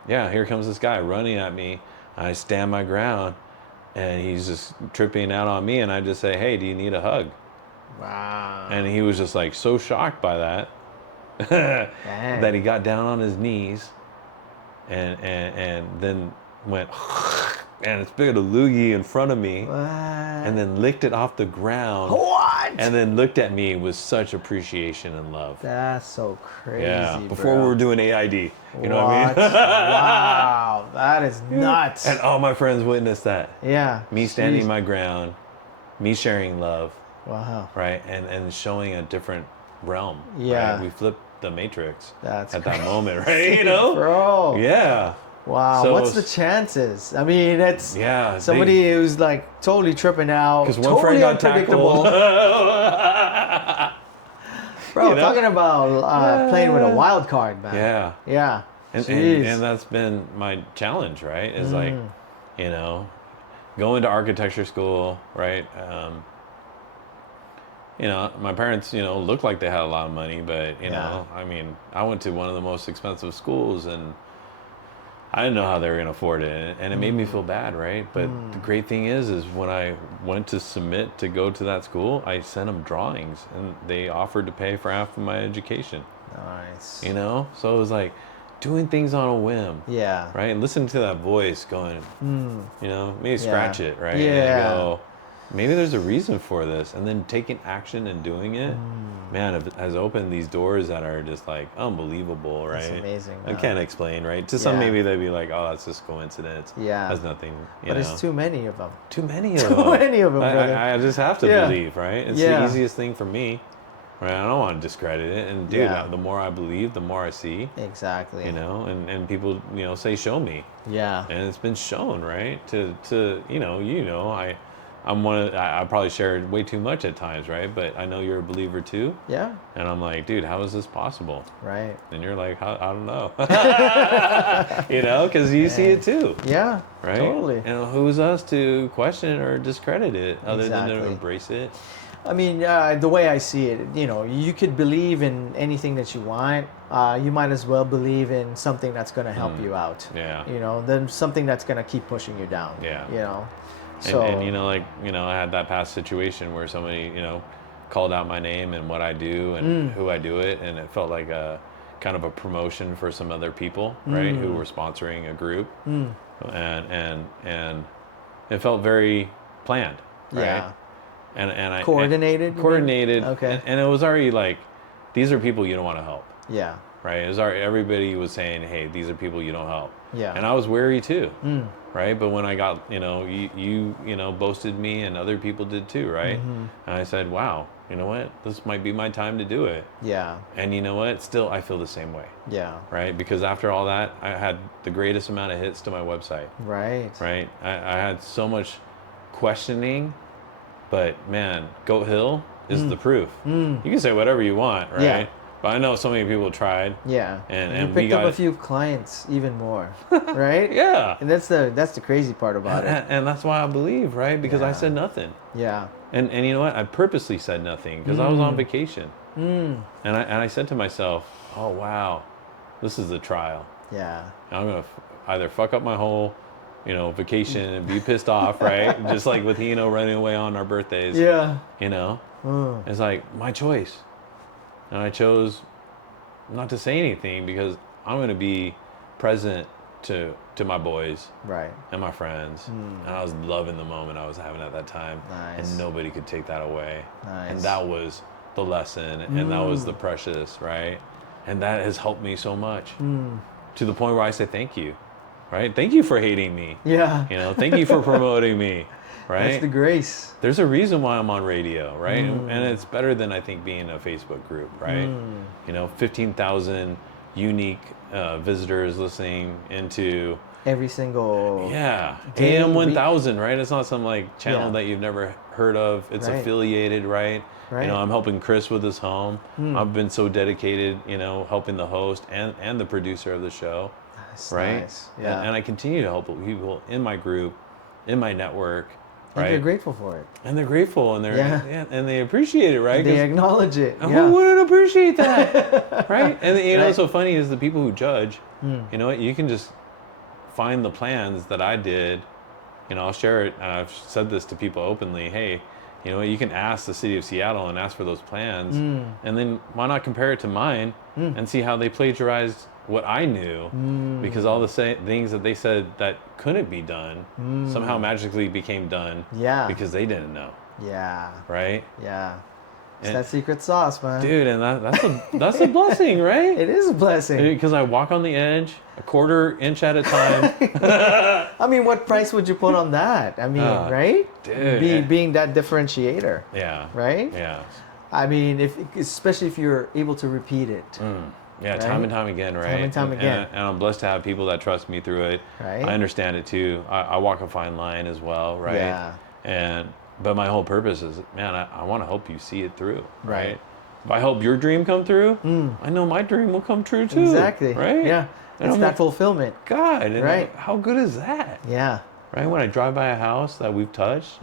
Yeah. here comes this guy running at me. I stand my ground. And he's just tripping out on me. And I just say, hey, do you need a hug? Wow. And he was just like so shocked by that that he got down on his knees and then went and spit a loogie in front of me What? and then licked it off the ground What? and then looked at me with such appreciation and love. That's so crazy, Yeah, before bro. we were doing AID. You know what I mean? Wow. That is nuts. And all my friends witnessed that. Yeah. Me standing Jeez. my ground, me sharing love. Wow. Right, and showing a different realm. Yeah. Right? We flipped the matrix That's at that moment, right? You know? Bro. Yeah. Wow. So What's the chances? I mean, it's somebody who's like totally tripping out. Because one totally friend got unpredictable. Bro, You know? talking about playing with a wild card, man. Yeah. Yeah. And Jeez. that's been my challenge, right? Is like, you know, going to architecture school, right? you know, my parents, you know, looked like they had a lot of money, but, you Yeah. know, I mean, I went to one of the most expensive schools and I didn't know how they were going to afford it. And it made me feel bad, right? But the great thing is when I went to submit to go to that school, I sent them drawings and they offered to pay for half of my education. Nice. You know? So it was like doing things on a whim. Yeah. Right? And listen to that voice going, you know, maybe scratch it, right? Yeah. And I go, maybe there's a reason for this. And then taking action and doing it, man, it has opened these doors that are just like unbelievable, right? That's amazing. I can't explain, right? To some, Yeah. maybe they'd be like, oh, that's just coincidence. Yeah. That's nothing, you But know. it's too many of them. Too many of Too them. many of them, brother. I just have to Yeah. believe, right? It's Yeah. the easiest thing for me, right? I don't want to discredit it. And dude, Yeah. the more I believe, the more I see, Exactly. you know, and people, you know, say, show me. Yeah. And it's been shown, right? To you know, I probably shared way too much at times, right? But I know you're a believer too. Yeah. And I'm like, dude, how is this possible? Right. And you're like, I don't know. You know, because you see it too, Yeah. right? Totally. And who's us to question or discredit it other than to Exactly. embrace it? I mean, the way I see it, you know, you could believe in anything that you want. You might as well believe in something that's going to help you out. Yeah. You know, then something that's going to keep pushing you down. Yeah. You know. So. And you know, like, you know, I had that past situation where somebody, you know, called out my name and what I do and who I do it, and it felt like a kind of a promotion for some other people, right, who were sponsoring a group, and it felt very planned, right? Yeah. And I Coordinated. you mean? coordinated, Okay. and it was already like, these are people you don't want to help, Yeah. right? It was already, everybody was saying, hey, these are people you don't help, Yeah. and I was wary too. Right, but when I got, you know, you know, boasted me and other people did too, right? And I said, wow, you know what, this might be my time to do it. Yeah. And you know what, still I feel the same way, Yeah. right? Because after all that, I had the greatest amount of hits to my website, Right. right? I had so much questioning, but man, Goat Hill is the proof. You can say whatever you want, right? Yeah. But I know so many people tried. Yeah. And you we picked up got- a few clients even more, right? Yeah. And that's the crazy part about it. And that's why I believe, right? Because I Yeah. said nothing. Yeah. And you know what? I purposely said nothing because I was on vacation. And I said to myself, oh, wow, this is the trial. Yeah. I'm going to either fuck up my whole, you know, vacation and be pissed off, right? Just like with Hino running away on our birthdays, Yeah. you know? It's like my choice. And I chose not to say anything because I'm going to be present to my boys Right. and my friends. And I was loving the moment I was having at that time. Nice. And nobody could take that away. Nice. And that was the lesson. And that was the precious, right? And that has helped me so much. To the point where I say thank you, right? Thank you for hating me. Yeah. You know, thank you for promoting me, right? That's the grace. There's a reason why I'm on radio, right? And it's better than I think being a Facebook group, right? You know, 15,000 unique visitors listening into Every single. yeah, Day, AM week. 1000, right? It's not some like channel Yeah. that you've never heard of. It's Right. affiliated, right? Right. You know, I'm helping Chris with his home. I've been so dedicated, you know, helping the host and the producer of the show, That's right? nice. Yeah. And I continue to help people in my group, in my network, And right? they're grateful for it. And they're grateful and they're Yeah. and they appreciate it, right? They 'Cause acknowledge it. who Yeah. wouldn't appreciate that, right? And you know Right. what's so funny is the people who judge. You know what? You can just find the plans that I did. You know, I'll share it. And I've said this to people openly. Hey, you know what? You can ask the city of Seattle and ask for those plans, and then why not compare it to mine and see how they plagiarized what I knew, because all the things that they said that couldn't be done somehow magically became done Yeah. because they didn't know, Yeah. right? Yeah. It's And- that secret sauce, man. Dude, and that's a blessing, right? It is a blessing. Because I walk on the edge, a quarter inch at a time. I mean, what price would you put on that? I mean, right? dude. Being that differentiator, Yeah. right? Yeah. I mean, especially if you're able to repeat it, Yeah, Right? time and time again, right? Time and time again. And I'm blessed to have people that trust me through it. Right. I understand it too. I walk a fine line as well, right? Yeah. But my whole purpose is, man, I want to help you see it through, right? Right. If I help your dream come through, I know my dream will come true too. Exactly. Right? Yeah. And It's I'm that like, fulfillment. God, and Right. how good is that? Yeah. right? When I drive by a house that we've touched,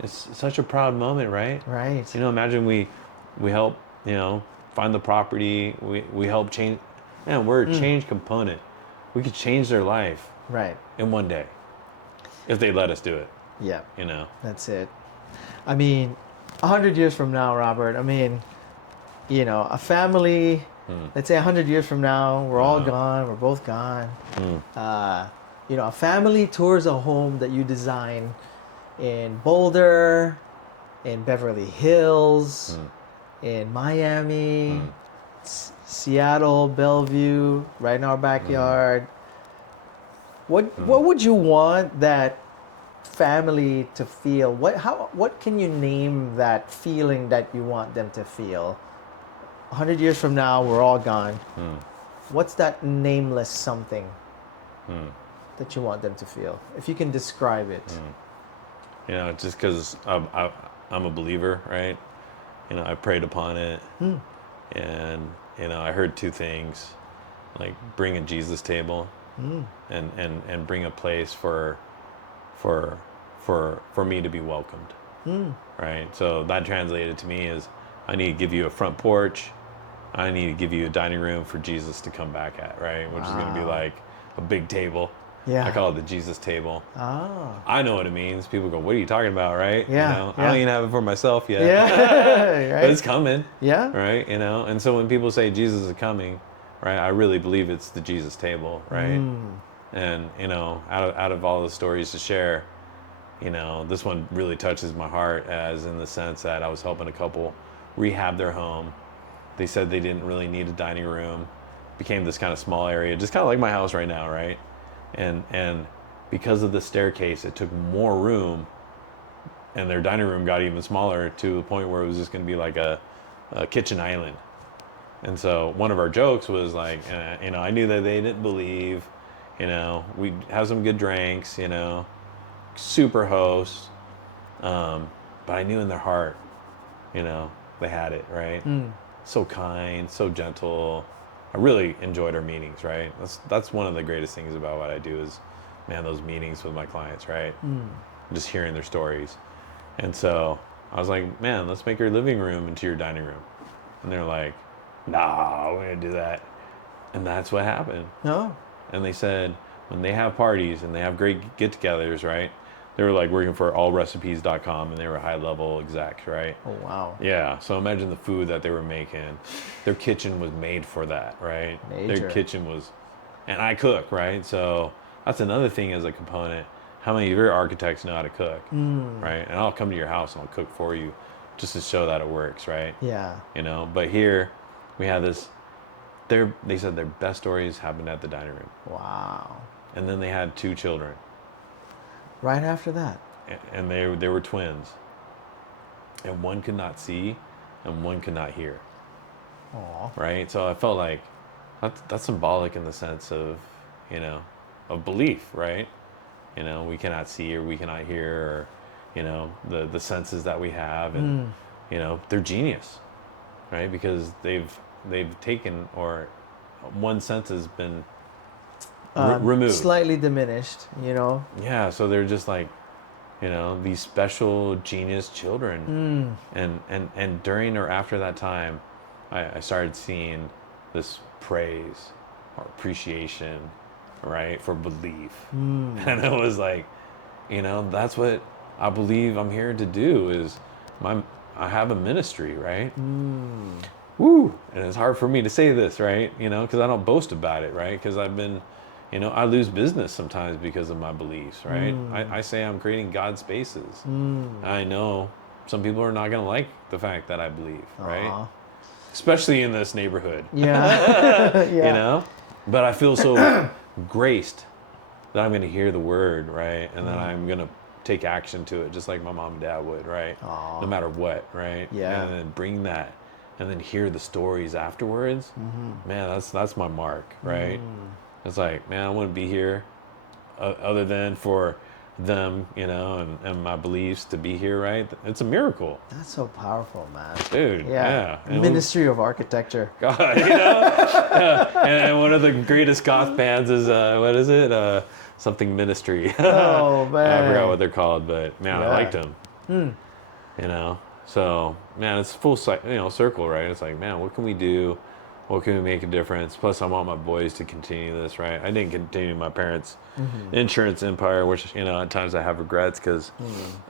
it's such a proud moment, right? Right. You know, imagine we help, you know, find the property. We help change. Man, we're a change component. We could change their life Right. in one day if they let us do it. Yeah. You know. That's it. I mean, 100 years from now, Robert, I mean, you know, a family, let's say 100 years from now, we're all gone, we're both gone. You know, a family tours a home that you design in Boulder, in Beverly Hills, in Miami, Seattle, Bellevue, right in our backyard. What would you want that family to feel? What can you name that feeling that you want them to feel? 100 years from now, we're all gone. What's that nameless something that you want them to feel? If you can describe it. You know, just because I'm a believer, right? You know, I prayed upon it, and you know, I heard two things, like bring a Jesus table, and bring a place for me to be welcomed, right? So that translated to me is, I need to give you a front porch, I need to give you a dining room for Jesus to come back at, right? Which is going to be like a big table. Yeah. I call it the Jesus table. Oh. I know what it means. People go, what are you talking about, right? Yeah, You know, yeah. I don't even have it for myself yet. Yeah. But it's coming. Yeah. Right? You know, and so when people say Jesus is coming, right, I really believe it's the Jesus table, right? And, you know, out of all the stories to share, you know, this one really touches my heart, as in the sense that I was helping a couple rehab their home. They said they didn't really need a dining room. Became this kind of small area, just kind of like my house right now, right? And because of the staircase, it took more room, and their dining room got even smaller, to the point where it was just going to be like a kitchen island. And so one of our jokes was like, you know, I knew that they didn't believe, you know, we'd have some good drinks, you know, super hosts, but I knew in their heart, you know, they had it, right? So kind, so gentle. I really enjoyed our meetings, right? That's one of the greatest things about what I do is, man, those meetings with my clients, right? Just hearing their stories. And so I was like, man, let's make your living room into your dining room. And they're like, nah, we're gonna do that. And that's what happened. No. And they said, when they have parties and they have great get-togethers, right? They were like working for allrecipes.com, and they were high-level execs, right? Oh, wow. Yeah, so imagine the food that they were making. Their kitchen was made for that, right? Major. Their kitchen was, and I cook, right? So that's another thing as a component. How many of your architects know how to cook, right? And I'll come to your house and I'll cook for you just to show that it works, right? Yeah. You know, but here we have this, they said their best stories happened at the dining room. Wow. And then they had 2 children. Right after that. And they were twins. And one could not see and one could not hear. Aw. Right? So I felt like that's symbolic in the sense of, you know, of belief, right? You know, we cannot see or we cannot hear, or, you know, the senses that we have, and you know, they're genius, right? Because they've taken, or one sense has been removed, slightly diminished, you know. Yeah, so they're just like, you know, these special genius children. And during or after that time, I started seeing this praise or appreciation, right, for belief. And it was like, you know, that's what I believe I'm here to do, is I have a ministry, right? Woo! And it's hard for me to say this, right? You know, because I don't boast about it, right? Because I've been, you know, I lose business sometimes because of my beliefs, right? I say I'm creating God spaces. I know some people are not going to like the fact that I believe, right? Aw. Especially in this neighborhood. Yeah. Yeah. You know? But I feel so graced that I'm going to hear the word, right? And then I'm going to take action to it, just like my mom and dad would, right? Aw. No matter what, right? Yeah. And then bring that, and then hear the stories afterwards. Man, that's my mark, right? It's like, man, I wouldn't be here other than for them, you know, and my beliefs to be here, right? It's a miracle. That's so powerful, man. Dude, yeah. And Ministry of Architecture. God, you know? Yeah. And one of the greatest goth bands is, what is it? something ministry. Oh, man. I forgot what they're called, but man, I Yeah. liked them. You know, so man, it's full circle, right? It's like, man, what can we do? What can we make a difference? Plus, I want my boys to continue this, right? I didn't continue my parents' insurance empire, which, you know, at times I have regrets because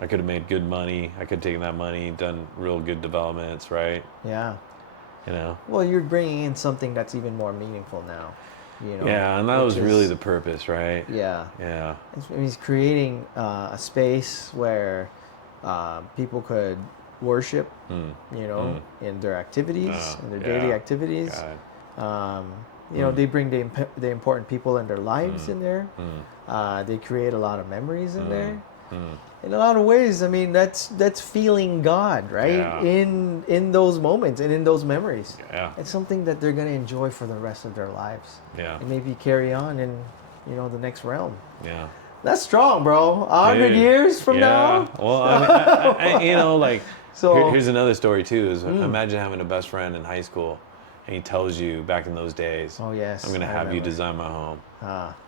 I could have made good money. I could have taken that money, done real good developments, right? Yeah. You know? Well, you're bringing in something that's even more meaningful now. You know, Yeah, and that was really the purpose, right? Yeah. Yeah. He's creating a space where people could worship, you know, in their activities, in their daily activities. You know, they bring the important people in their lives in there. They create a lot of memories in there. In a lot of ways, I mean, that's feeling God, right? Yeah. In those moments and in those memories. Yeah. It's something that they're gonna enjoy for the rest of their lives. Yeah. And maybe carry on in, you know, the next realm. Yeah. That's strong, bro. 100 years from now. Well, I mean, I, you know, like, So here's another story too. Is imagine having a best friend in high school, and he tells you back in those days, oh yes, I'm going to have you design my home.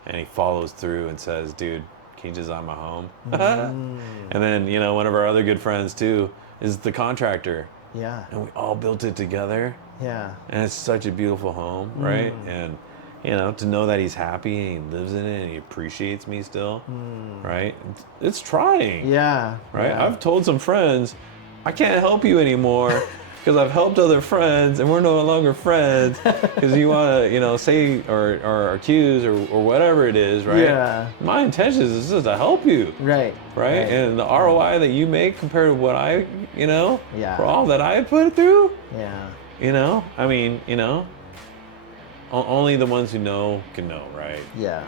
And he follows through and says, dude, can you design my home? And then, you know, one of our other good friends too is the contractor. Yeah. And we all built it together. Yeah. And it's such a beautiful home, right? And, you know, to know that he's happy and he lives in it and he appreciates me still, right? It's trying. Yeah. Right? Yeah. I've told some friends, I can't help you anymore because I've helped other friends and we're no longer friends because you want to, you know, say or accuse or whatever it is, right? Yeah. My intention is just to help you. Right. Right? And the ROI that you make compared to what I, you know, Yeah. for all that I put through, Yeah. you know, I mean, you know, only the ones who know can know, right? Yeah.